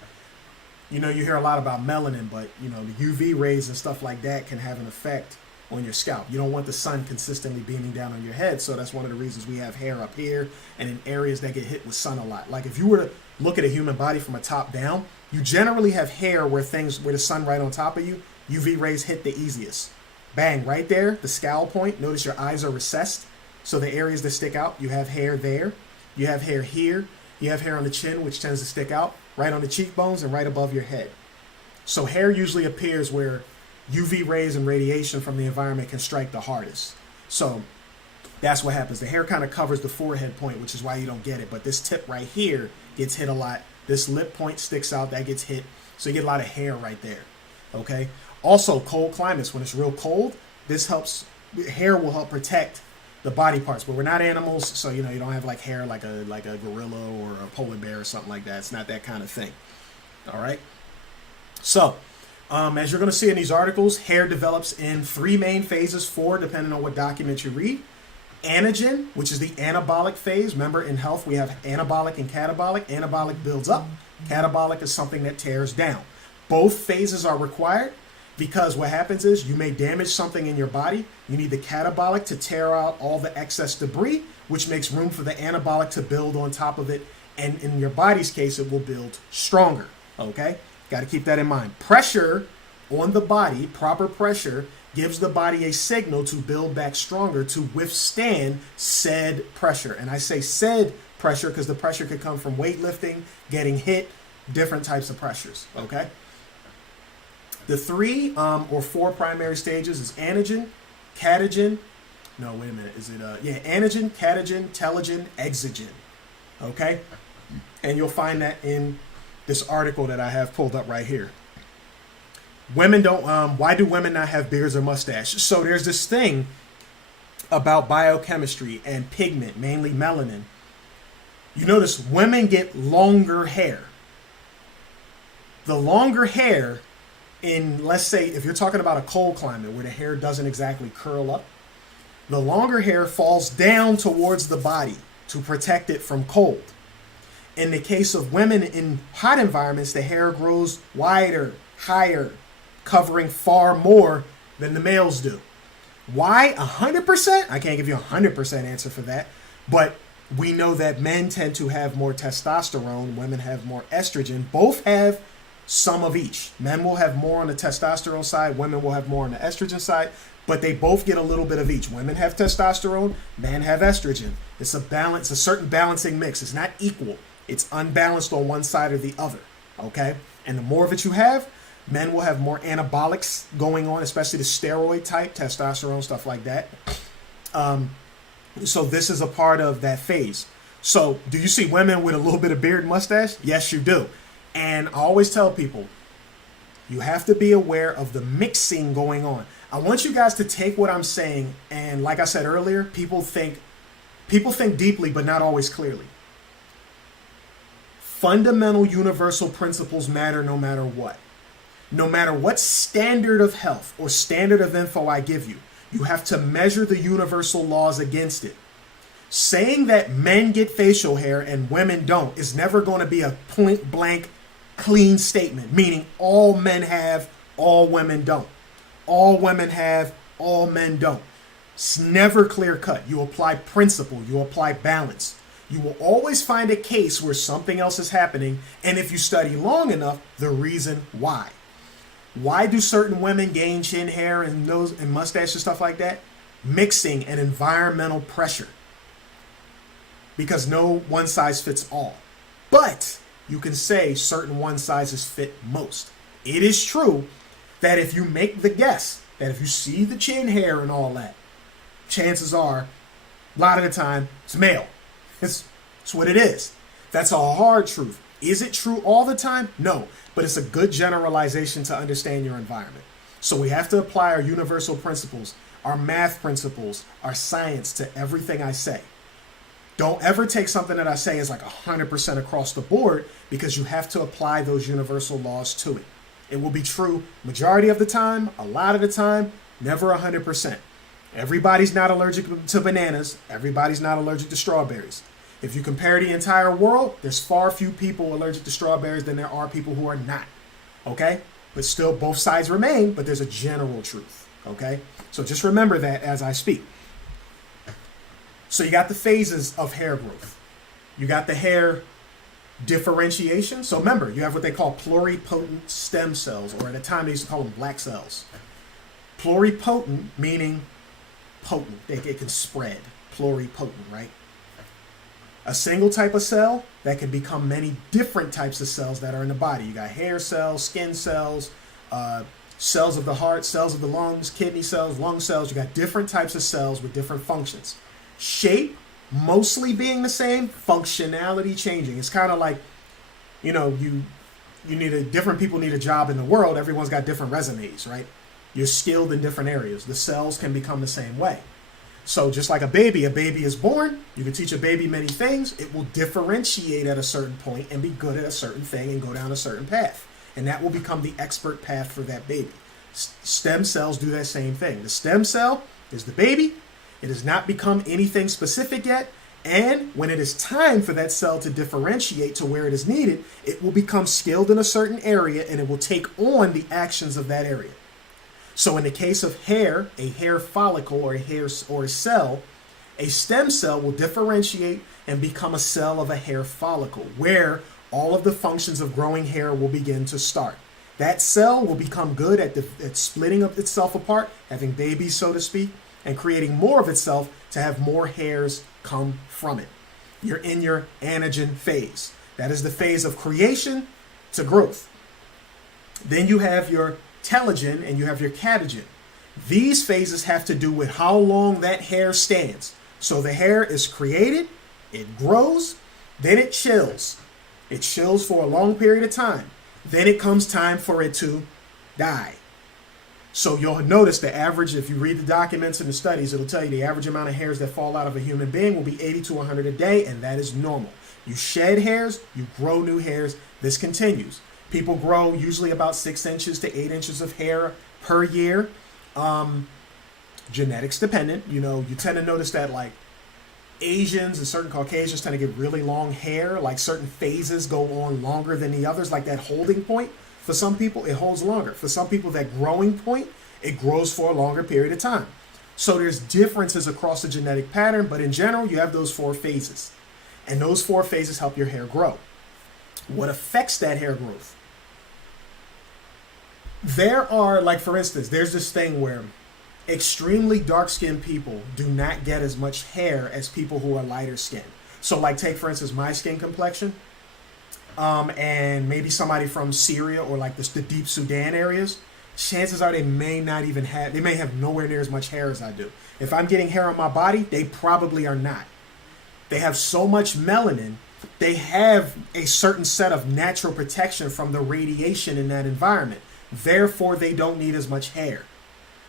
you hear a lot about melanin, but the UV rays and stuff like that can have an effect on your scalp. You don't want the sun consistently beaming down on your head, so that's one of the reasons we have hair up here and in areas that get hit with sun a lot. Like if you were to look at a human body from a top down, you generally have hair where the sun right on top of you, UV rays hit the easiest. Bang, right there, the scowl point. Notice your eyes are recessed, so the areas that stick out, you have hair there. You have hair here. You have hair on the chin, which tends to stick out, right on the cheekbones and right above your head. So hair usually appears where UV rays and radiation from the environment can strike the hardest. So that's what happens. The hair kind of covers the forehead point, which is why you don't get it. But this tip right here gets hit a lot. This lip point sticks out, that gets hit. So you get a lot of hair right there. Okay. Also, cold climates, when it's real cold, hair will help protect the body parts. But we're not animals, so you don't have like hair like a gorilla or a polar bear or something like that. It's not that kind of thing. All right. So, as you're going to see in these articles, hair develops in 3 main phases, 4 depending on what document you read. Anagen, which is the anabolic phase. Remember, in health, we have anabolic and catabolic. Anabolic builds up. Catabolic is something that tears down. Both phases are required because what happens is you may damage something in your body. You need the catabolic to tear out all the excess debris, which makes room for the anabolic to build on top of it. And in your body's case, it will build stronger. Okay? Got to keep that in mind. Pressure on the body, proper pressure, gives the body a signal to build back stronger to withstand said pressure. And I say said pressure because the pressure could come from weightlifting, getting hit, different types of pressures. Okay? The 3 or 4 primary stages is anagen, catagen. No, wait a minute. Is it anagen, catagen, telogen, exogen. Okay? And you'll find that in this article that I have pulled up right here. Women don't, why do women not have beards or mustaches? So there's this thing about biochemistry and pigment, mainly melanin. You notice women get longer hair. The longer hair in, let's say, if you're talking about a cold climate where the hair doesn't exactly curl up, the longer hair falls down towards the body to protect it from cold. In the case of women in hot environments, the hair grows wider, higher, covering far more than the males do. Why 100%? I can't give you a 100% answer for that, but we know that men tend to have more testosterone, women have more estrogen. Both have some of each. Men will have more on the testosterone side, women will have more on the estrogen side, but they both get a little bit of each. Women have testosterone, men have estrogen. It's a balance, a certain balancing mix. It's not equal. It's unbalanced on one side or the other, okay? And the more of it you have, men will have more anabolics going on, especially the steroid type, testosterone, stuff like that. So this is a part of that phase. So do you see women with a little bit of beard and mustache? Yes, you do. And I always tell people, you have to be aware of the mixing going on. I want you guys to take what I'm saying, and like I said earlier, people think deeply, but not always clearly. Fundamental universal principles matter no matter what. No matter what standard of health or standard of info I give you, you have to measure the universal laws against it. Saying that men get facial hair and women don't is never going to be a point blank clean statement, meaning all men have, all women don't. All women have, all men don't. It's never clear cut. You apply principle, you apply balance. You will always find a case where something else is happening, and if you study long enough, the reason why. Why do certain women gain chin hair and nose and mustache and stuff like that? Mixing and environmental pressure. Because no one size fits all. But you can say certain one sizes fit most. It is true that if you make the guess, that if you see the chin hair and all that, chances are, a lot of the time, it's male. It's what it is. That's a hard truth. Is it true all the time? No, but it's a good generalization to understand your environment. So we have to apply our universal principles, our math principles, our science to everything I say. Don't ever take something that I say as like 100% across the board, because you have to apply those universal laws to it. It will be true majority of the time, a lot of the time, never 100%. Everybody's not allergic to bananas. Everybody's not allergic to strawberries. If you compare the entire world, there's far few people allergic to strawberries than there are people who are not. Okay? But still, both sides remain, but there's a general truth. Okay? So just remember that as I speak. So you got the phases of hair growth. You got the hair differentiation. So remember, you have what they call pluripotent stem cells, or at the time they used to call them black cells. Pluripotent meaning potent. It can spread. Pluripotent, right? A single type of cell that can become many different types of cells that are in the body. You got hair cells, skin cells, cells of the heart, cells of the lungs, kidney cells, lung cells. You got different types of cells with different functions. Shape mostly being the same, functionality changing. It's kind of like, you know, you need different people need a job in the world. Everyone's got different resumes, right? You're skilled in different areas. The cells can become the same way. So just like a baby is born. You can teach a baby many things. It will differentiate at a certain point and be good at a certain thing and go down a certain path. And that will become the expert path for that baby. Stem cells do that same thing. The stem cell is the baby. It has not become anything specific yet. And when it is time for that cell to differentiate to where it is needed, it will become skilled in a certain area and it will take on the actions of that area. So in the case of hair, a hair follicle or a cell, a stem cell will differentiate and become a cell of a hair follicle where all of the functions of growing hair will begin to start. That cell will become good at splitting up itself apart, having babies, so to speak, and creating more of itself to have more hairs come from it. You're in your anagen phase. That is the phase of creation to growth. Then you have your telogen and you have your catagen. These phases have to do with how long that hair stands. So the hair is created, it grows, then it chills. It chills for a long period of time. Then it comes time for it to die. So you'll notice the average, if you read the documents and the studies, it'll tell you the average amount of hairs that fall out of a human being will be 80 to 100 a day, and that is normal. You shed hairs, you grow new hairs. This continues. People grow usually about 6 inches to 8 inches of hair per year. Genetics dependent. You know, you tend to notice that like Asians and certain Caucasians tend to get really long hair. Like certain phases go on longer than the others. Like that holding point, for some people, it holds longer. For some people, that growing point, it grows for a longer period of time. So there's differences across the genetic pattern, but in general, you have those 4 phases. And those 4 phases help your hair grow. What affects that hair growth? There are, like for instance, there's this thing where extremely dark-skinned people do not get as much hair as people who are lighter skinned. So like take for instance my skin complexion, and maybe somebody from Syria or like the deep Sudan areas, chances are they may have nowhere near as much hair as I do. If I'm getting hair on my body, they probably are not. They have so much melanin, they have a certain set of natural protection from the radiation in that environment. Therefore, they don't need as much hair.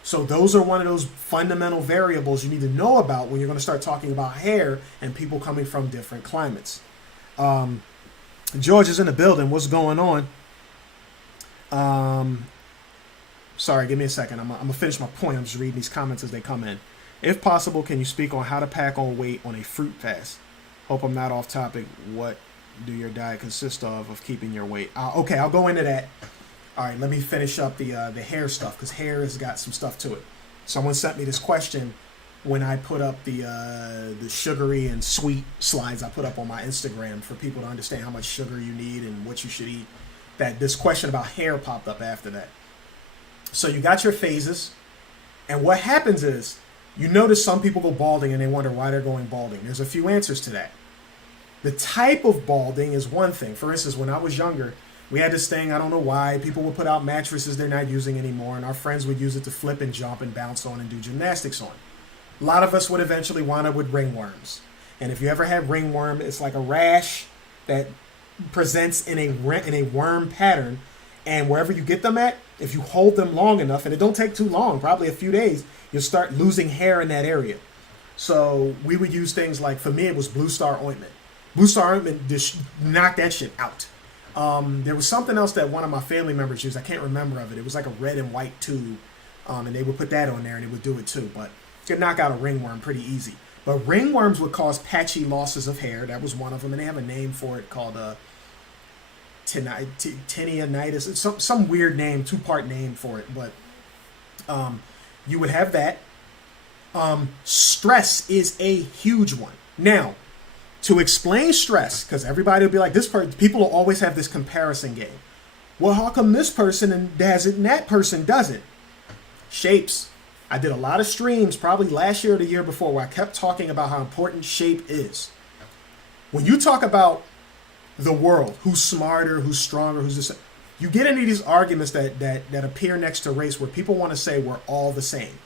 So those are one of those fundamental variables you need to know about when you're going to start talking about hair and people coming from different climates. George is in the building. What's going on? Sorry, give me a second. I'm going to finish my point. I'm just reading these comments as they come in. If possible, can you speak on how to pack on weight on a fruit fast? Hope I'm not off topic. What do your diet consist of keeping your weight? Okay, I'll go into that. All right, let me finish up the hair stuff because hair has got some stuff to it. Someone sent me this question when I put up the sugary and sweet slides I put up on my Instagram for people to understand how much sugar you need and what you should eat. That this question about hair popped up after that. So you got your phases, and what happens is you notice some people go balding and they wonder why they're going balding. There's a few answers to that. The type of balding is one thing. For instance, when I was younger, we had this thing, I don't know why, people would put out mattresses they're not using anymore, and our friends would use it to flip and jump and bounce on and do gymnastics on. A lot of us would eventually wind up with ringworms. And if you ever had ringworm, it's like a rash that presents in a worm pattern, and wherever you get them at, if you hold them long enough, and it don't take too long, probably a few days, you'll start losing hair in that area. So we would use things like, for me, it was Blue Star ointment. Blue Star ointment just knocked that shit out. There was something else that one of my family members used. I can't remember of it. It was like a red and white tube, and they would put that on there and it would do it too. But it could knock out a ringworm pretty easy. But ringworms would cause patchy losses of hair. That was one of them, and they have a name for it called tinnitus. It's some weird name, 2-part name for it. But You would have that. Stress is a huge one. Now, to explain stress, because everybody will be like, people will always have this comparison game. Well, how come this person has it and that person doesn't? Shapes. I did a lot of streams, probably last year or the year before, where I kept talking about how important shape is. When you talk about the world, who's smarter, who's stronger, who's this, you get into these arguments that appear next to race where people want to say we're all the same.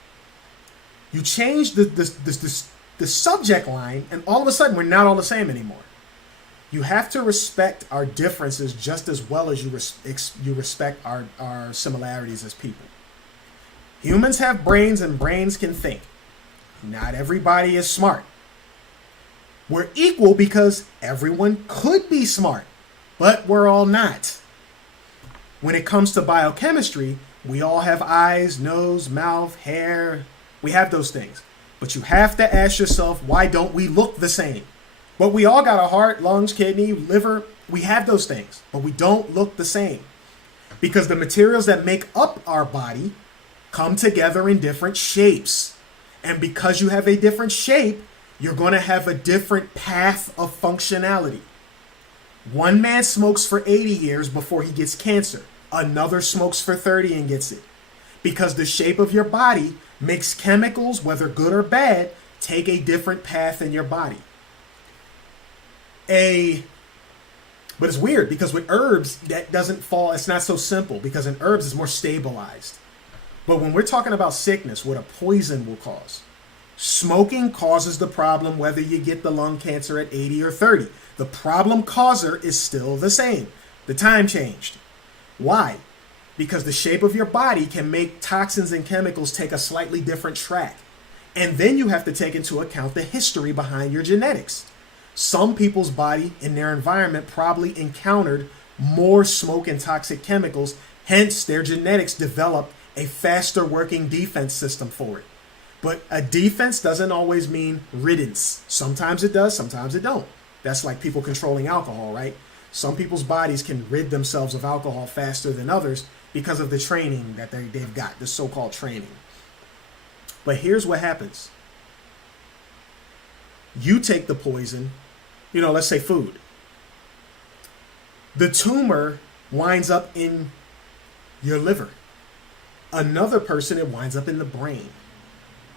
You change the subject line, and all of a sudden we're not all the same anymore. You have to respect our differences just as well as you respect our similarities as people. Humans have brains and brains can think. Not everybody is smart. We're equal because everyone could be smart, but we're all not. When it comes to biochemistry, we all have eyes, nose, mouth, hair. We have those things. But you have to ask yourself, why don't we look the same? But we all got a heart, lungs, kidney, liver. We have those things, but we don't look the same. Because the materials that make up our body come together in different shapes. And because you have a different shape, you're going to have a different path of functionality. One man smokes for 80 years before he gets cancer. Another smokes for 30 and gets it. Because the shape of your body makes chemicals, whether good or bad, take a different path in your body. But it's weird because with herbs, that doesn't fall, it's not so simple because in herbs it's more stabilized. But when we're talking about sickness, what a poison will cause, smoking causes the problem whether you get the lung cancer at 80 or 30. The problem causer is still the same. The time changed. Why? Because the shape of your body can make toxins and chemicals take a slightly different track. And then you have to take into account the history behind your genetics. Some people's body in their environment probably encountered more smoke and toxic chemicals, hence their genetics developed a faster working defense system for it. But a defense doesn't always mean riddance. Sometimes it does, sometimes it don't. That's like people controlling alcohol, right? Some people's bodies can rid themselves of alcohol faster than others because of the training that they've got, the so-called training. But here's what happens. You take the poison, let's say food. The tumor winds up in your liver. Another person, it winds up in the brain.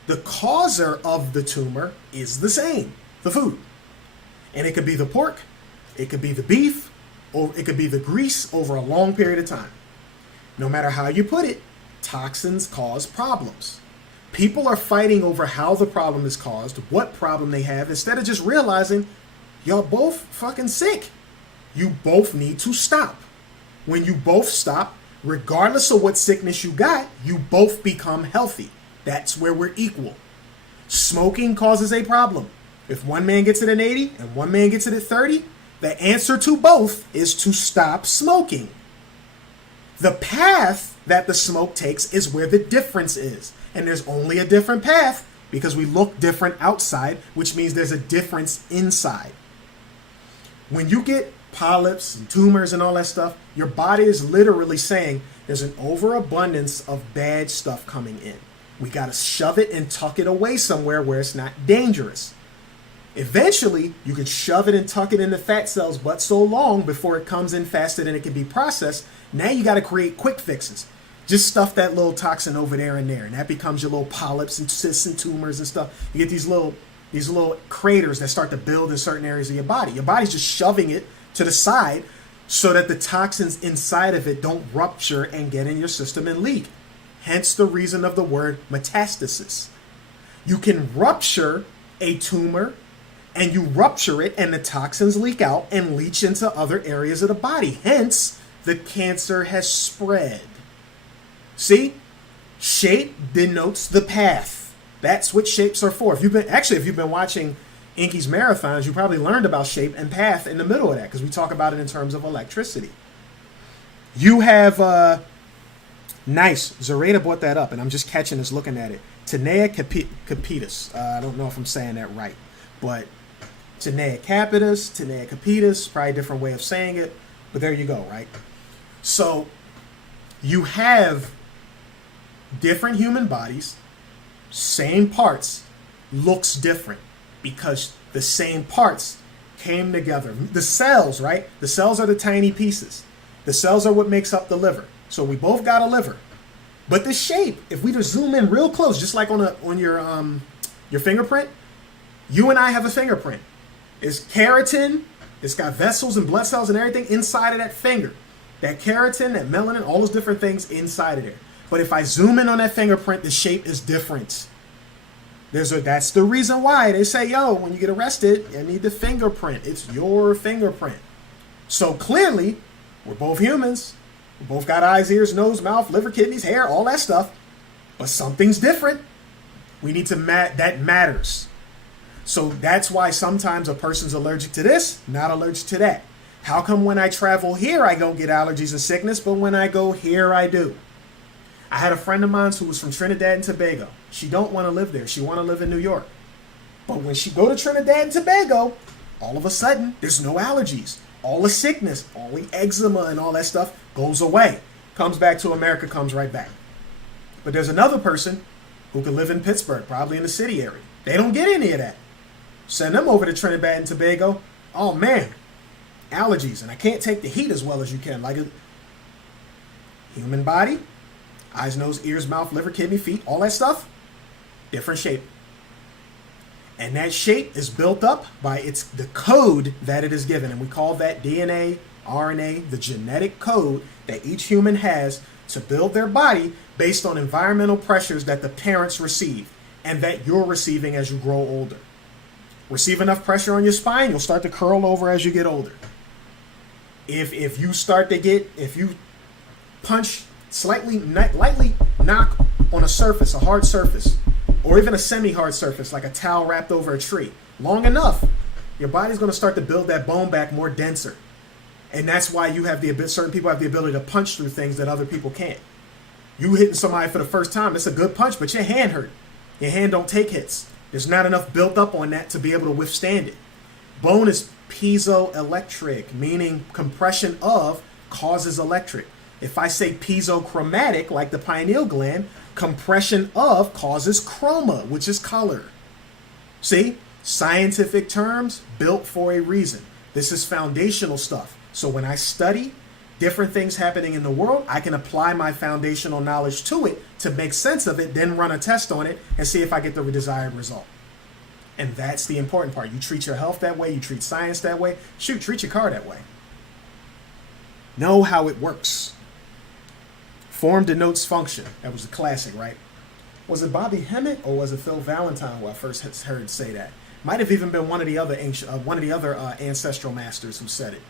The causer of the tumor is the same, the food. And it could be the pork, it could be the beef, or it could be the grease over a long period of time. No matter how you put it, toxins cause problems. People are fighting over how the problem is caused, what problem they have, instead of just realizing y'all both fucking sick. You both need to stop. When you both stop, regardless of what sickness you got, you both become healthy. That's where we're equal. Smoking causes a problem. If one man gets it at 80 and one man gets it at 30, the answer to both is to stop smoking. The path that the smoke takes is where the difference is. And there's only a different path because we look different outside, which means there's a difference inside. When you get polyps and tumors and all that stuff, your body is literally saying there's an overabundance of bad stuff coming in. We got to shove it and tuck it away somewhere where it's not dangerous. Eventually, you can shove it and tuck it in the fat cells, but so long before it comes in faster than it can be processed. Now you got to create quick fixes. Just stuff that little toxin over there and there, and that becomes your little polyps and cysts and tumors and stuff. You get these little craters that start to build in certain areas of your body. Your body's just shoving it to the side so that the toxins inside of it don't rupture and get in your system and leak. Hence the reason of the word metastasis. You can rupture a tumor and you rupture it and the toxins leak out and leach into other areas of the body. Hence, the cancer has spread. See? Shape denotes the path. That's what shapes are for. If you've been watching ENQI'S marathons, you probably learned about shape and path in the middle of that because we talk about it in terms of electricity. You have, nice, Zareta brought that up and I'm just catching this looking at it. Tinea capitis. I don't know if I'm saying that right, but Tinea capitis, Tinea capitis, probably a different way of saying it, but there you go, right? So you have different human bodies same parts, looks different because the same parts came together. The cells, right? The cells are the tiny pieces. The cells are what makes up the liver. So we both got a liver. But the shape, if we just zoom in real close, just like on your fingerprint, you and I have a fingerprint. It's keratin, it's got vessels and blood cells and everything inside of that finger. That keratin, that melanin, all those different things inside of there. But if I zoom in on that fingerprint, the shape is different. That's the reason why they say, yo, when you get arrested, you need the fingerprint. It's your fingerprint. So clearly, we're both humans. We both got eyes, ears, nose, mouth, liver, kidneys, hair, all that stuff. But something's different. We need to that matters. So that's why sometimes a person's allergic to this, not allergic to that. How come when I travel here, I don't get allergies and sickness, but when I go here, I do? I had a friend of mine who was from Trinidad and Tobago. She don't want to live there. She want to live in New York. But when she go to Trinidad and Tobago, all of a sudden, there's no allergies. All the sickness, all the eczema and all that stuff goes away. Comes back to America, comes right back. But there's another person who could live in Pittsburgh, probably in the city area. They don't get any of that. Send them over to Trinidad and Tobago. Oh, man. Allergies. And I can't take the heat as well as you can. Like a human body. Eyes, nose, ears, mouth, liver, kidney, feet, all that stuff, different shape. And that shape is built up by the code that it is given. And we call that DNA, RNA, the genetic code that each human has to build their body based on environmental pressures that the parents receive and that you're receiving as you grow older. Receive enough pressure on your spine, you'll start to curl over as you get older. If you punch lightly knock on a surface, a hard surface, or even a semi-hard surface like a towel wrapped over a tree, long enough, your body's going to start to build that bone back more denser. And that's why certain people have the ability to punch through things that other people can't. You hitting somebody for the first time, it's a good punch, but your hand hurt. Your hand don't take hits. There's not enough built up on that to be able to withstand it. Bone is piezoelectric, meaning compression of causes electric. If I say piezochromatic, like the pineal gland, compression of causes chroma, which is color. See? Scientific terms built for a reason. This is foundational stuff. So when I study different things happening in the world, I can apply my foundational knowledge to it to make sense of it, then run a test on it and see if I get the desired result. And that's the important part. You treat your health that way. You treat science that way. Shoot, treat your car that way. Know how it works. Form denotes function. That was a classic, right? Was it Bobby Hemmett or was it Phil Valentine who I first heard say that? Might have even been one of the other ancestral masters who said it.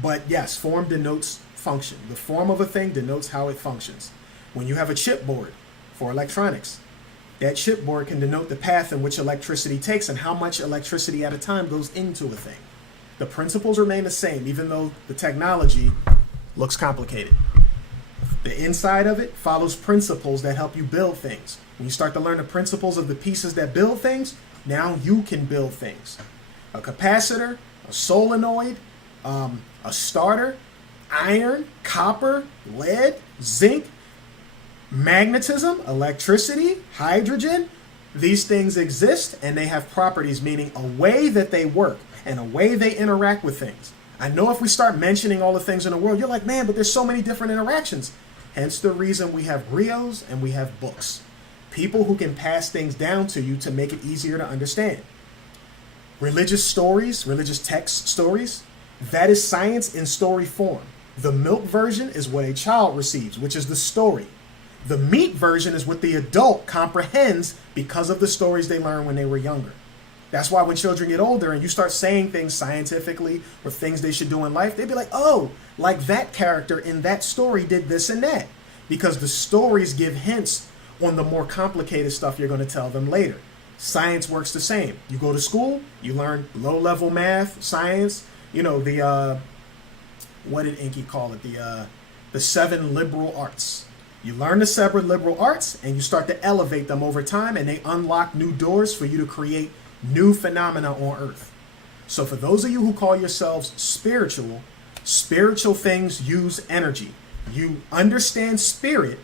But yes, form denotes function. The form of a thing denotes how it functions. When you have a chipboard for electronics, that chipboard can denote the path in which electricity takes and how much electricity at a time goes into a thing. The principles remain the same, even though the technology looks complicated. The inside of it follows principles that help you build things. When you start to learn the principles of the pieces that build things, now you can build things. A capacitor, a solenoid, a starter, iron, copper, lead, zinc, magnetism, electricity, hydrogen. These things exist and they have properties, meaning a way that they work and a way they interact with things. I know if we start mentioning all the things in the world, you're like, man, but there's so many different interactions. Hence the reason we have griots and we have books. People who can pass things down to you to make it easier to understand. Religious stories, religious text stories, that is science in story form. The milk version is what a child receives, which is the story. The meat version is what the adult comprehends because of the stories they learned when they were younger. That's why when children get older and you start saying things scientifically or things they should do in life, they'd be like, oh, like that character in that story did this and that. Because the stories give hints on the more complicated stuff you're going to tell them later. Science works the same. You go to school, you learn low-level math, science, what did ENQI call it? The 7 liberal arts. You learn the 7 liberal arts and you start to elevate them over time and they unlock new doors for you to create new phenomena on earth. So for those of you who call yourselves spiritual things use energy. You understand spirit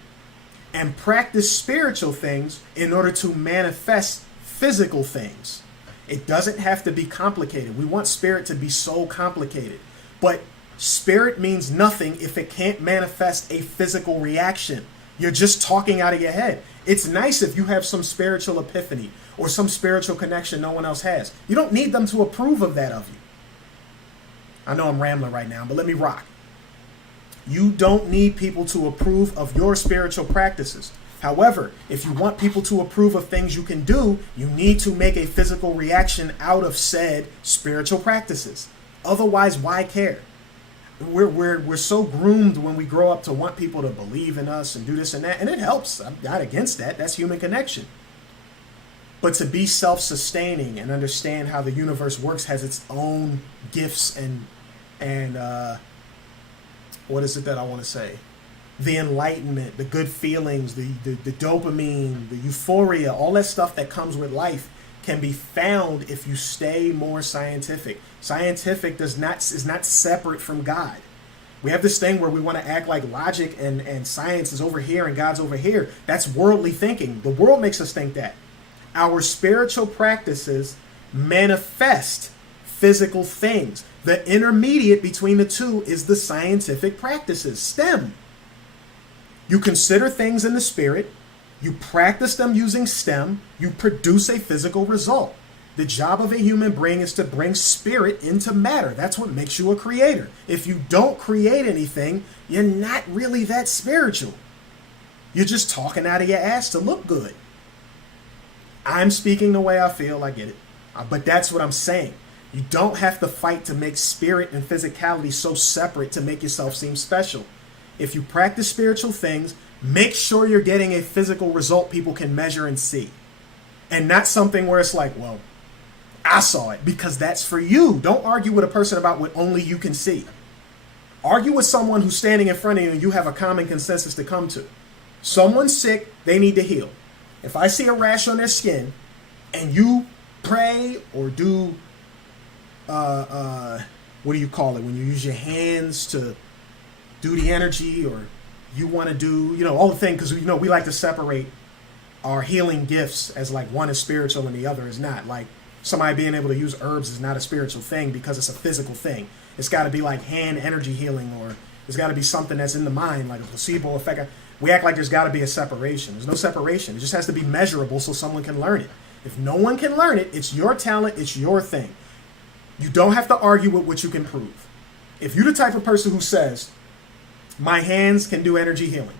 and practice spiritual things in order to manifest physical things. It doesn't have to be complicated. We want spirit to be so complicated. But spirit means nothing if it can't manifest a physical reaction. You're just talking out of your head. It's nice if you have some spiritual epiphany or some spiritual connection no one else has. You don't need them to approve of that of you. I know I'm rambling right now, but let me rock. You don't need people to approve of your spiritual practices. However, if you want people to approve of things you can do, you need to make a physical reaction out of said spiritual practices. Otherwise, why care? We're so groomed when we grow up to want people to believe in us and do this and that, and it helps. I'm not against that. That's human connection. But to be self-sustaining and understand how the universe works has its own gifts and what is it that I want to say? The enlightenment, the good feelings, the dopamine, the euphoria, all that stuff that comes with life can be found if you stay more scientific. Scientific is not separate from God. We have this thing where we want to act like logic and science is over here and God's over here. That's worldly thinking. The world makes us think that. Our spiritual practices manifest physical things. The intermediate between the two is the scientific practices, STEM. You consider things in the spirit, you practice them using STEM, you produce a physical result. The job of a human brain is to bring spirit into matter. That's what makes you a creator. If you don't create anything, you're not really that spiritual. You're just talking out of your ass to look good. I'm speaking the way I feel, I get it. But that's what I'm saying. You don't have to fight to make spirit and physicality so separate to make yourself seem special. If you practice spiritual things, make sure you're getting a physical result people can measure and see. And not something where it's like, well, I saw it, because that's for you. Don't argue with a person about what only you can see. Argue with someone who's standing in front of you and you have a common consensus to come to. Someone's sick, they need to heal. If I see a rash on their skin and you pray or do, what do you call it? When you use your hands to do the energy, or you want to do, all the things, because, we like to separate our healing gifts as like one is spiritual and the other is not. Like somebody being able to use herbs is not a spiritual thing because it's a physical thing. It's got to be like hand energy healing, or there's got to be something that's in the mind, like a placebo effect. We act like there's got to be a separation. There's no separation. It just has to be measurable so someone can learn it. If no one can learn it, it's your talent, it's your thing. You don't have to argue with what you can prove. If you're the type of person who says, my hands can do energy healing,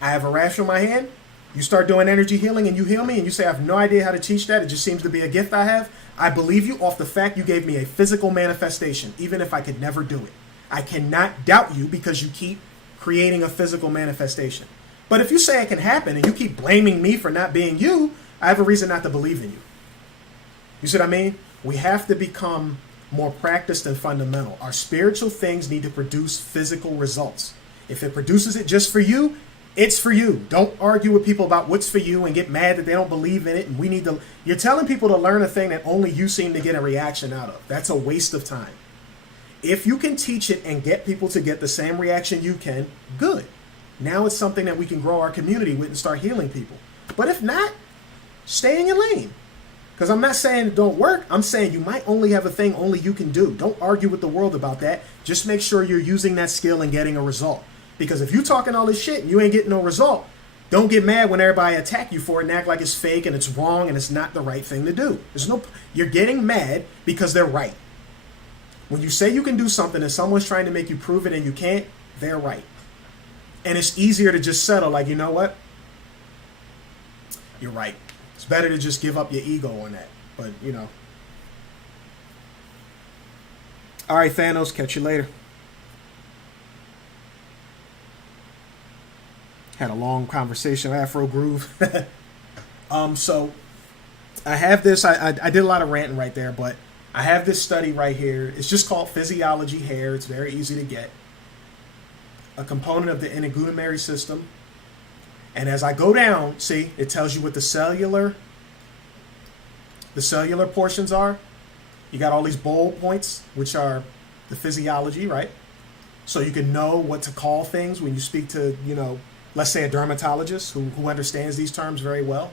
I have a rash on my hand, you start doing energy healing and you heal me, and you say, I have no idea how to teach that, it just seems to be a gift I have, I believe you off the fact you gave me a physical manifestation, even if I could never do it. I cannot doubt you because you keep creating a physical manifestation. But if you say it can happen and you keep blaming me for not being you, I have a reason not to believe in you. You see what I mean? We have to become more practiced and fundamental. Our spiritual things need to produce physical results. If it produces it just for you, it's for you. Don't argue with people about what's for you and get mad that they don't believe in it. And we need to, you're telling people to learn a thing that only you seem to get a reaction out of. That's a waste of time. If you can teach it and get people to get the same reaction you can, good. Now it's something that we can grow our community with and start healing people. But if not, stay in your lane. Because I'm not saying it don't work. I'm saying you might only have a thing only you can do. Don't argue with the world about that. Just make sure you're using that skill and getting a result. Because if you're talking all this shit and you ain't getting no result, don't get mad when everybody attack you for it and act like it's fake and it's wrong and it's not the right thing to do. You're getting mad because they're right. When you say you can do something and someone's trying to make you prove it and you can't, they're right. And it's easier to just settle like, you know what? You're right. It's better to just give up your ego on that. But, All right, Thanos. Catch you later. Had a long conversation with Afro Groove. So I have this. I did a lot of ranting right there, but I have this study right here. It's just called Physiology Hair. It's very easy to get. A component of the integumentary system. And as I go down, see, it tells you what the cellular portions are. You got all these bold points, which are the physiology, right? So you can know what to call things when you speak to, let's say a dermatologist who understands these terms very well.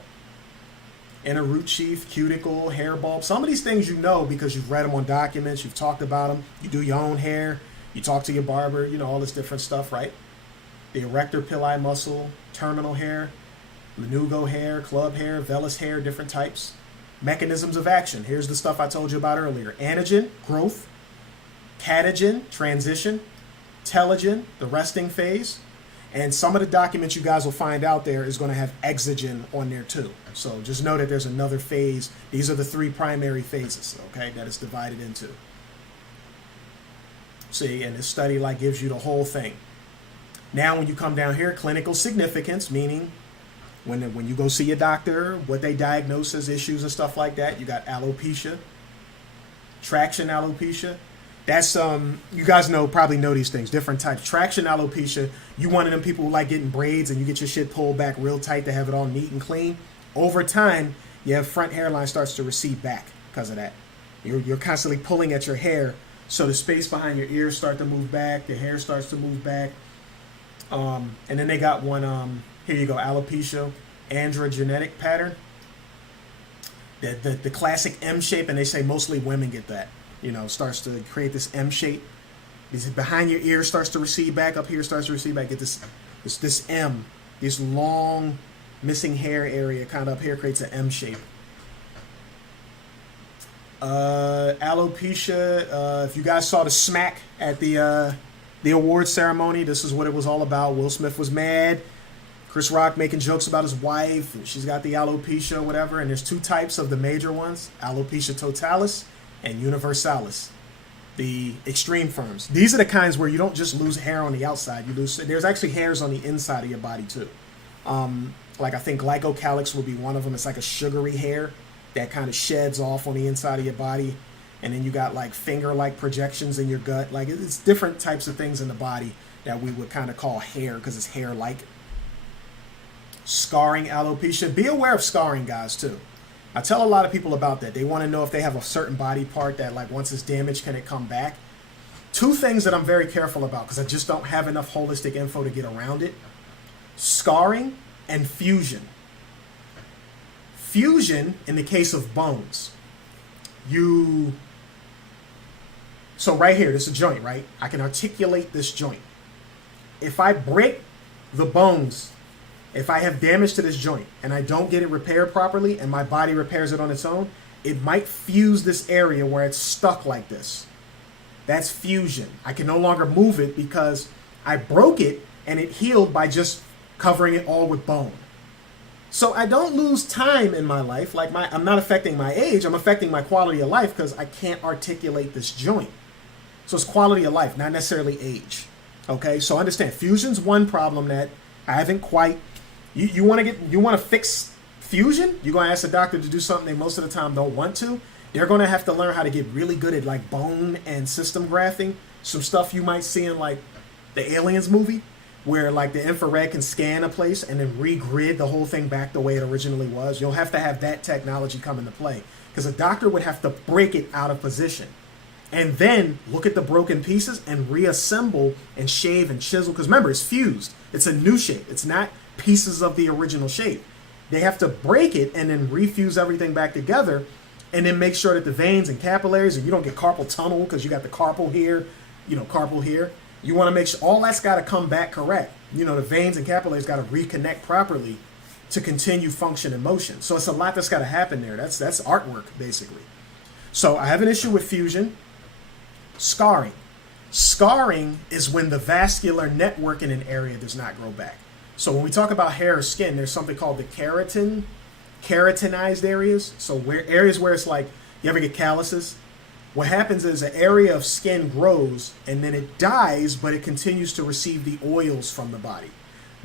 Inner root sheath, cuticle, hair bulb. Some of these things you know because you've read them on documents, you've talked about them, you do your own hair, you talk to your barber, you know, all this different stuff, right? The erector pili muscle, terminal hair, lanugo hair, club hair, vellus hair, different types. Mechanisms of action. Here's the stuff I told you about earlier. Anagen, growth. Catagen, transition. Telogen, the resting phase. And some of the documents you guys will find out there is going to have exogen on there too. So just know that there's another phase. These are the 3 primary phases, okay, that it's divided into. See, and this study like gives you the whole thing. Now when you come down here, clinical significance, meaning when you go see a doctor, what they diagnose as issues and stuff like that. You got alopecia, traction alopecia. That's you guys probably know these things, different types. Traction alopecia, you one of them people who like getting braids and you get your shit pulled back real tight to have it all neat and clean. Over time, your front hairline starts to recede back because of that. You're constantly pulling at your hair, so the space behind your ears start to move back, the hair starts to move back. And then they got one, here you go, alopecia, androgenetic pattern. The classic M shape, and they say mostly women get that. You know, starts to create this M shape. Behind your ear starts to recede back, up here starts to recede back. Get this M, this long missing hair area kind of up here creates an M shape. Alopecia, if you guys saw the smack at the award ceremony, this is what it was all about. Will Smith was mad. Chris Rock making jokes about his wife. She's got the alopecia or whatever. And there's 2 types of the major ones, alopecia totalis and universalis, the extreme forms. These are the kinds where you don't just lose hair on the outside. There's actually hairs on the inside of your body too. Like I think glycocalyx would be one of them. It's like a sugary hair that kind of sheds off on the inside of your body. And then you got like finger-like projections in your gut. Like it's different types of things in the body that we would kind of call hair because it's hair-like. Scarring alopecia. Be aware of scarring, guys, too. I tell a lot of people about that. They want to know if they have a certain body part that like once it's damaged, can it come back? 2 things that I'm very careful about because I just don't have enough holistic info to get around it. Scarring and fusion. Fusion in the case of bones. So right here, this is a joint, right? I can articulate this joint. If I break the bones, if I have damage to this joint and I don't get it repaired properly and my body repairs it on its own, it might fuse this area where it's stuck like this. That's fusion. I can no longer move it because I broke it and it healed by just covering it all with bone. So I don't lose time in my life. Like I'm not affecting my age. I'm affecting my quality of life because I can't articulate this joint. So it's quality of life, not necessarily age. Okay, so understand, fusion's one problem that I haven't quite. You want to fix fusion? You're going to ask a doctor to do something they most of the time don't want to. They're going to have to learn how to get really good at like bone and system grafting. Some stuff you might see in like the Aliens movie, where like the infrared can scan a place and then regrid the whole thing back the way it originally was. You'll have to have that technology come into play because a doctor would have to break it out of position and then look at the broken pieces and reassemble and shave and chisel. Because remember, it's fused. It's a new shape. It's not pieces of the original shape. They have to break it and then refuse everything back together and then make sure that the veins and capillaries, and you don't get carpal tunnel because you got the carpal here, carpal here. You want to make sure all that's got to come back correct. The veins and capillaries got to reconnect properly to continue function and motion. So it's a lot that's got to happen there. That's artwork, basically. So I have an issue with fusion. Scarring. Scarring is when the vascular network in an area does not grow back. So when we talk about hair or skin, there's something called the keratinized areas. So areas where it's like, you ever get calluses? What happens is an area of skin grows and then it dies, but it continues to receive the oils from the body.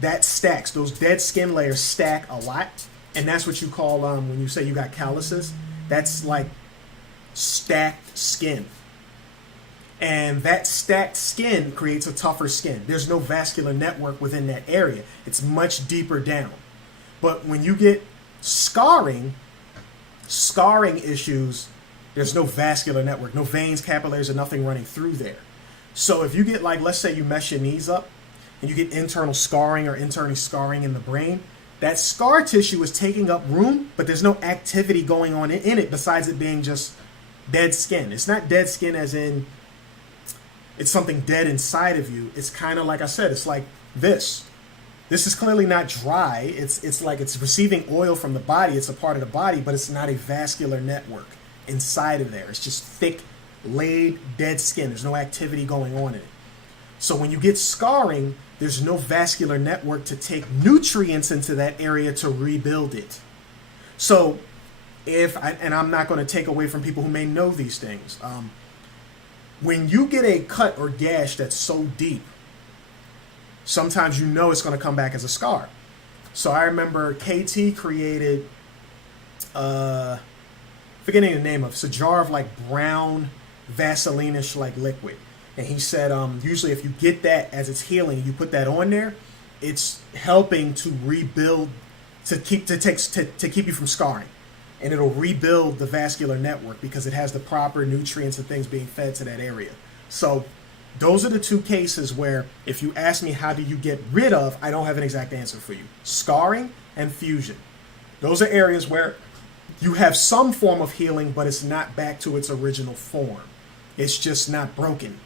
That stacks. Those dead skin layers stack a lot. And that's what you call, when you say you got calluses, that's like stacked skin. And that stacked skin creates a tougher skin. There's no vascular network within that area. It's much deeper down. But when you get scarring issues, there's no vascular network, no veins, capillaries, or nothing running through there. So if you get like, let's say you mess your knees up, and you get internal scarring or internal scarring in the brain, that scar tissue is taking up room, but there's no activity going on in it besides it being just dead skin. It's not dead skin as in it's something dead inside of you. It's kind of like I said, it's like this. This is clearly not dry. It's like it's receiving oil from the body. It's a part of the body, but it's not a vascular network inside of there. It's just thick, laid, dead skin. There's no activity going on in it. So when you get scarring, there's no vascular network to take nutrients into that area to rebuild it. So and I'm not going to take away from people who may know these things. When you get a cut or gash that's so deep, sometimes you know it's going to come back as a scar. So I remember KT created, forgetting the name of it, it's a jar of like brown Vaseline-ish like liquid. And he said, usually if you get that as it's healing, you put that on there, it's helping to rebuild, to keep you from scarring. And it'll rebuild the vascular network because it has the proper nutrients and things being fed to that area. So those are the two cases where if you ask me how do you get rid of, I don't have an exact answer for you. Scarring and fusion. Those are areas where you have some form of healing, but it's not back to its original form. It's just not broken.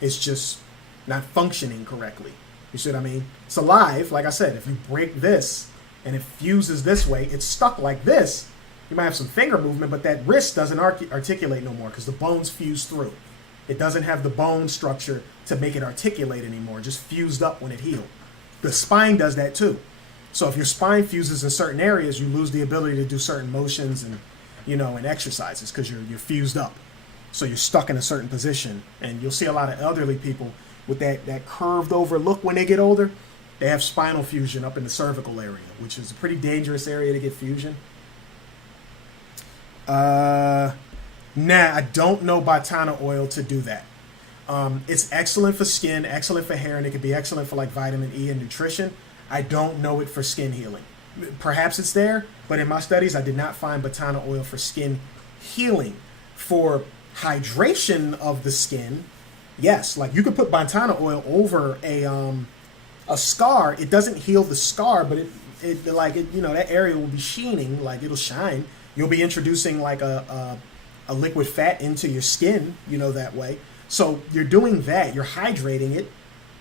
It's just not functioning correctly. You see what I mean? It's alive. Like I said, if you break this and it fuses this way, it's stuck like this. You might have some finger movement, but that wrist doesn't articulate no more because the bones fuse through. It doesn't have the bone structure to make it articulate anymore, just fused up when it healed. The spine does that too. So if your spine fuses in certain areas, you lose the ability to do certain motions and, and exercises because you're fused up. So you're stuck in a certain position. And you'll see a lot of elderly people with that curved over look when they get older. They have spinal fusion up in the cervical area, which is a pretty dangerous area to get fusion. I don't know Botana oil to do that. It's excellent for skin, excellent for hair, and it could be excellent for like vitamin E and nutrition. I don't know it for skin healing. Perhaps it's there, but in my studies, I did not find Botana oil for skin healing. For hydration of the skin, yes, like you could put Botana oil over a scar. It doesn't heal the scar, but that area will be sheening, like it'll shine. You'll be introducing like a liquid fat into your skin, that way. So you're doing that. You're hydrating it,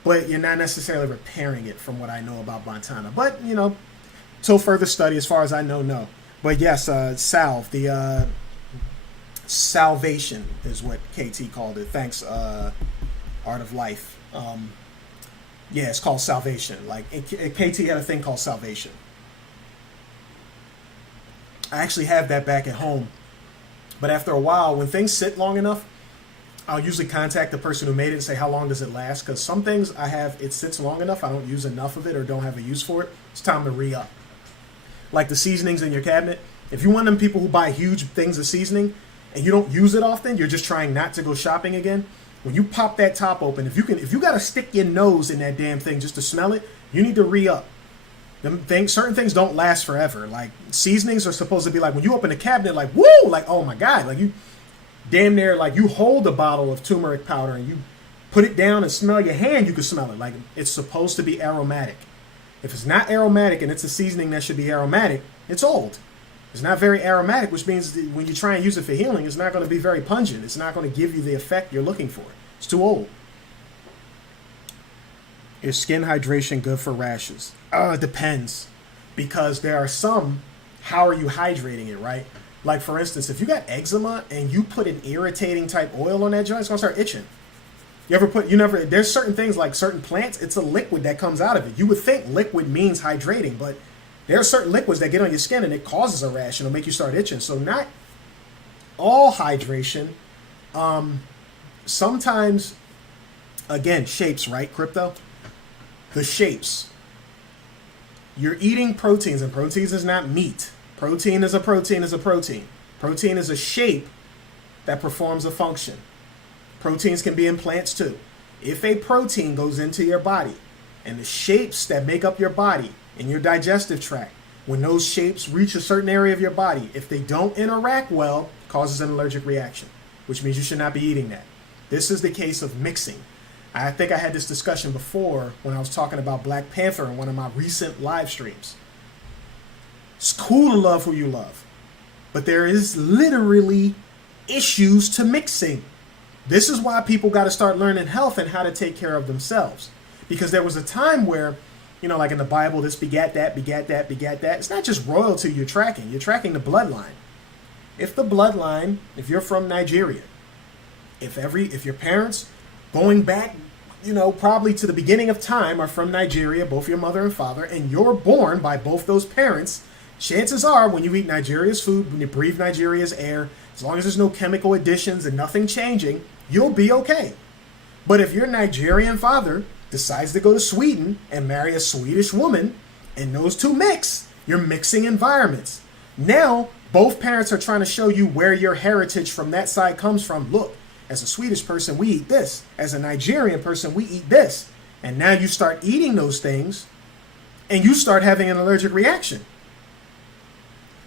but you're not necessarily repairing it from what I know about Botana. But, till further study, as far as I know, no. But yes, salve, the salvation is what KT called it. Thanks, Art of Life. It's called salvation. Like KT had a thing called salvation. I actually have that back at home. But after a while, when things sit long enough, I'll usually contact the person who made it and say, how long does it last? Because some things it sits long enough, I don't use enough of it or don't have a use for it. It's time to re-up. Like the seasonings in your cabinet. If you're one of them people who buy huge things of seasoning and you don't use it often, you're just trying not to go shopping again. When you pop that top open, if you got to stick your nose in that damn thing just to smell it, you need to re-up. Certain things don't last forever. Like seasonings are supposed to be like when you open a cabinet, like woo, like oh my god, like you damn near like you hold a bottle of turmeric powder and you put it down and smell your hand, you can smell it. Like it's supposed to be aromatic. If it's not aromatic and it's a seasoning that should be aromatic, it's old. It's not very aromatic, which means that when you try and use it for healing, it's not going to be very pungent. It's not going to give you the effect you're looking for. It's too old. Is skin hydration good for rashes? It depends. Because there are some, how are you hydrating it, right? Like, for instance, if you got eczema and you put an irritating type oil on that joint, it's going to start itching. There's certain things like certain plants, it's a liquid that comes out of it. You would think liquid means hydrating, but there are certain liquids that get on your skin and it causes a rash and it'll make you start itching. So not all hydration. Sometimes, again, shapes, right, Crypto? The shapes. You're eating proteins, and proteins is not meat. Protein is a protein is a protein. Protein is a shape that performs a function. Proteins can be in plants too. If a protein goes into your body, and the shapes that make up your body in your digestive tract, when those shapes reach a certain area of your body, if they don't interact well, causes an allergic reaction, which means you should not be eating that. This is the case of mixing. I think I had this discussion before when I was talking about Black Panther in one of my recent live streams. It's cool to love who you love, but there is literally issues to mixing. This is why people got to start learning health and how to take care of themselves. Because there was a time where, you know, like in the Bible, this begat that, begat that, begat that. It's not just royalty you're tracking the bloodline. If the bloodline, if you're from Nigeria, if your parents going back, you know, probably to the beginning of time are from Nigeria, both your mother and father, and you're born by both those parents, chances are when you eat Nigeria's food, when you breathe Nigeria's air, as long as there's no chemical additions and nothing changing, you'll be okay. But if your Nigerian father decides to go to Sweden and marry a Swedish woman, and those two mix, you're mixing environments. Now, both parents are trying to show you where your heritage from that side comes from. Look, as a Swedish person, we eat this. As a Nigerian person, we eat this. And now you start eating those things, and you start having an allergic reaction.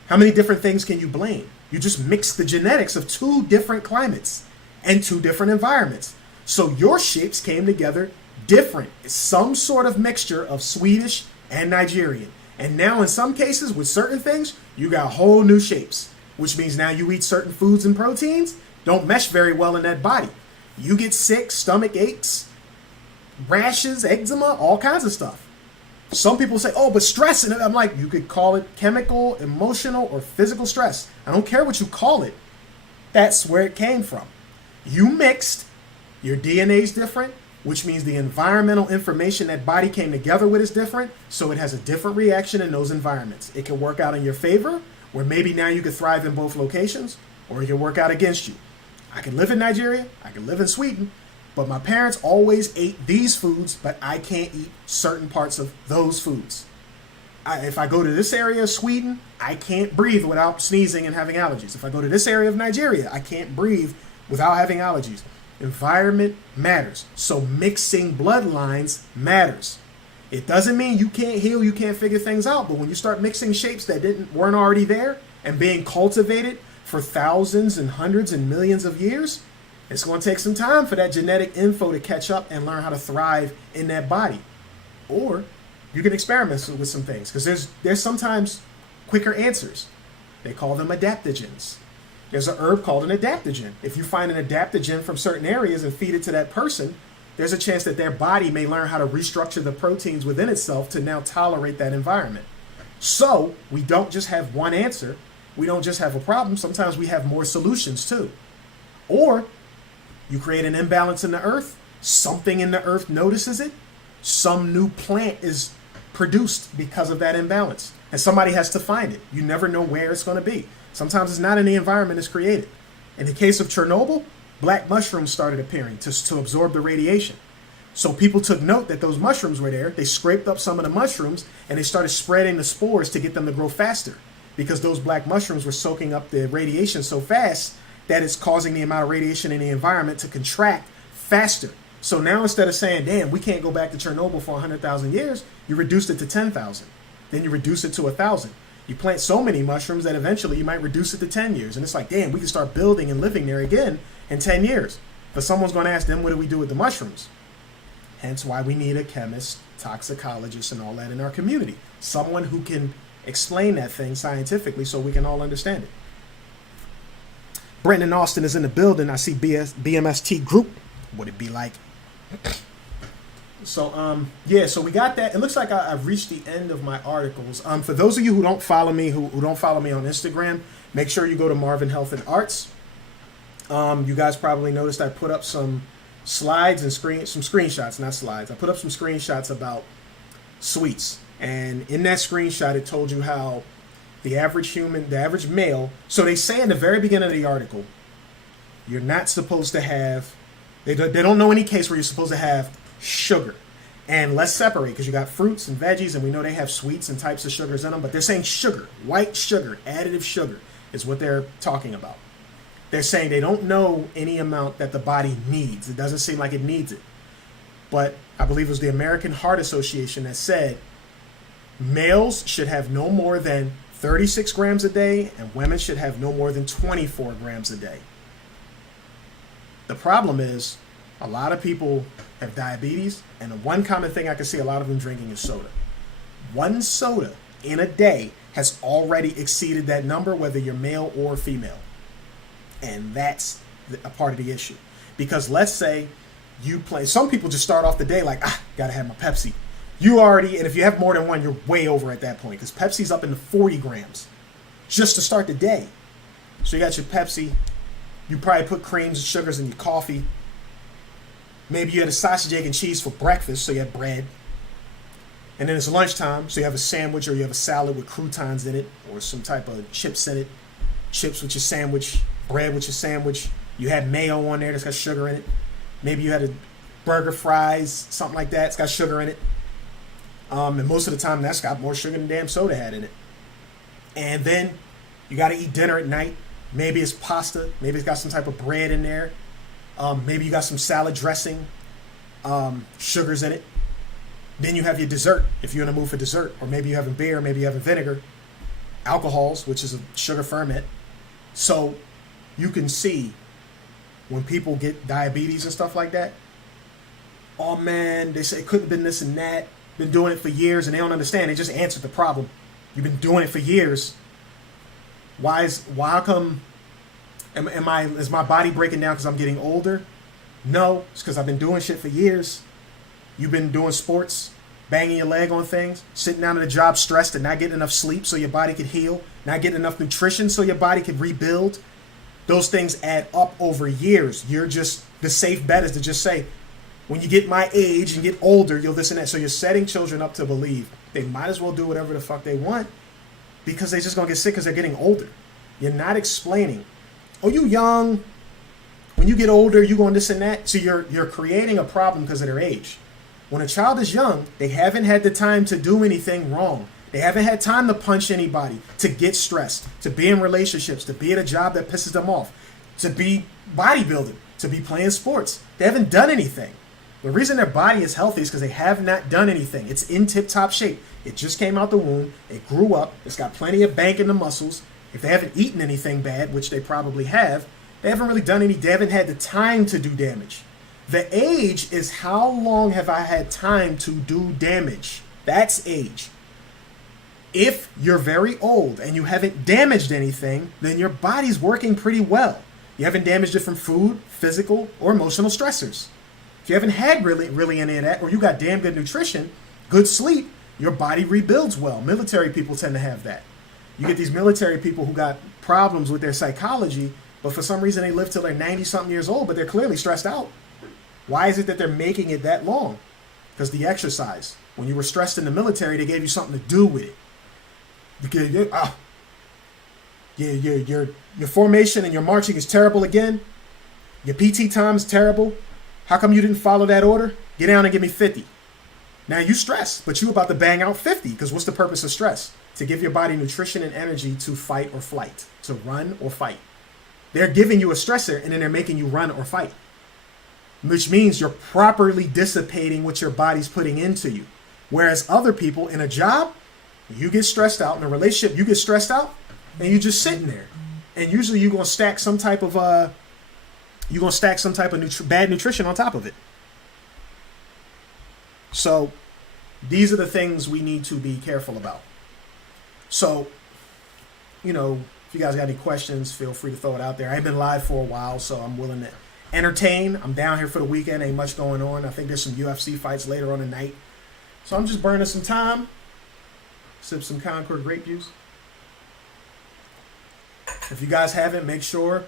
How many different things can you blame? You just mix the genetics of two different climates and two different environments. So your shapes came together different. It's some sort of mixture of Swedish and Nigerian. And now in some cases with certain things, you got whole new shapes, which means now you eat certain foods and proteins, don't mesh very well in that body. You get sick, stomach aches, rashes, eczema, all kinds of stuff. Some people say, oh, but stress. And I'm like, you could call it chemical, emotional, or physical stress. I don't care what you call it. That's where it came from. You mixed, your DNA is different, which means the environmental information that body came together with is different, so it has a different reaction in those environments. It can work out in your favor, where maybe now you could thrive in both locations, or it can work out against you. I can live in Nigeria, I can live in Sweden, but my parents always ate these foods, but I can't eat certain parts of those foods. If I go to this area of Sweden, I can't breathe without sneezing and having allergies. If I go to this area of Nigeria, I can't breathe without having allergies. Environment matters. So mixing bloodlines matters. It doesn't mean you can't heal, you can't figure things out, but when you start mixing shapes that weren't already there and being cultivated for thousands and hundreds and millions of years, it's going to take some time for that genetic info to catch up and learn how to thrive in that body. Or you can experiment with some things, because there's sometimes quicker answers. They call them adaptogens. There's a herb called an adaptogen. If you find an adaptogen from certain areas and feed it to that person, there's a chance that their body may learn how to restructure the proteins within itself to now tolerate that environment. So we don't just have one answer. We don't just have a problem. Sometimes we have more solutions too. Or you create an imbalance in the earth. Something in the earth notices it. Some new plant is produced because of that imbalance. And somebody has to find it. You never know where it's going to be. Sometimes it's not in the environment it's created. In the case of Chernobyl, black mushrooms started appearing to absorb the radiation. So people took note that those mushrooms were there. They scraped up some of the mushrooms and they started spreading the spores to get them to grow faster, because those black mushrooms were soaking up the radiation so fast that it's causing the amount of radiation in the environment to contract faster. So now instead of saying, damn, we can't go back to Chernobyl for 100,000 years, you reduced it to 10,000. Then you reduce it to 1,000. You plant so many mushrooms that eventually you might reduce it to 10 years. And it's like, damn, we can start building and living there again in 10 years. But someone's going to ask them, what do we do with the mushrooms? Hence why we need a chemist, toxicologist, and all that in our community. Someone who can explain that thing scientifically so we can all understand it. Brendan Austin is in the building. I see BMST group. Would it be like? So, yeah, so we got that. It looks like I've reached the end of my articles. For those of you who don't follow me, who don't follow me on Instagram, make sure you go to Marvin Health and Arts. You guys probably noticed I put up some slides and some screenshots, not slides. I put up some screenshots about sweets. And in that screenshot, it told you how the average male, so they say in the very beginning of the article, you're not supposed to have, they don't know any case where you're supposed to have sugar. And let's separate, because you got fruits and veggies, and we know they have sweets and types of sugars in them, but they're saying sugar, white sugar, additive sugar is what they're talking about. They're saying they don't know any amount that the body needs. It doesn't seem like it needs it. But I believe it was the American Heart Association that said males should have no more than 36 grams a day, and women should have no more than 24 grams a day. The problem is, A lot of people have diabetes, and the one common thing I can see a lot of them drinking is soda. One soda in a day has already exceeded that number, whether you're male or female. And that's a part of the issue. Because let's say some people just start off the day like, gotta have my Pepsi. And if you have more than one, you're way over at that point, because Pepsi's up into 40 grams just to start the day. So you got your Pepsi, you probably put creams and sugars in your coffee. Maybe you had a sausage, egg, and cheese for breakfast, so you have bread. And then it's lunchtime, so you have a sandwich or you have a salad with croutons in it or some type of chips in it. Chips with your sandwich, bread with your sandwich. You had mayo on there that's got sugar in it. Maybe you had a burger, fries, something like that. It's got sugar in it. And most of the time, that's got more sugar than damn soda had in it. And then you got to eat dinner at night. Maybe it's pasta. Maybe it's got some type of bread in there. Maybe you got some salad dressing, sugars in it. Then you have your dessert, if you're in a mood for dessert. Or maybe you have a beer, maybe you have a vinegar. Alcohols, which is a sugar ferment. So you can see when people get diabetes and stuff like that, oh man, they say it couldn't have been this and that. Been doing it for years, and they don't understand. They just answered the problem. You've been doing it for years. Why come is my body breaking down because I'm getting older? No, it's because I've been doing shit for years. You've been doing sports, banging your leg on things, sitting down at a job stressed and not getting enough sleep so your body could heal, not getting enough nutrition so your body could rebuild. Those things add up over years. The safe bet is to just say, when you get my age and get older, you'll this and that. So you're setting children up to believe they might as well do whatever the fuck they want because they're just going to get sick because they're getting older. You're not explaining, oh, you young. When you get older, you're going this and that. So you're creating a problem because of their age. When a child is young, they haven't had the time to do anything wrong. They haven't had time to punch anybody, to get stressed, to be in relationships, to be at a job that pisses them off, to be bodybuilding, to be playing sports. They haven't done anything. The reason their body is healthy is because they have not done anything. It's in tip-top shape. It just came out the womb. It grew up. It's got plenty of bank in the muscles. If they haven't eaten anything bad, which they probably have, they haven't really done they haven't had the time to do damage. The age is how long have I had time to do damage. That's age. If you're very old and you haven't damaged anything, then your body's working pretty well. You haven't damaged it from food, physical, or emotional stressors. If you haven't had really any of that, or you got damn good nutrition, good sleep, your body rebuilds well. Military people tend to have that. You get these military people who got problems with their psychology, but for some reason they live till they're 90-something years old, but they're clearly stressed out. Why is it that they're making it that long? Because the exercise. When you were stressed in the military, they gave you something to do with it. Because your formation and your marching is terrible again. Your PT time is terrible. How come you didn't follow that order? Get down and give me 50. Now you stress, but you about to bang out 50, because what's the purpose of stress? To give your body nutrition and energy to fight or flight, to run or fight. They're giving you a stressor, and then they're making you run or fight, which means you're properly dissipating what your body's putting into you. Whereas other people in a job, you get stressed out. In a relationship, you get stressed out, and you're just sitting there. And usually you're gonna stack some type of bad nutrition on top of it. So these are the things we need to be careful about. So, if you guys got any questions, feel free to throw it out there. I've been live for a while, so I'm willing to entertain. I'm down here for the weekend. Ain't much going on. I think there's some UFC fights later on tonight. So I'm just burning some time. Sip some Concord grape juice. If you guys haven't, make sure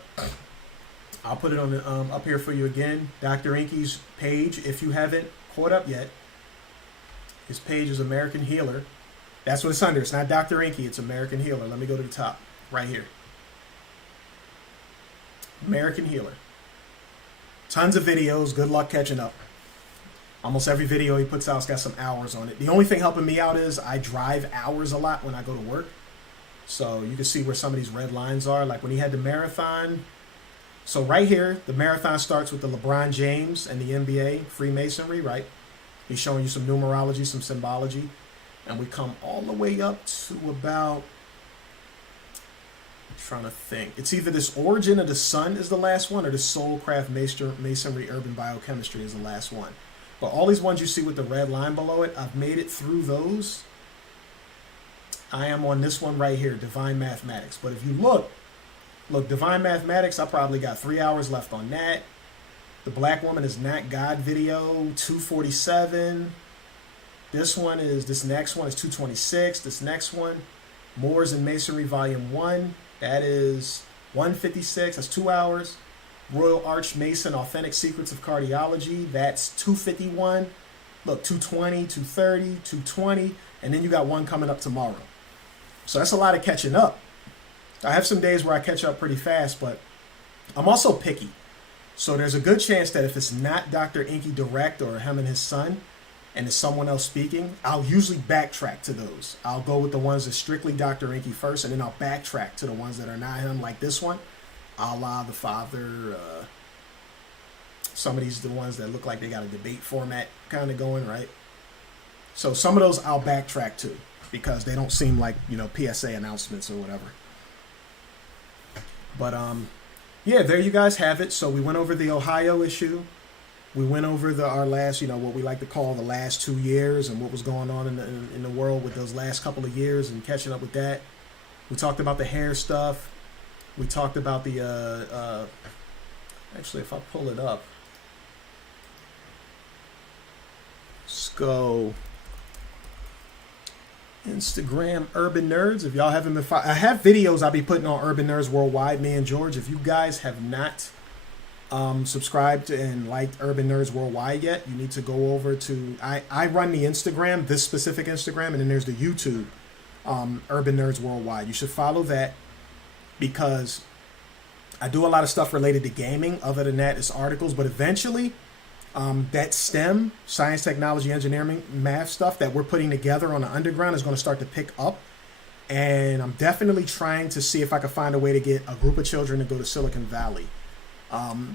I'll put it on the up here for you again. Dr. ENQI'S page. If you haven't caught up yet, his page is American Healer. That's what it's under. It's not Dr. ENQI. It's American Healer. Let me go to the top right here. American Healer. Tons of videos. Good luck catching up. Almost every video he puts out's got some hours on it. The only thing helping me out is I drive hours a lot when I go to work. So you can see where some of these red lines are. Like when he had the marathon. So right here, the marathon starts with the LeBron James and the NBA Freemasonry, right? He's showing you some numerology, some symbology. And we come all the way up to about trying to think. It's either this Origin of the Sun is the last one, or the Soulcraft Masonry Urban Biochemistry is the last one. But all these ones you see with the red line below it, I've made it through those. I am on this one right here, Divine Mathematics. But if you look, Divine Mathematics, I probably got 3 hours left on that. The Black Woman is Not God video, 247. This next one is 226. This next one, Moors and Masonry Volume 1, that is 156, that's 2 hours. Royal Arch Mason, Authentic Secrets of Cardiology, that's 251. Look, 220, 230, 220, and then you got one coming up tomorrow. So that's a lot of catching up. I have some days where I catch up pretty fast, but I'm also picky. So there's a good chance that if it's not Dr. Enqui direct or him and his son, and it's someone else speaking, I'll usually backtrack to those. I'll go with the ones that strictly Dr. Enqui first, and then I'll backtrack to the ones that are not him, like this one, a la the Father. Some of these are the ones that look like they got a debate format kind of going, right? So some of those I'll backtrack to because they don't seem like, PSA announcements or whatever. But yeah, there you guys have it. So we went over the Ohio issue. We went over our last, what we like to call the last 2 years and what was going on in the world with those last couple of years and catching up with that. We talked about the hair stuff. We talked about the, actually, if I pull it up, let's go Instagram Urban Nerds. If y'all haven't been, I have videos I'll be putting on Urban Nerds Worldwide, me and George. If you guys have not subscribed and liked Urban Nerds Worldwide yet, you need to go over to, I run the Instagram, this specific Instagram, and then there's the YouTube, Urban Nerds Worldwide. You should follow that because I do a lot of stuff related to gaming. Other than that, it's articles, but eventually that STEM, science, technology, engineering, math stuff that we're putting together on the underground is going to start to pick up. And I'm definitely trying to see if I can find a way to get a group of children to go to Silicon Valley.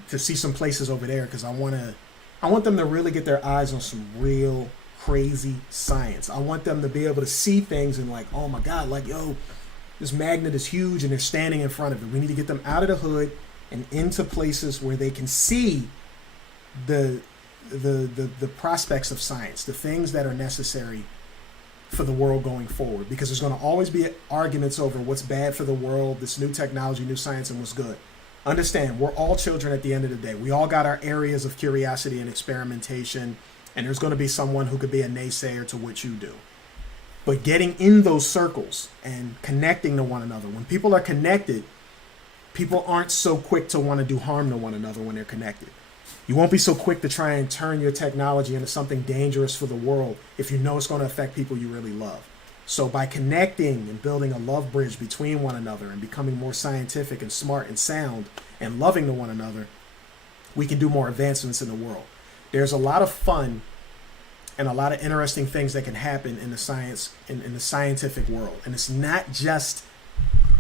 To see some places over there, because I want them to really get their eyes on some real crazy science. I want them to be able to see things and like, oh my God, like, yo, this magnet is huge and they're standing in front of it. We need to get them out of the hood and into places where they can see the prospects of science, the things that are necessary for the world going forward, because there's going to always be arguments over what's bad for the world, this new technology, new science, and what's good. Understand, we're all children at the end of the day. We all got our areas of curiosity and experimentation, and there's going to be someone who could be a naysayer to what you do. But getting in those circles and connecting to one another, when people are connected, people aren't so quick to want to do harm to one another when they're connected. You won't be so quick to try and turn your technology into something dangerous for the world if you know it's going to affect people you really love. So by connecting and building a love bridge between one another and becoming more scientific and smart and sound and loving to one another, we can do more advancements in the world. There's a lot of fun and a lot of interesting things that can happen in the science, in the scientific world. And it's not just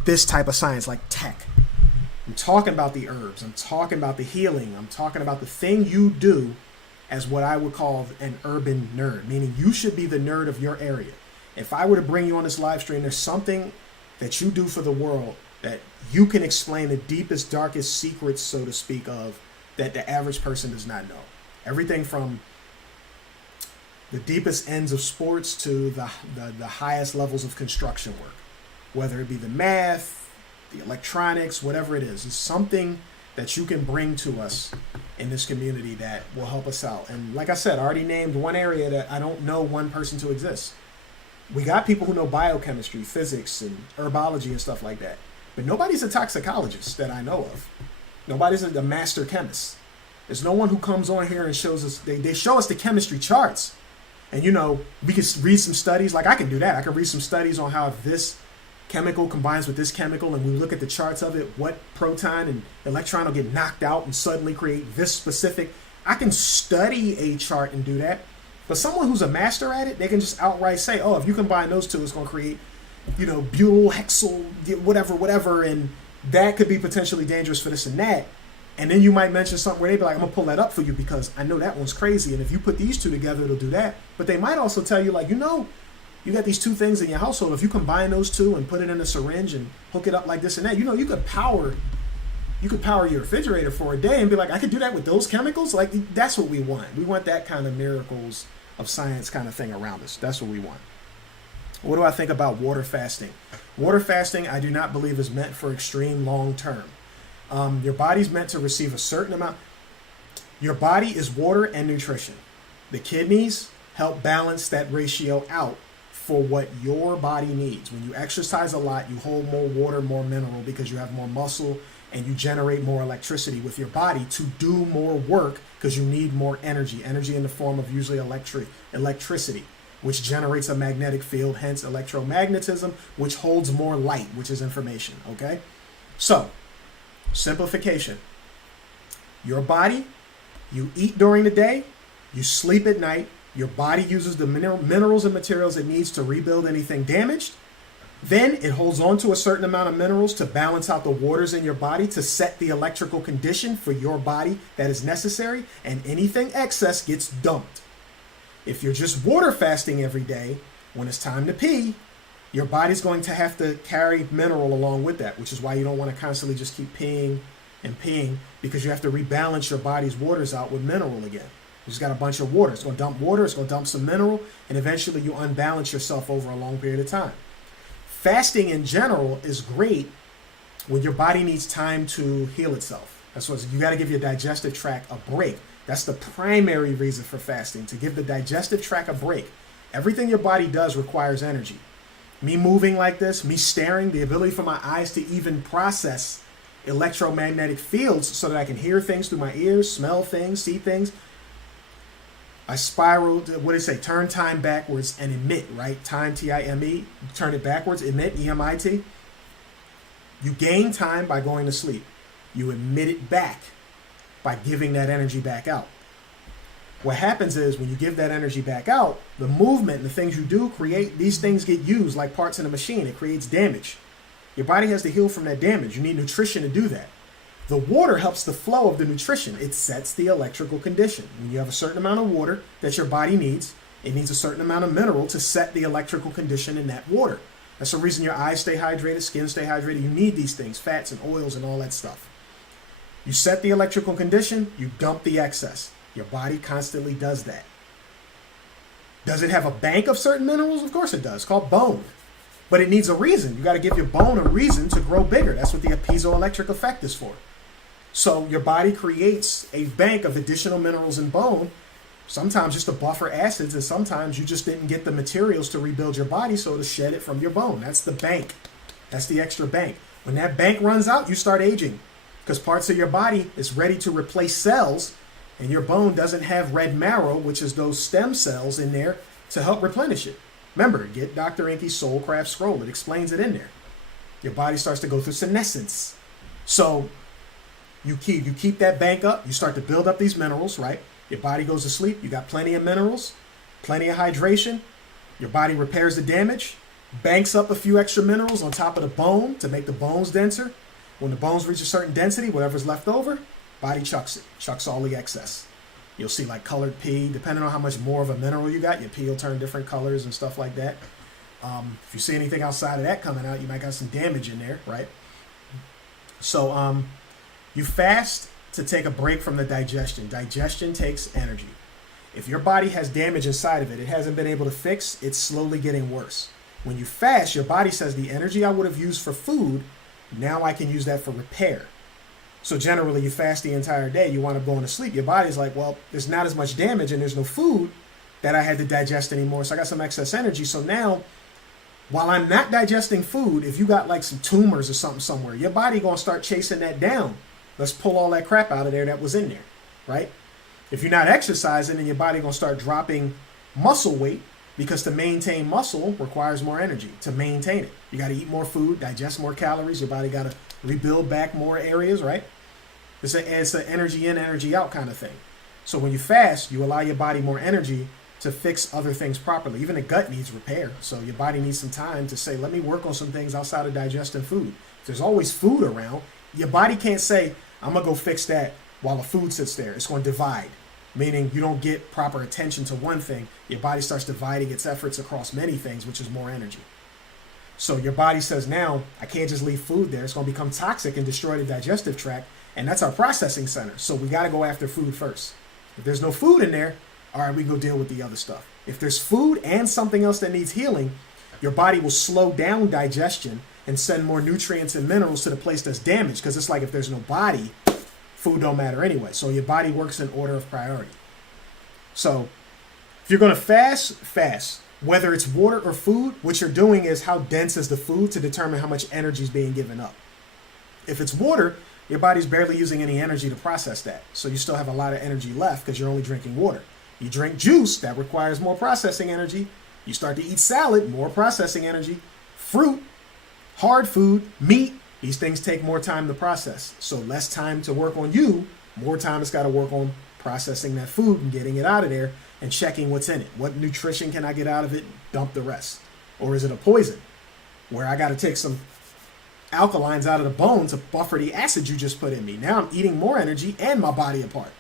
this type of science like tech. I'm talking about the herbs. I'm talking about the healing. I'm talking about the thing you do as what I would call an urban nerd, meaning you should be the nerd of your area. If I were to bring you on this live stream, there's something that you do for the world that you can explain the deepest, darkest secrets, so to speak, of that the average person does not know. Everything from the deepest ends of sports to the highest levels of construction work, whether it be the math, the electronics, whatever it is. It's something that you can bring to us in this community that will help us out. And like I said, I already named one area that I don't know one person to exist. We got people who know biochemistry, physics, and herbology and stuff like that. But nobody's a toxicologist that I know of. Nobody's a master chemist. There's no one who comes on here and shows us, they show us the chemistry charts. And we can read some studies, like I can do that. I can read some studies on how this chemical combines with this chemical, and we look at the charts of it, what proton and electron will get knocked out and suddenly create this specific. I can study a chart and do that. But someone who's a master at it, they can just outright say, oh, if you combine those two, it's going to create, butyl, hexyl, whatever, and that could be potentially dangerous for this and that. And then you might mention something where they be like, I'm going to pull that up for you because I know that one's crazy, and if you put these two together, it'll do that. But they might also tell you, like, You got these two things in your household. If you combine those two and put it in a syringe and hook it up like this and that, you could power your refrigerator for a day and be like, I could do that with those chemicals. Like, that's what we want. We want that kind of miracles of science kind of thing around us. That's what we want. What do I think about water fasting? Water fasting, I do not believe is meant for extreme long term. Your body's meant to receive a certain amount. Your body is water and nutrition. The kidneys help balance that ratio out for what your body needs. When you exercise a lot, you hold more water, more mineral, because you have more muscle and you generate more electricity with your body to do more work, because you need more energy in the form of usually electricity, which generates a magnetic field, hence electromagnetism, which holds more light, which is information. Okay, so simplification: your body, you eat during the day, you sleep at night. Your body uses the minerals and materials it needs to rebuild anything damaged. Then it holds on to a certain amount of minerals to balance out the waters in your body, to set the electrical condition for your body that is necessary, and anything excess gets dumped. If you're just water fasting every day, when it's time to pee, your body's going to have to carry mineral along with that, which is why you don't want to constantly just keep peeing and peeing, because you have to rebalance your body's waters out with mineral again. You just got a bunch of water. It's going to dump water, it's going to dump some mineral, and eventually you unbalance yourself over a long period of time. Fasting in general is great when your body needs time to heal itself. That's what you got to give your digestive tract a break. That's the primary reason for fasting, to give the digestive tract a break. Everything your body does requires energy. Me moving like this, me staring, the ability for my eyes to even process electromagnetic fields so that I can hear things through my ears, smell things, see things. I spiraled, what do they say? Turn time backwards and emit, right? Time, T-I-M-E. Turn it backwards, emit, E-M-I-T. You gain time by going to sleep. You emit it back by giving that energy back out. What happens is when you give that energy back out, the movement and the things you do create, these things get used like parts in a machine. It creates damage. Your body has to heal from that damage. You need nutrition to do that. The water helps the flow of the nutrition. It sets the electrical condition. When you have a certain amount of water that your body needs, it needs a certain amount of mineral to set the electrical condition in that water. That's the reason your eyes stay hydrated, skin stay hydrated. You need these things, fats and oils and all that stuff. You set the electrical condition, you dump the excess. Your body constantly does that. Does it have a bank of certain minerals? Of course it does. It's called bone. But it needs a reason. You got to give your bone a reason to grow bigger. That's what the piezoelectric effect is for. So your body creates a bank of additional minerals in bone, sometimes just to buffer acids, and sometimes you just didn't get the materials to rebuild your body, so to shed it from your bone. That's the bank. That's the extra bank. When that bank runs out, you start aging, because parts of your body is ready to replace cells, and your bone doesn't have red marrow, which is those stem cells in there to help replenish it. Remember, get Dr. ENQI'S Soulcraft Scroll. It explains it in there. Your body starts to go through senescence. So you keep that bank up. You start to build up these minerals, right? Your body goes to sleep. You got plenty of minerals, plenty of hydration. Your body repairs the damage, banks up a few extra minerals on top of the bone to make the bones denser. When the bones reach a certain density, whatever's left over, body chucks it, chucks all the excess. You'll see like colored pee, depending on how much more of a mineral you got, your pee will turn different colors and stuff like that. If you see anything outside of that coming out, you might got some damage in there, right? So you fast to take a break from the digestion. Digestion takes energy. If your body has damage inside of it, it hasn't been able to fix, it's slowly getting worse. When you fast, your body says the energy I would have used for food, now I can use that for repair. So generally, you fast the entire day, you wind up going to sleep. Your body's like, well, there's not as much damage and there's no food that I had to digest anymore, so I got some excess energy. So now, while I'm not digesting food, if you got like some tumors or something somewhere, your body gonna start chasing that down. Let's pull all that crap out of there that was in there, right? If you're not exercising, then your body gonna start dropping muscle weight, because to maintain muscle requires more energy to maintain it. You got to eat more food, digest more calories. Your body got to rebuild back more areas, right? It's an energy in, energy out kind of thing. So when you fast, you allow your body more energy to fix other things properly. Even the gut needs repair. So your body needs some time to say, let me work on some things outside of digesting food. If there's always food around, your body can't say, I'm going to go fix that while the food sits there. It's going to divide. meaning you don't get proper attention to one thing. Your body starts dividing its efforts across many things, which is more energy. So your body says, now, I can't just leave food there. It's going to become toxic and destroy the digestive tract, and that's our processing center. So we got to go after food first. If there's no food in there, all right, we go deal with the other stuff. If there's food and something else that needs healing, your body will slow down digestion and send more nutrients and minerals to the place that's damaged, because it's like if there's no body, food don't matter anyway. So your body works in order of priority. So if you're going to fast. Whether it's water or food, what you're doing is how dense is the food to determine how much energy is being given up. If it's water, your body's barely using any energy to process that. So you still have a lot of energy left because you're only drinking water. You drink juice, that requires more processing energy. You start to eat salad, more processing energy. Fruit, hard food, meat, these things take more time to process. So less time to work on you, more time it's got to work on processing that food and getting it out of there and checking what's in it. What nutrition can I get out of it? Dump the rest. Or is it a poison where I got to take some alkalines out of the bone to buffer the acid you just put in me? Now I'm eating more energy and my body apart.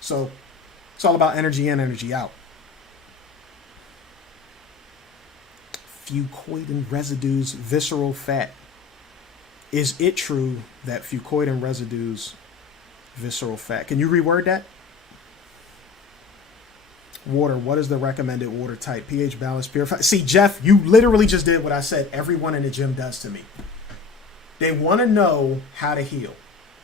So it's all about energy in, energy out. Fucoidan residues, visceral fat. Is it true that fucoidan residues, visceral fat? Can you reword that? Water, what is the recommended water type? pH balance, purified. See, Jeff, you literally just did what I said everyone in the gym does to me. They want to know how to heal.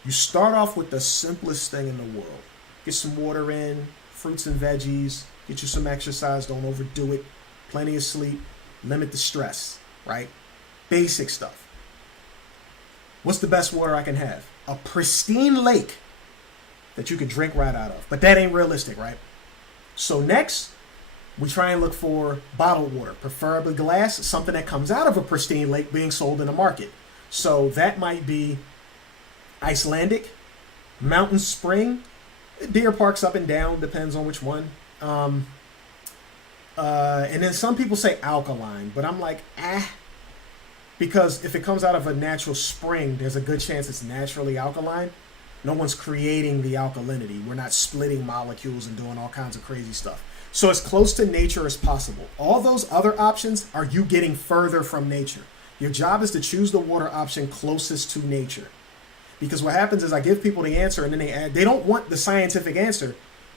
You start off with the simplest thing in the world. Get some water in, fruits and veggies, get you some exercise, don't overdo it, plenty of sleep, limit the stress, right? Basic stuff. What's the best water I can have? A pristine lake that you could drink right out of. But that ain't realistic, right? So next, we try and look for bottled water, preferably glass, something that comes out of a pristine lake being sold in the market. So that might be Icelandic, Mountain Spring, Deer Parks up and down, depends on which one. And then some people say alkaline, but I'm like, because if it comes out of a natural spring, there's a good chance it's naturally alkaline. No one's creating the alkalinity. We're not splitting molecules and doing all kinds of crazy stuff. So as close to nature as possible. All those other options are you getting further from nature. Your job is to choose the water option closest to nature. Because what happens is I give people the answer and then they don't want the scientific answer.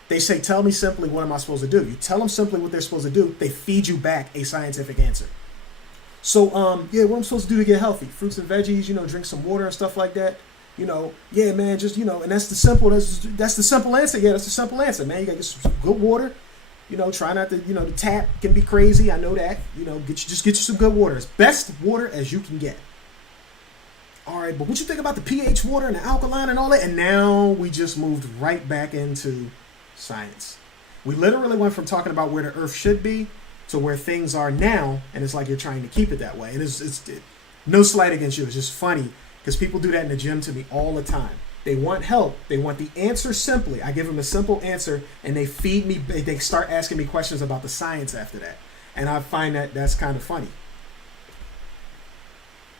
They say, tell me simply, what am I supposed to do? You tell them simply what they're supposed to do. They feed you back a scientific answer. So, what I'm supposed to do to get healthy? Fruits and veggies, drink some water and stuff like that. Yeah, man, just, and that's the simple answer. Yeah, that's the simple answer, man. You gotta get some good water. Try not to, the tap can be crazy. I know that. Get you some good water. As best water as you can get. All right, but what you think about the pH water and the alkaline and all that? And now we just moved right back into science. We literally went from talking about where the earth should be to where things are now, and it's like you're trying to keep it that way. And it's no slight against you. It's just funny. Because people do that in the gym to me all the time. They want help. They want the answer simply. I give them a simple answer, and they feed me. They start asking me questions about the science after that. And I find that that's kind of funny.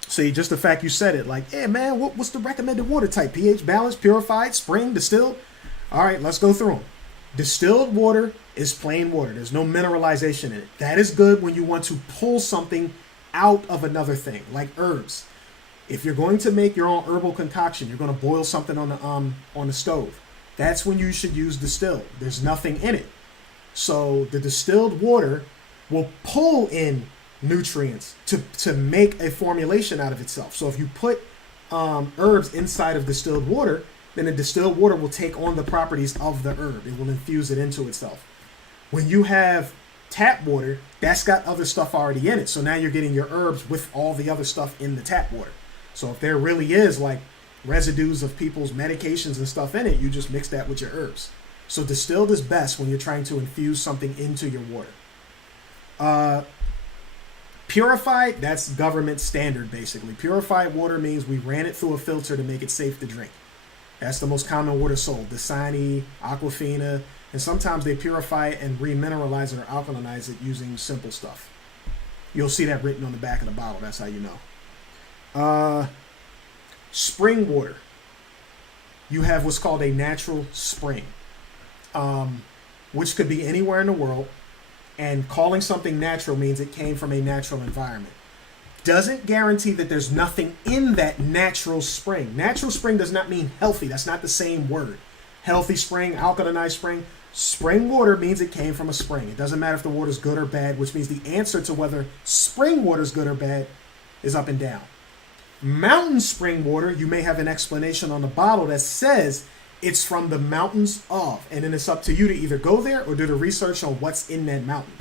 See, just the fact you said it, like, hey, man, what's the recommended water type? pH balanced, purified, spring, distilled? All right, let's go through them. Distilled water is plain water. There's no mineralization in it. That is good when you want to pull something out of another thing, like herbs. If you're going to make your own herbal concoction, you're going to boil something on the stove. That's when you should use distilled. There's nothing in it. So the distilled water will pull in nutrients to make a formulation out of itself. So if you put herbs inside of distilled water, then the distilled water will take on the properties of the herb. It will infuse it into itself. When you have tap water, that's got other stuff already in it. So now you're getting your herbs with all the other stuff in the tap water. So if there really is like residues of people's medications and stuff in it, you just mix that with your herbs. So distilled is best when you're trying to infuse something into your water. Purified, that's government standard basically. Purified water means we ran it through a filter to make it safe to drink. That's the most common water sold. Dasani, Aquafina, and sometimes they purify it and remineralize it or alkalinize it using simple stuff. You'll see that written on the back of the bottle. That's how you know. Spring water. You have what's called a natural spring. which could be anywhere in the world, and calling something natural means it came from a natural environment, doesn't guarantee that there's nothing in that natural spring. Natural spring does not mean healthy. That's not the same word. Healthy spring, alkalinized spring. Spring water means it came from a spring. It doesn't matter if the water's good or bad, which means the answer to whether spring water's good or bad is up and down. Mountain spring water, you may have an explanation on the bottle that says it's from the mountains of, and then it's up to you to either go there or do the research on what's in that mountain.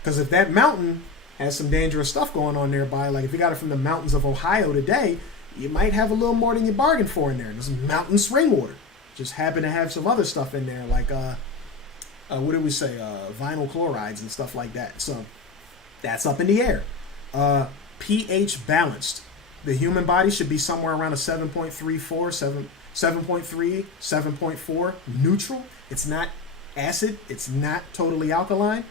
Because if that mountain has some dangerous stuff going on nearby, like if you got it from the mountains of Ohio today, you might have a little more than you bargained for in there. There's mountain spring water. Just happen to have some other stuff in there, like what did we say? Vinyl chlorides and stuff like that. So that's up in the air. pH balanced. The human body should be somewhere around a 7.34, 7.3, 7.4 neutral. It's not acid. It's not totally alkaline.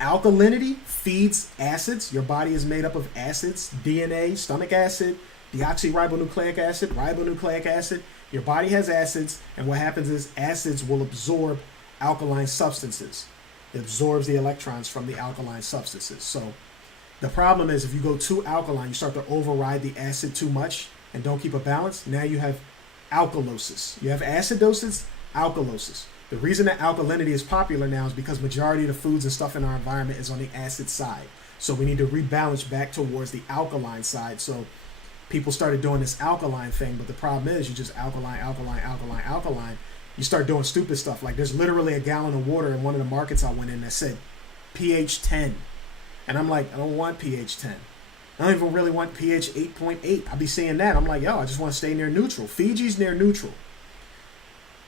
Alkalinity feeds acids. Your body is made up of acids, DNA, stomach acid, deoxyribonucleic acid, ribonucleic acid. Your body has acids, and what happens is acids will absorb alkaline substances. It absorbs the electrons from the alkaline substances. So the problem is if you go too alkaline, you start to override the acid too much and don't keep a balance. Now you have alkalosis. You have acidosis, alkalosis. The reason that alkalinity is popular now is because majority of the foods and stuff in our environment is on the acid side. So we need to rebalance back towards the alkaline side. So people started doing this alkaline thing, but the problem is you just alkaline. You start doing stupid stuff. Like there's literally a gallon of water in one of the markets I went in that said pH 10. And I'm like, I don't want pH 10. I don't even really want pH 8.8. I'll be seeing that. I'm like, yo, I just want to stay near neutral. Fiji's near neutral.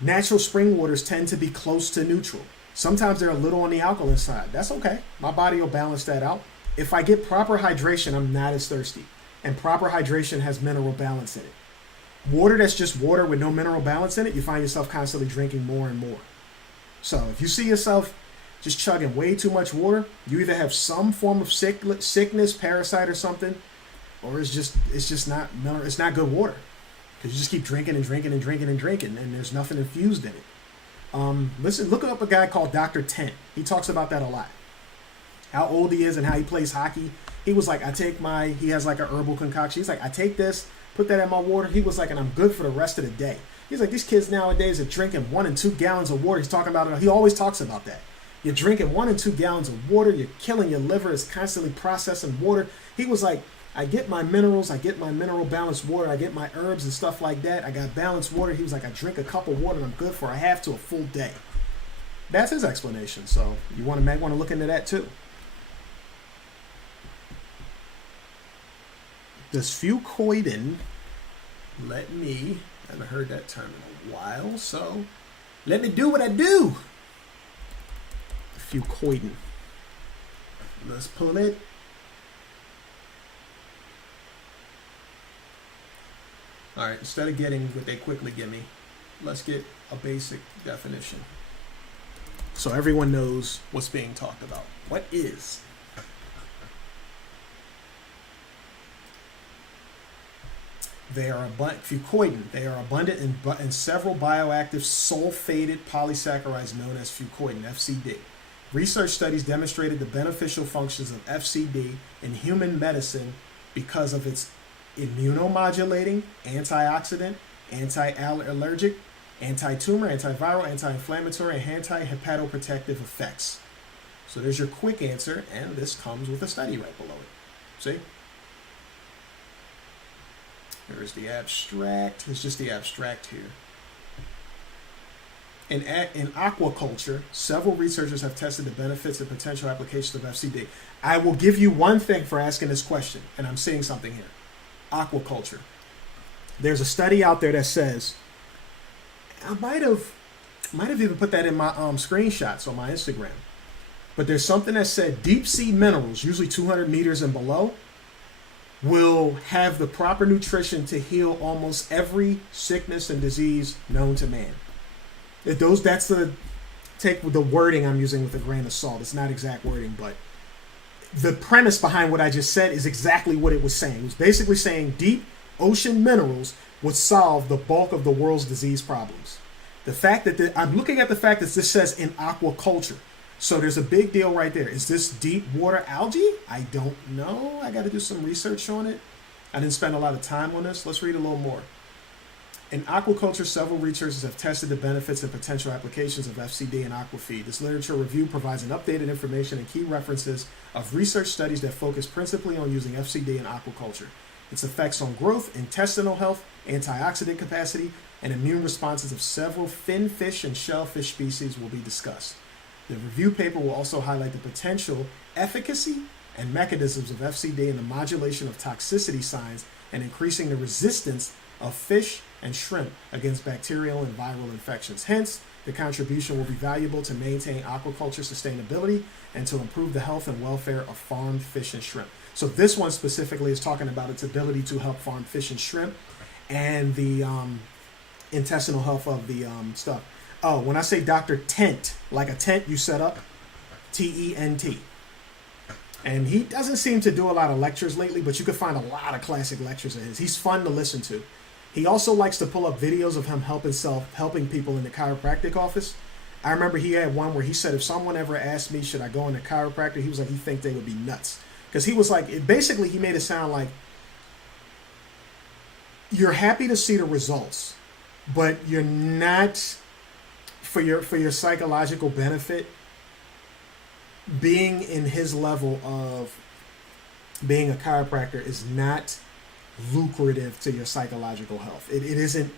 Natural spring waters tend to be close to neutral. Sometimes they're a little on the alkaline side. That's okay. My body will balance that out. If I get proper hydration, I'm not as thirsty. And proper hydration has mineral balance in it. Water that's just water with no mineral balance in it, you find yourself constantly drinking more and more. So if you see yourself just chugging way too much water, you either have some form of sickness, parasite or something, or it's just not mineral. It's not good water because you just keep drinking and there's nothing infused in it. Listen, look up a guy called Dr. Tent. He talks about that a lot. How old he is and how he plays hockey. He was like, he has like a herbal concoction. He's like, I take this, put that in my water. He was like, and I'm good for the rest of the day. He's like, these kids nowadays are drinking 1 and 2 gallons of water. He's talking about it. He always talks about that. You're drinking 1 and 2 gallons of water. You're killing your liver. It's constantly processing water. He was like, I get my minerals. I get my mineral balanced water. I get my herbs and stuff like that. I got balanced water. He was like, I drink a cup of water and I'm good for a half to a full day. That's his explanation. So you might want to look into that too. This fucoidin, I haven't heard that term in a while, so let me do what I do. Fucoidin. Let's pull it. All right, instead of getting what they quickly give me, let's get a basic definition so everyone knows what's being talked about. What is? They are fucoidin. They are abundant in several bioactive sulfated polysaccharides known as fucoidin, FCD. Research studies demonstrated the beneficial functions of FCD in human medicine because of its immunomodulating, antioxidant, anti-allergic, anti-tumor, antiviral, anti-inflammatory, and anti-hepatoprotective effects. So there's your quick answer, and this comes with a study right below it. See? There's the abstract. It's just the abstract here. In aquaculture, several researchers have tested the benefits and potential applications of FCD. I will give you one thing for asking this question, and I'm seeing something here. Aquaculture. There's a study out there that says, I might have even put that in my screenshots on my Instagram, but there's something that said deep sea minerals, usually 200 meters and below, will have the proper nutrition to heal almost every sickness and disease known to man. Take the wording I'm using with a grain of salt. It's not exact wording, but the premise behind what I just said is exactly what it was saying. It was basically saying deep ocean minerals would solve the bulk of the world's disease problems. The fact that I'm looking at the fact that this says in aquaculture. So there's a big deal right there. Is this deep water algae? I don't know. I got to do some research on it. I didn't spend a lot of time on this. Let's read a little more. In aquaculture, several researchers have tested the benefits and potential applications of FCD in aquafeed. This literature review provides an updated information and key references of research studies that focus principally on using FCD in aquaculture. Its effects on growth, intestinal health, antioxidant capacity, and immune responses of several fin fish and shellfish species will be discussed. The review paper will also highlight the potential efficacy and mechanisms of FCD in the modulation of toxicity signs and increasing the resistance of fish and shrimp against bacterial and viral infections. Hence, the contribution will be valuable to maintain aquaculture sustainability and to improve the health and welfare of farmed fish and shrimp. So this one specifically is talking about its ability to help farm fish and shrimp and the intestinal health of the stuff. Oh, when I say Dr. Tent, like a tent you set up, T-E-N-T. And he doesn't seem to do a lot of lectures lately, but you can find a lot of classic lectures of his. He's fun to listen to. He also likes to pull up videos of him helping people in the chiropractic office. I remember he had one where he said if someone ever asked me, should I go into chiropractic, he was like, he think they would be nuts. Because he was like, basically he made it sound like you're happy to see the results, but you're not, for your psychological benefit, being in his level of being a chiropractor is not lucrative to your psychological health. It isn't.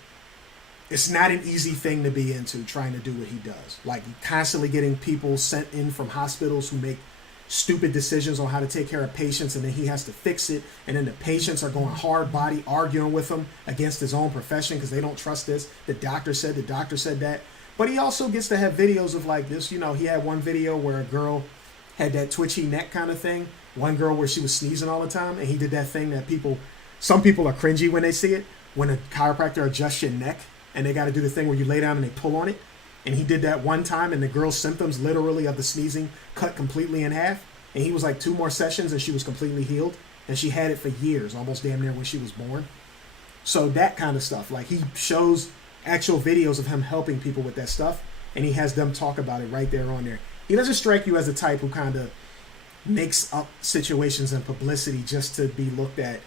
It's not an easy thing to be into, trying to do what he does. Like constantly getting people sent in from hospitals who make stupid decisions on how to take care of patients, and then he has to fix it, and then the patients are going hard body arguing with him against his own profession because they don't trust this. The doctor said that. But he also gets to have videos of like this. You know, he had one video where a girl had that twitchy neck kind of thing. One girl where she was sneezing all the time, and he did that thing that some people are cringy when they see it, when a chiropractor adjusts your neck and they got to do the thing where you lay down and they pull on it. And he did that one time, and the girl's symptoms literally of the sneezing cut completely in half. And he was like 2 more sessions and she was completely healed. And she had it for years, almost damn near when she was born. So that kind of stuff. Like he shows actual videos of him helping people with that stuff, and he has them talk about it right there on there. He doesn't strike you as a type who kind of makes up situations and publicity just to be looked at.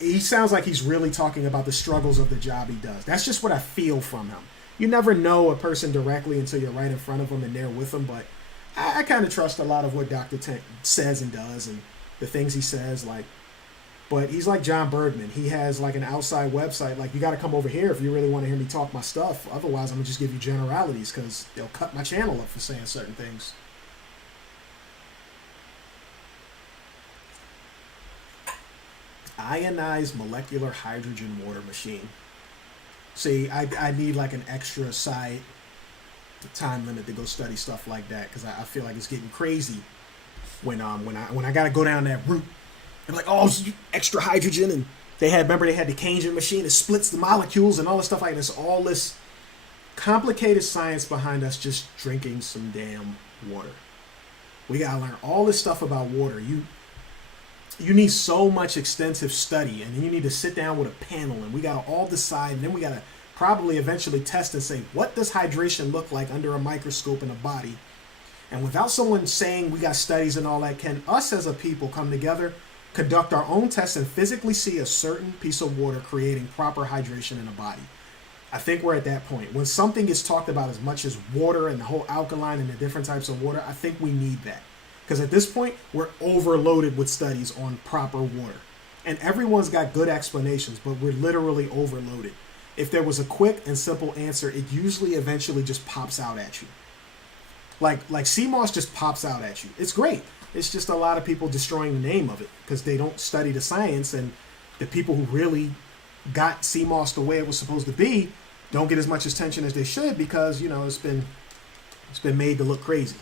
He sounds like he's really talking about the struggles of the job he does. That's just what I feel from him. You never know a person directly until you're right in front of them and they're with them, but I kind of trust a lot of what Dr. Tent says and does and the things he says. But he's like John Bergman. He has like an outside website. Like, you got to come over here if you really want to hear me talk my stuff. Otherwise, I'm going to just give you generalities because they'll cut my channel up for saying certain things. Ionized molecular hydrogen water machine. See, I need like an extra side time limit to go study stuff like that because I feel like it's getting crazy when I got to go down that route. They're like, oh, extra hydrogen, and they had the Keynesian machine that splits the molecules and all this stuff like this. All this complicated science behind us just drinking some damn water. We gotta learn all this stuff about water. You need so much extensive study, and you need to sit down with a panel, and we gotta all decide, and then we gotta probably eventually test and say, what does hydration look like under a microscope in a body? And without someone saying we got studies and all that, can us as a people come together, conduct our own tests, and physically see a certain piece of water creating proper hydration in a body? I think we're at that point. When something gets talked about as much as water and the whole alkaline and the different types of water, I think we need that. Because at this point, we're overloaded with studies on proper water. And everyone's got good explanations, but we're literally overloaded. If there was a quick and simple answer, it usually eventually just pops out at you. Like sea moss just pops out at you. It's great. It's just a lot of people destroying the name of it because they don't study the science, and the people who really got sea moss the way it was supposed to be don't get as much attention as they should because, you know, it's been made to look crazy.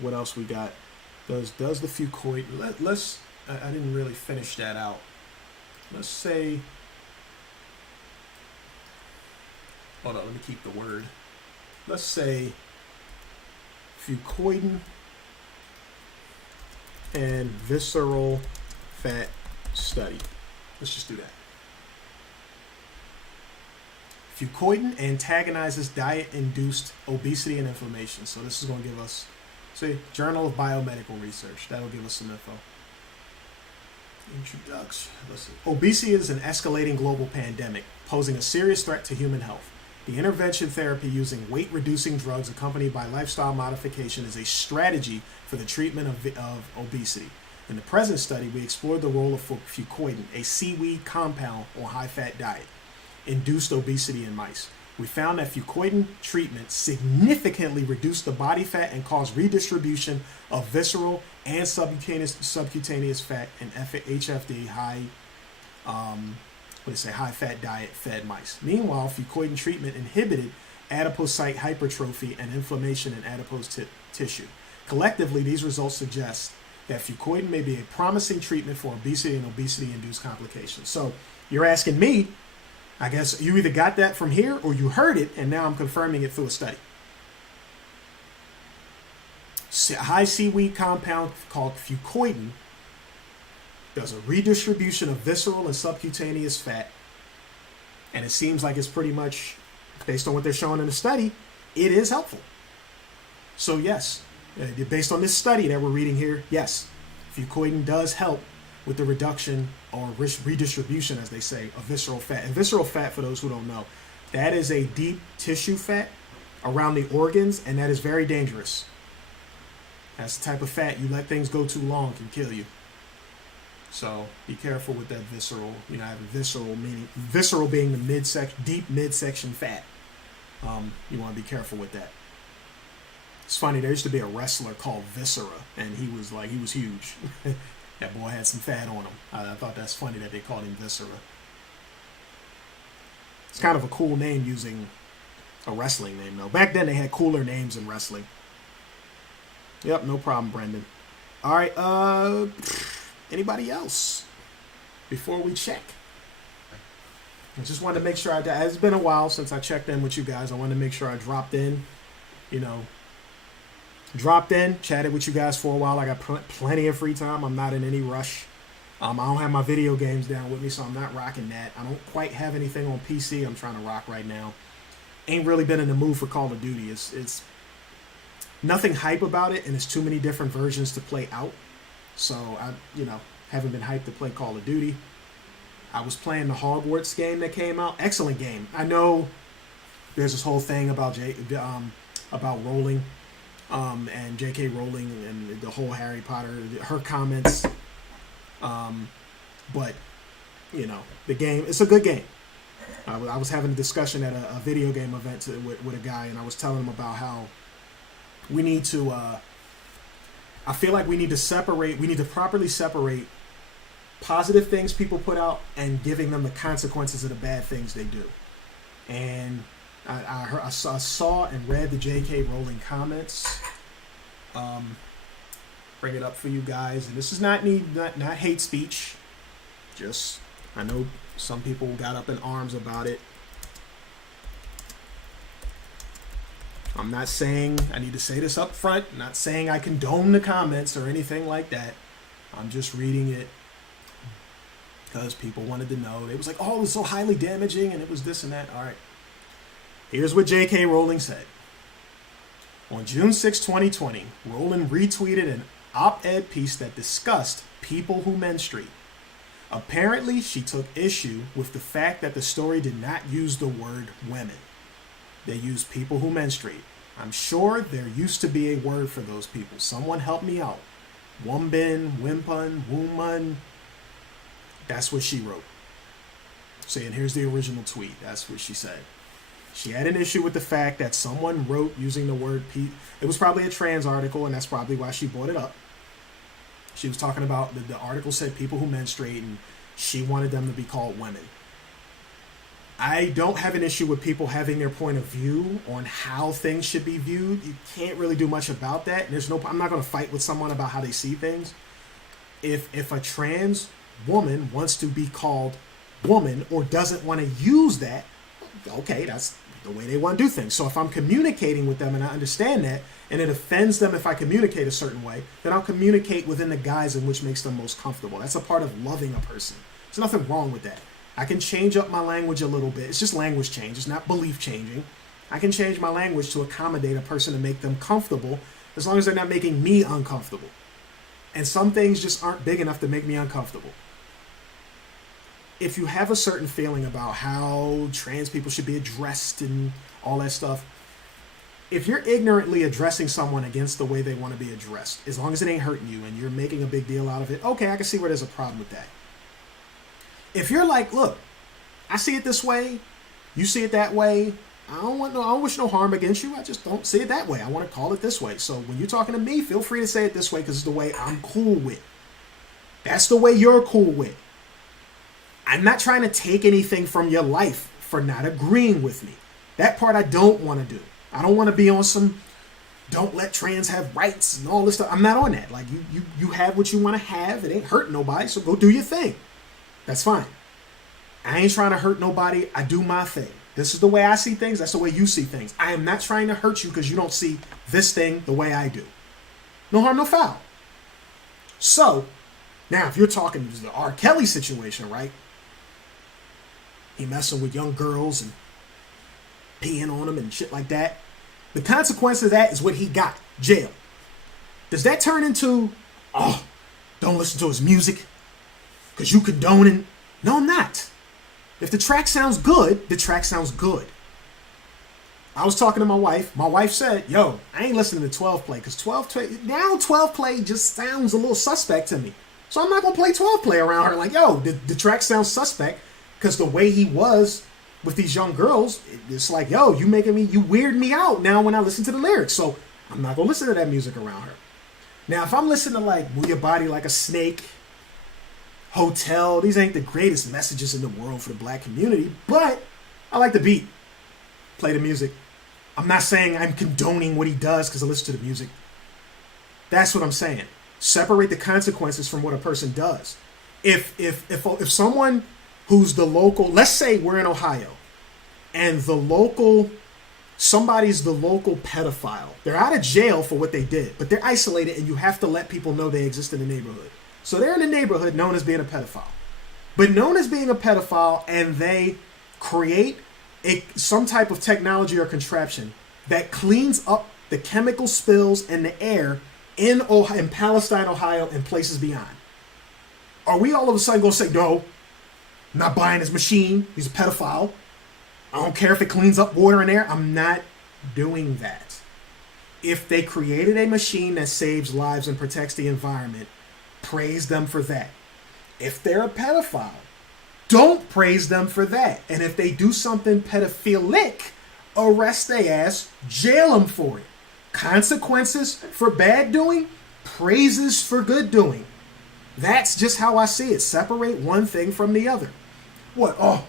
What else we got? Does the fucoid? Let's. I didn't really finish that out. Let's say. Hold on. Let me keep the word. Let's say fucoidin and visceral fat study. Let's just do that. Fucoidan antagonizes diet-induced obesity and inflammation. So this is going to give us, see, Journal of Biomedical Research. That'll give us some info. Introduction. Listen. Obesity is an escalating global pandemic, posing a serious threat to human health. The intervention therapy using weight-reducing drugs accompanied by lifestyle modification is a strategy for the treatment of obesity. In the present study, we explored the role of fucoidan, a seaweed compound on high-fat diet, induced obesity in mice. We found that fucoidan treatment significantly reduced the body fat and caused redistribution of visceral and subcutaneous fat in HFD high-fat diet fed mice. Meanwhile, fucoidan treatment inhibited adipocyte hypertrophy and inflammation in adipose tissue. Collectively, these results suggest that fucoidan may be a promising treatment for obesity and obesity-induced complications. So you're asking me, I guess you either got that from here or you heard it, and now I'm confirming it through a study. A high seaweed compound called fucoidan does a redistribution of visceral and subcutaneous fat, and it seems like it's pretty much, based on what they're showing in the study, it is helpful. So yes, based on this study that we're reading here, yes, fucoidan does help with the reduction or redistribution, as they say, of visceral fat. And visceral fat, for those who don't know, that is a deep tissue fat around the organs, and that is very dangerous. That's the type of fat you let things go too long can kill you. So be careful with that visceral. You know, having visceral being the deep midsection fat. You want to be careful with that. It's funny, there used to be a wrestler called Viscera, and he was huge. That boy had some fat on him. I thought that's funny that they called him Viscera. It's kind of a cool name using a wrestling name, though. Back then, they had cooler names in wrestling. Yep, no problem, Brendan. All right, anybody else before we check? I just wanted to make sure it's been a while since I checked in with you guys. I wanted to make sure I dropped in, chatted with you guys for a while. I got plenty of free time. I'm not in any rush. I don't have my video games down with me, so I'm not rocking that. I don't quite have anything on PC I'm trying to rock right now. Ain't really been in the mood for Call of Duty. It's nothing hype about it, and it's too many different versions to play out. So I, haven't been hyped to play Call of Duty. I was playing the Hogwarts game that came out. Excellent game. I know there's this whole thing about Rowling. And J.K. Rowling and the whole Harry Potter, her comments. But, the game, it's a good game. I was having a discussion at a video game event with a guy, and I was telling him about how we need to, I feel like we need to properly separate positive things people put out and giving them the consequences of the bad things they do. And I saw and read the J.K. Rowling comments. Bring it up for you guys, and this is not hate speech. Just, I know some people got up in arms about it. I'm not saying, I need to say this up front, I'm not saying I condone the comments or anything like that. I'm just reading it because people wanted to know. It was like, oh, it was so highly damaging, and it was this and that. All right. Here's what J.K. Rowling said. On June 6, 2020, Rowling retweeted an op-ed piece that discussed people who menstruate. Apparently, she took issue with the fact that the story did not use the word women. They used people who menstruate. I'm sure there used to be a word for those people. Someone help me out. Wombin, wimpun, woman. That's what she wrote. See, and here's the original tweet. That's what she said. She had an issue with the fact that someone wrote using the word it was probably a trans article, and that's probably why she brought it up. She was talking about, the article said people who menstruate, and she wanted them to be called women. I don't have an issue with people having their point of view on how things should be viewed. You can't really do much about that. I'm not going to fight with someone about how they see things. If a trans woman wants to be called woman or doesn't want to use that, okay, that's the way they want to do things. So if I'm communicating with them and I understand that, and it offends them if I communicate a certain way, then I'll communicate within the guise in which makes them most comfortable. That's a part of loving a person. There's nothing wrong with that. I can change up my language a little bit. It's just language change. It's not belief changing. I can change my language to accommodate a person to make them comfortable as long as they're not making me uncomfortable. And some things just aren't big enough to make me uncomfortable. If you have a certain feeling about how trans people should be addressed and all that stuff, if you're ignorantly addressing someone against the way they want to be addressed, as long as it ain't hurting you and you're making a big deal out of it, okay, I can see where there's a problem with that. If you're like, look, I see it this way, you see it that way, I don't wish no harm against you, I just don't see it that way. I want to call it this way. So when you're talking to me, feel free to say it this way because it's the way I'm cool with. That's the way you're cool with. I'm not trying to take anything from your life for not agreeing with me. That part I don't want to do. I don't want to be on some don't let trans have rights and all this stuff. I'm not on that. Like you have what you want to have. It ain't hurting nobody, so go do your thing. That's fine. I ain't trying to hurt nobody. I do my thing. This is the way I see things. That's the way you see things. I am not trying to hurt you because you don't see this thing the way I do. No harm, no foul. So, now if you're talking the R. Kelly situation, right? He messing with young girls and peeing on them and shit like that. The consequence of that is what he got. Jail. Does that turn into, oh, don't listen to his music because you condoning? No, I'm not. If the track sounds good, the track sounds good. I was talking to my wife. My wife said, yo, I ain't listening to 12 play because 12 play just sounds a little suspect to me. So I'm not going to play 12 play around her. Like, yo, the track sounds suspect because the way he was with these young girls, it's like, yo, you weird me out now when I listen to the lyrics. So I'm not going to listen to that music around her. Now, if I'm listening to like Move Your Body Like a Snake, Hotel, these ain't the greatest messages in the world for the black community, but I like the beat. Play the music. I'm not saying I'm condoning what he does because I listen to the music. That's what I'm saying. Separate the consequences from what a person does. If someone who's the local, let's say we're in Ohio, and somebody's the local pedophile. They're out of jail for what they did, but they're isolated and you have to let people know they exist in the neighborhood. So they're in the neighborhood known as being a pedophile. But known as being a pedophile, and they create some type of technology or contraption that cleans up the chemical spills in the air in Palestine, Ohio, and places beyond. Are we all of a sudden going to say, no, I'm not buying his machine, he's a pedophile. I don't care if it cleans up water and air. I'm not doing that. If they created a machine that saves lives and protects the environment, praise them for that. If they're a pedophile, don't praise them for that. And if they do something pedophilic, arrest their ass, jail them for it. Consequences for bad doing, praises for good doing. That's just how I see it. Separate one thing from the other. What? Oh,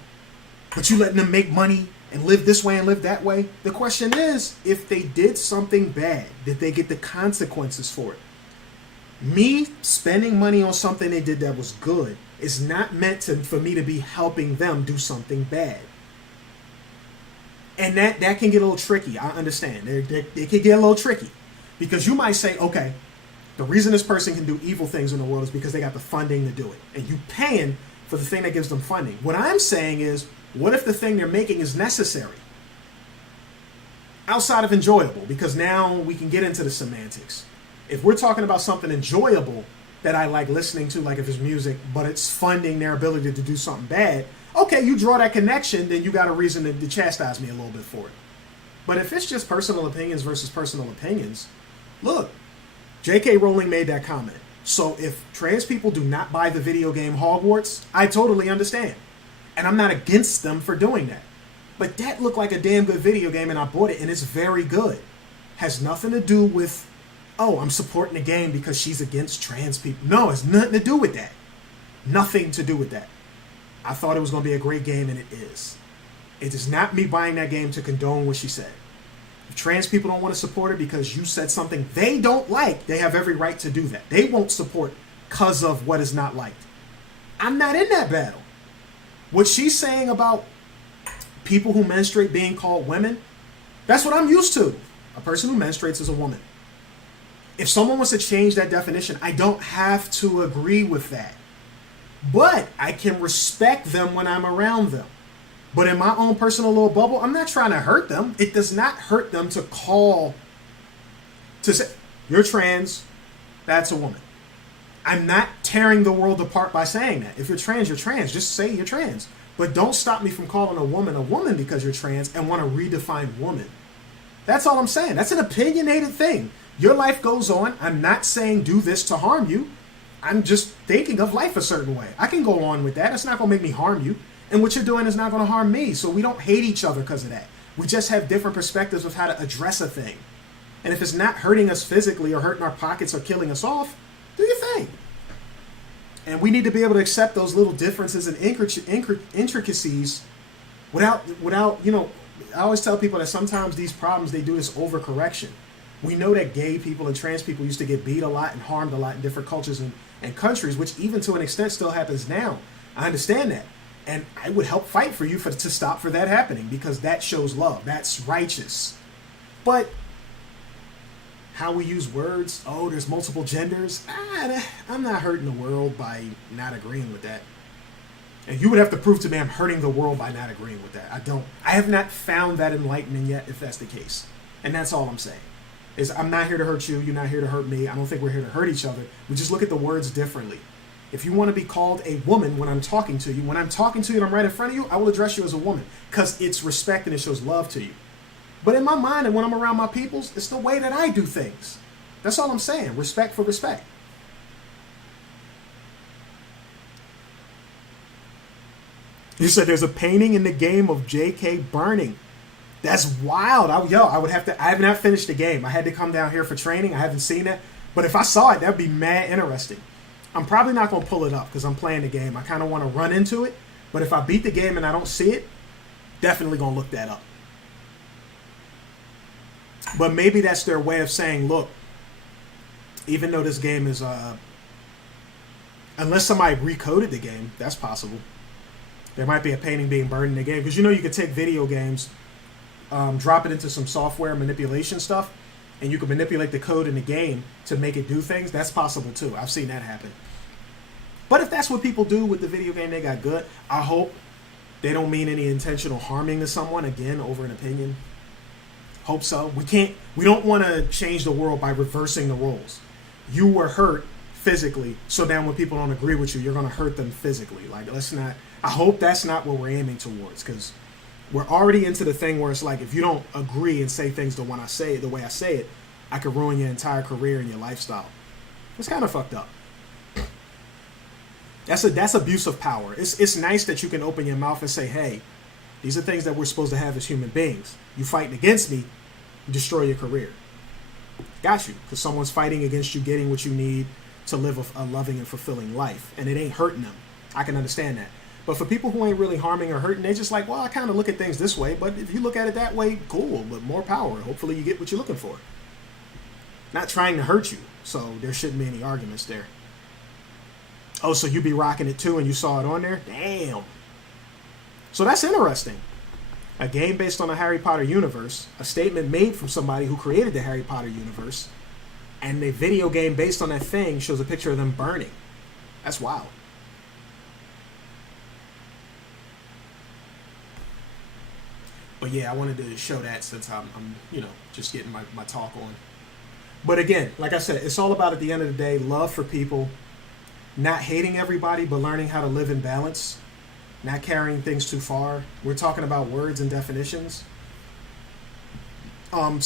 but you letting them make money and live this way and live that way? The question is, if they did something bad, did they get the consequences for it? Me spending money on something they did that was good is not meant for me to be helping them do something bad. And that can get a little tricky. I understand. It can get a little tricky. Because you might say, okay, the reason this person can do evil things in the world is because they got the funding to do it. And you paying for the thing that gives them funding. What I'm saying is, what if the thing they're making is necessary? Outside of enjoyable, because now we can get into the semantics. If we're talking about something enjoyable that I like listening to, like if it's music, but it's funding their ability to do something bad, okay, you draw that connection, then you got a reason to chastise me a little bit for it. But if it's just personal opinions versus personal opinions, look, J.K. Rowling made that comment. So if trans people do not buy the video game Hogwarts, I totally understand. And I'm not against them for doing that. But that looked like a damn good video game and I bought it and it's very good. Has nothing to do with, oh, I'm supporting the game because she's against trans people. No, it's nothing to do with that. Nothing to do with that. I thought it was going to be a great game and it is. It is not me buying that game to condone what she said. If trans people don't want to support her because you said something they don't like, they have every right to do that. They won't support because of what is not liked. I'm not in that battle. What she's saying about people who menstruate being called women, that's what I'm used to. A person who menstruates is a woman. If someone wants to change that definition, I don't have to agree with that. But I can respect them when I'm around them. But in my own personal little bubble, I'm not trying to hurt them. It does not hurt them to say, you're trans, that's a woman. I'm not tearing the world apart by saying that. If you're trans, you're trans. Just say you're trans. But don't stop me from calling a woman because you're trans and want to redefine woman. That's all I'm saying. That's an opinionated thing. Your life goes on. I'm not saying do this to harm you. I'm just thinking of life a certain way. I can go on with that. It's not going to make me harm you. And what you're doing is not going to harm me. So we don't hate each other because of that. We just have different perspectives of how to address a thing. And if it's not hurting us physically or hurting our pockets or killing us off, do your thing. And we need to be able to accept those little differences and intricacies without, I always tell people that sometimes these problems, they do this overcorrection. We know that gay people and trans people used to get beat a lot and harmed a lot in different cultures and countries, which even to an extent still happens now. I understand that. And I would help fight for you to stop for that happening, because that shows love. That's righteous. But how we use words, oh, there's multiple genders. I'm not hurting the world by not agreeing with that. And you would have to prove to me I'm hurting the world by not agreeing with that. I have not found that enlightenment yet, if that's the case. And that's all I'm saying. Is I'm not here to hurt you, you're not here to hurt me. I don't think we're here to hurt each other. We just look at the words differently. If you want to be called a woman when I'm talking to you and I'm right in front of you, I will address you as a woman because it's respect and it shows love to you. But in my mind and when I'm around my peoples, it's the way that I do things. That's all I'm saying. Respect for respect. You said there's a painting in the game of J.K. burning. That's wild. I have not finished the game. I had to come down here for training. I haven't seen it. But if I saw it, that'd be mad interesting. I'm probably not going to pull it up because I'm playing the game. I kind of want to run into it. But if I beat the game and I don't see it, definitely going to look that up. But maybe that's their way of saying, look, even though this game is, unless somebody recoded the game, that's possible. There might be a painting being burned in the game. Because you could take video games, drop it into some software manipulation stuff, and you can manipulate the code in the game to make it do things. That's possible too. I've seen that happen. But if that's what people do with the video game they got good, I hope they don't mean any intentional harming to someone, again, over an opinion. Hope so. We don't want to change the world by reversing the roles. You were hurt physically, so now when people don't agree with you, you're going to hurt them physically. Like, I hope that's not what we're aiming towards, because we're already into the thing where it's like, if you don't agree and say things the way I say it, I could ruin your entire career and your lifestyle. It's kind of fucked up. That's abuse of power. It's nice that you can open your mouth and say, hey, these are things that we're supposed to have as human beings. You fighting against me, you destroy your career. Got you, because someone's fighting against you getting what you need to live a loving and fulfilling life, and it ain't hurting them. I can understand that. But for people who ain't really harming or hurting, they just like, well, I kind of look at things this way, but if you look at it that way, cool, but more power. Hopefully you get what you're looking for. Not trying to hurt you, so there shouldn't be any arguments there. Oh, so you be rocking it too and you saw it on there? Damn. So that's interesting. A game based on the Harry Potter universe, a statement made from somebody who created the Harry Potter universe, and a video game based on that thing shows a picture of them burning. That's wild. But yeah, I wanted to show that since I'm just getting my talk on. But again, like I said, it's all about, at the end of the day, love for people, not hating everybody, but learning how to live in balance, not carrying things too far. We're talking about words and definitions. I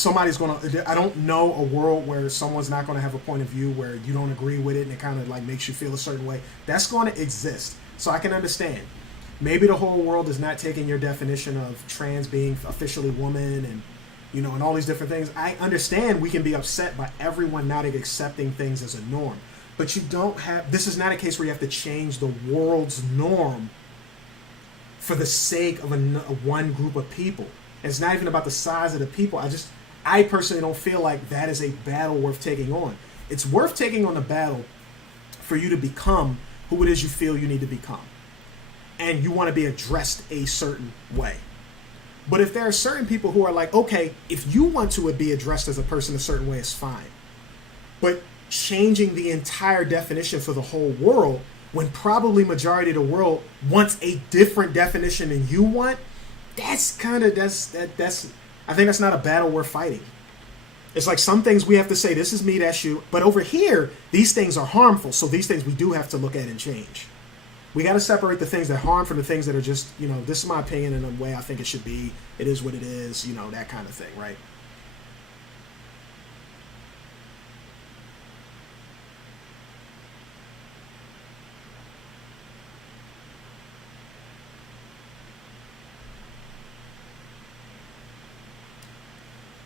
don't know a world where someone's not going to have a point of view where you don't agree with it and it kind of like makes you feel a certain way. That's going to exist. So I can understand. Maybe the whole world is not taking your definition of trans being officially woman and, and all these different things. I understand we can be upset by everyone not accepting things as a norm. But this is not a case where you have to change the world's norm for the sake of one group of people. It's not even about the size of the people. I personally don't feel like that is a battle worth taking on. It's worth taking on a battle for you to become who it is you feel you need to become. And you want to be addressed a certain way. But if there are certain people who are like, okay, if you want to be addressed as a person a certain way, it's fine. But changing the entire definition for the whole world, when probably majority of the world wants a different definition than you want, that's I think that's not a battle worth fighting. It's like some things we have to say, this is me, that's you. But over here, these things are harmful. So these things we do have to look at and change. We got to separate the things that harm from the things that are just, this is my opinion and the way I think it should be. It is what it is, that kind of thing, right?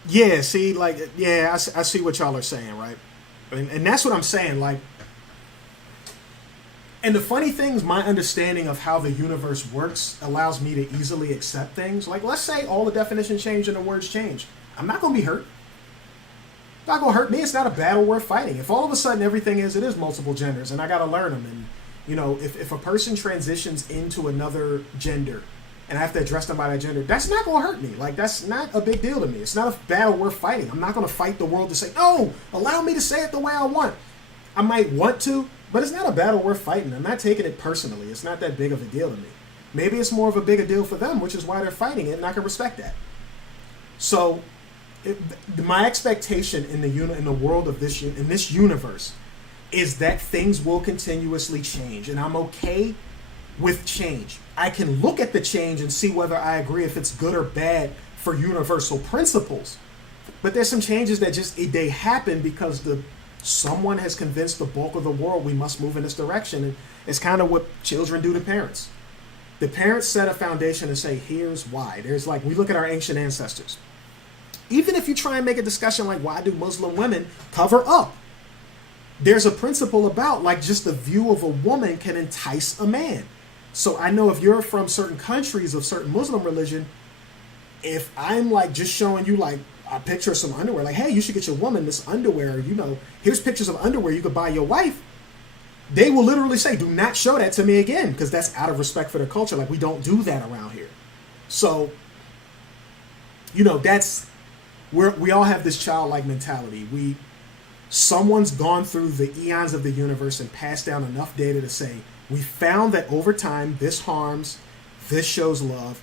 Yeah, see, I see what y'all are saying, right? And that's what I'm saying, like, and the funny thing is my understanding of how the universe works allows me to easily accept things. Like, let's say all the definitions change and the words change. I'm not going to be hurt. It's not going to hurt me. It's not a battle worth fighting. If all of a sudden everything it is multiple genders, and I got to learn them, and, if a person transitions into another gender, and I have to address them by that gender, that's not going to hurt me. Like, that's not a big deal to me. It's not a battle worth fighting. I'm not going to fight the world to say, no, allow me to say it the way I want. I might want to, but it's not a battle worth fighting. I'm not taking it personally. It's not that big of a deal to me. Maybe it's more of a bigger deal for them, which is why they're fighting it, and I can respect that. So, my expectation in the world of this universe is that things will continuously change, and I'm okay with change. I can look at the change and see whether I agree if it's good or bad for universal principles. But there's some changes that they happen because someone has convinced the bulk of the world we must move in this direction. And it's kind of what children do to parents. The parents set a foundation and say, here's why. There's we look at our ancient ancestors. Even if you try and make a discussion like, why do Muslim women cover up? There's a principle about just the view of a woman can entice a man. So I know if you're from certain countries of certain Muslim religion, if I'm just showing you a picture of some underwear, hey, you should get your woman this underwear, here's pictures of underwear you could buy your wife, they will literally say, do not show that to me again, because that's out of respect for the culture. We don't do that around here. So, that's where we all have this childlike mentality. Someone's gone through the eons of the universe and passed down enough data to say, we found that over time, this harms, this shows love.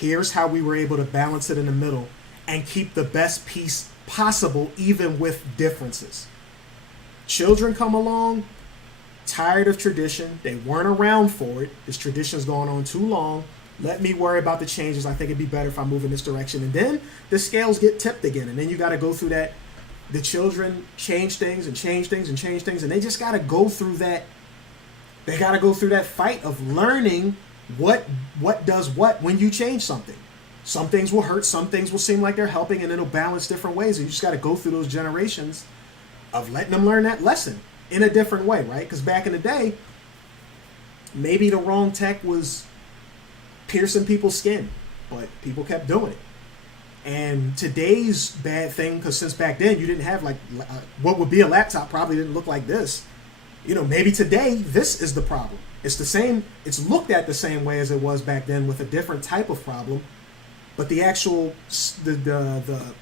Here's how we were able to balance it in the middle and keep the best peace possible, even with differences. Children come along, tired of tradition. They weren't around for it. This tradition's going on too long. Let me worry about the changes. I think it'd be better if I move in this direction. And then the scales get tipped again. And then you got to go through that. The children change things and change things and change things. And they just got to go through that. They got to go through that fight of learning what does what when you change something. Some things will hurt, some things will seem like they're helping, and it'll balance different ways. And you just got to go through those generations of letting them learn that lesson in a different way, right? Because back in the day, maybe the wrong tech was piercing people's skin, but people kept doing it. And today's bad thing, because since back then you didn't have what would be a laptop probably didn't look like this. Maybe today this is the problem. It's the same. It's looked at the same way as it was back then with a different type of problem, but the actual the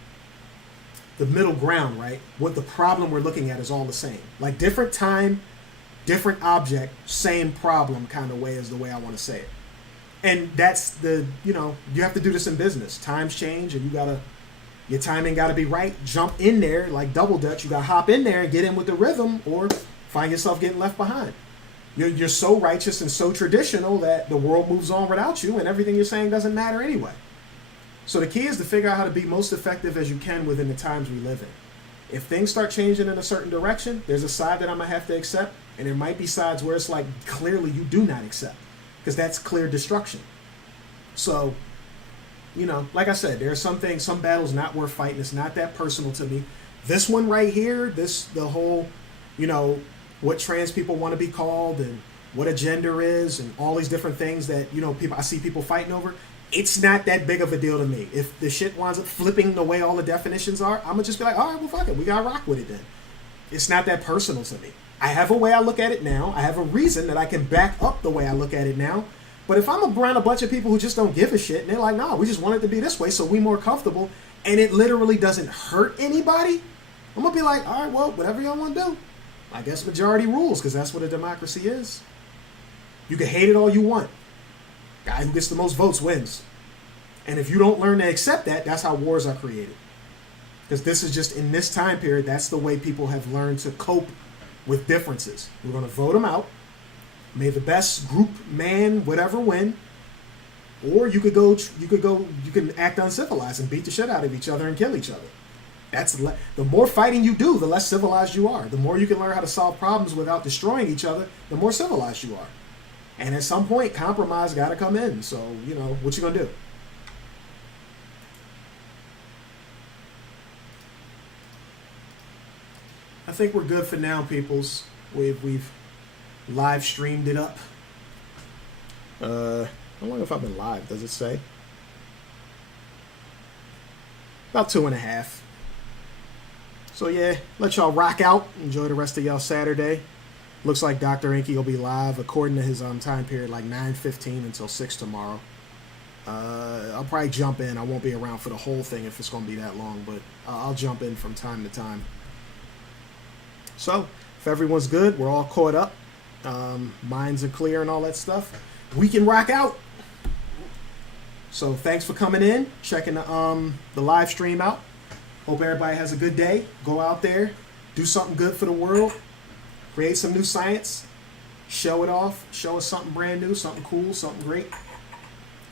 middle ground, right? What the problem we're looking at is all the same. Different time, different object, same problem kind of way is the way I want to say it. And that's you have to do this in business. Times change, and your timing got to be right. Jump in there like double dutch. You got to hop in there and get in with the rhythm, or find yourself getting left behind. You're so righteous and so traditional that the world moves on without you, and everything you're saying doesn't matter anyway. So the key is to figure out how to be most effective as you can within the times we live in. If things start changing in a certain direction, there's a side that I'm going to have to accept, and there might be sides where it's clearly you do not accept, because that's clear destruction. So, like I said, there are some things, some battles not worth fighting. It's not that personal to me. This one right here, the whole, what trans people want to be called and what a gender is and all these different things that, I see people fighting over. It's not that big of a deal to me. If the shit winds up flipping the way all the definitions are, I'm going to just be like, all right, well, fuck it. We got to rock with it then. It's not that personal to me. I have a way I look at it now. I have a reason that I can back up the way I look at it now. But if I'm around a bunch of people who just don't give a shit and they're like, nah, we just want it to be this way so we more comfortable, and it literally doesn't hurt anybody, I'm going to be like, all right, well, whatever y'all want to do. I guess majority rules, because that's what a democracy is. You can hate it all you want. Guy who gets the most votes wins. And if you don't learn to accept that, that's how wars are created. Because this is just, in this time period, that's the way people have learned to cope with differences. We're going to vote them out. May the best group, man, whatever win. Or you can act uncivilized and beat the shit out of each other and kill each other. The more fighting you do, the less civilized you are. The more you can learn how to solve problems without destroying each other, the more civilized you are. And at some point, compromise got to come in. So, what you going to do? I think we're good for now, peoples. We've live streamed it up. How long have I been live? Does it say? About 2.5. So yeah, let y'all rock out. Enjoy the rest of y'all Saturday. Looks like Dr. Enqui will be live according to his time period, like 9:15 until 6 tomorrow. I'll probably jump in. I won't be around for the whole thing if it's going to be that long, but I'll jump in from time to time. So, if everyone's good, we're all caught up, minds are clear and all that stuff, we can rock out. So, thanks for coming in, checking the live stream out. Hope everybody has a good day. Go out there, do something good for the world, create some new science, show it off, show us something brand new, something cool, something great.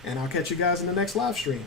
And I'll catch you guys in the next live stream.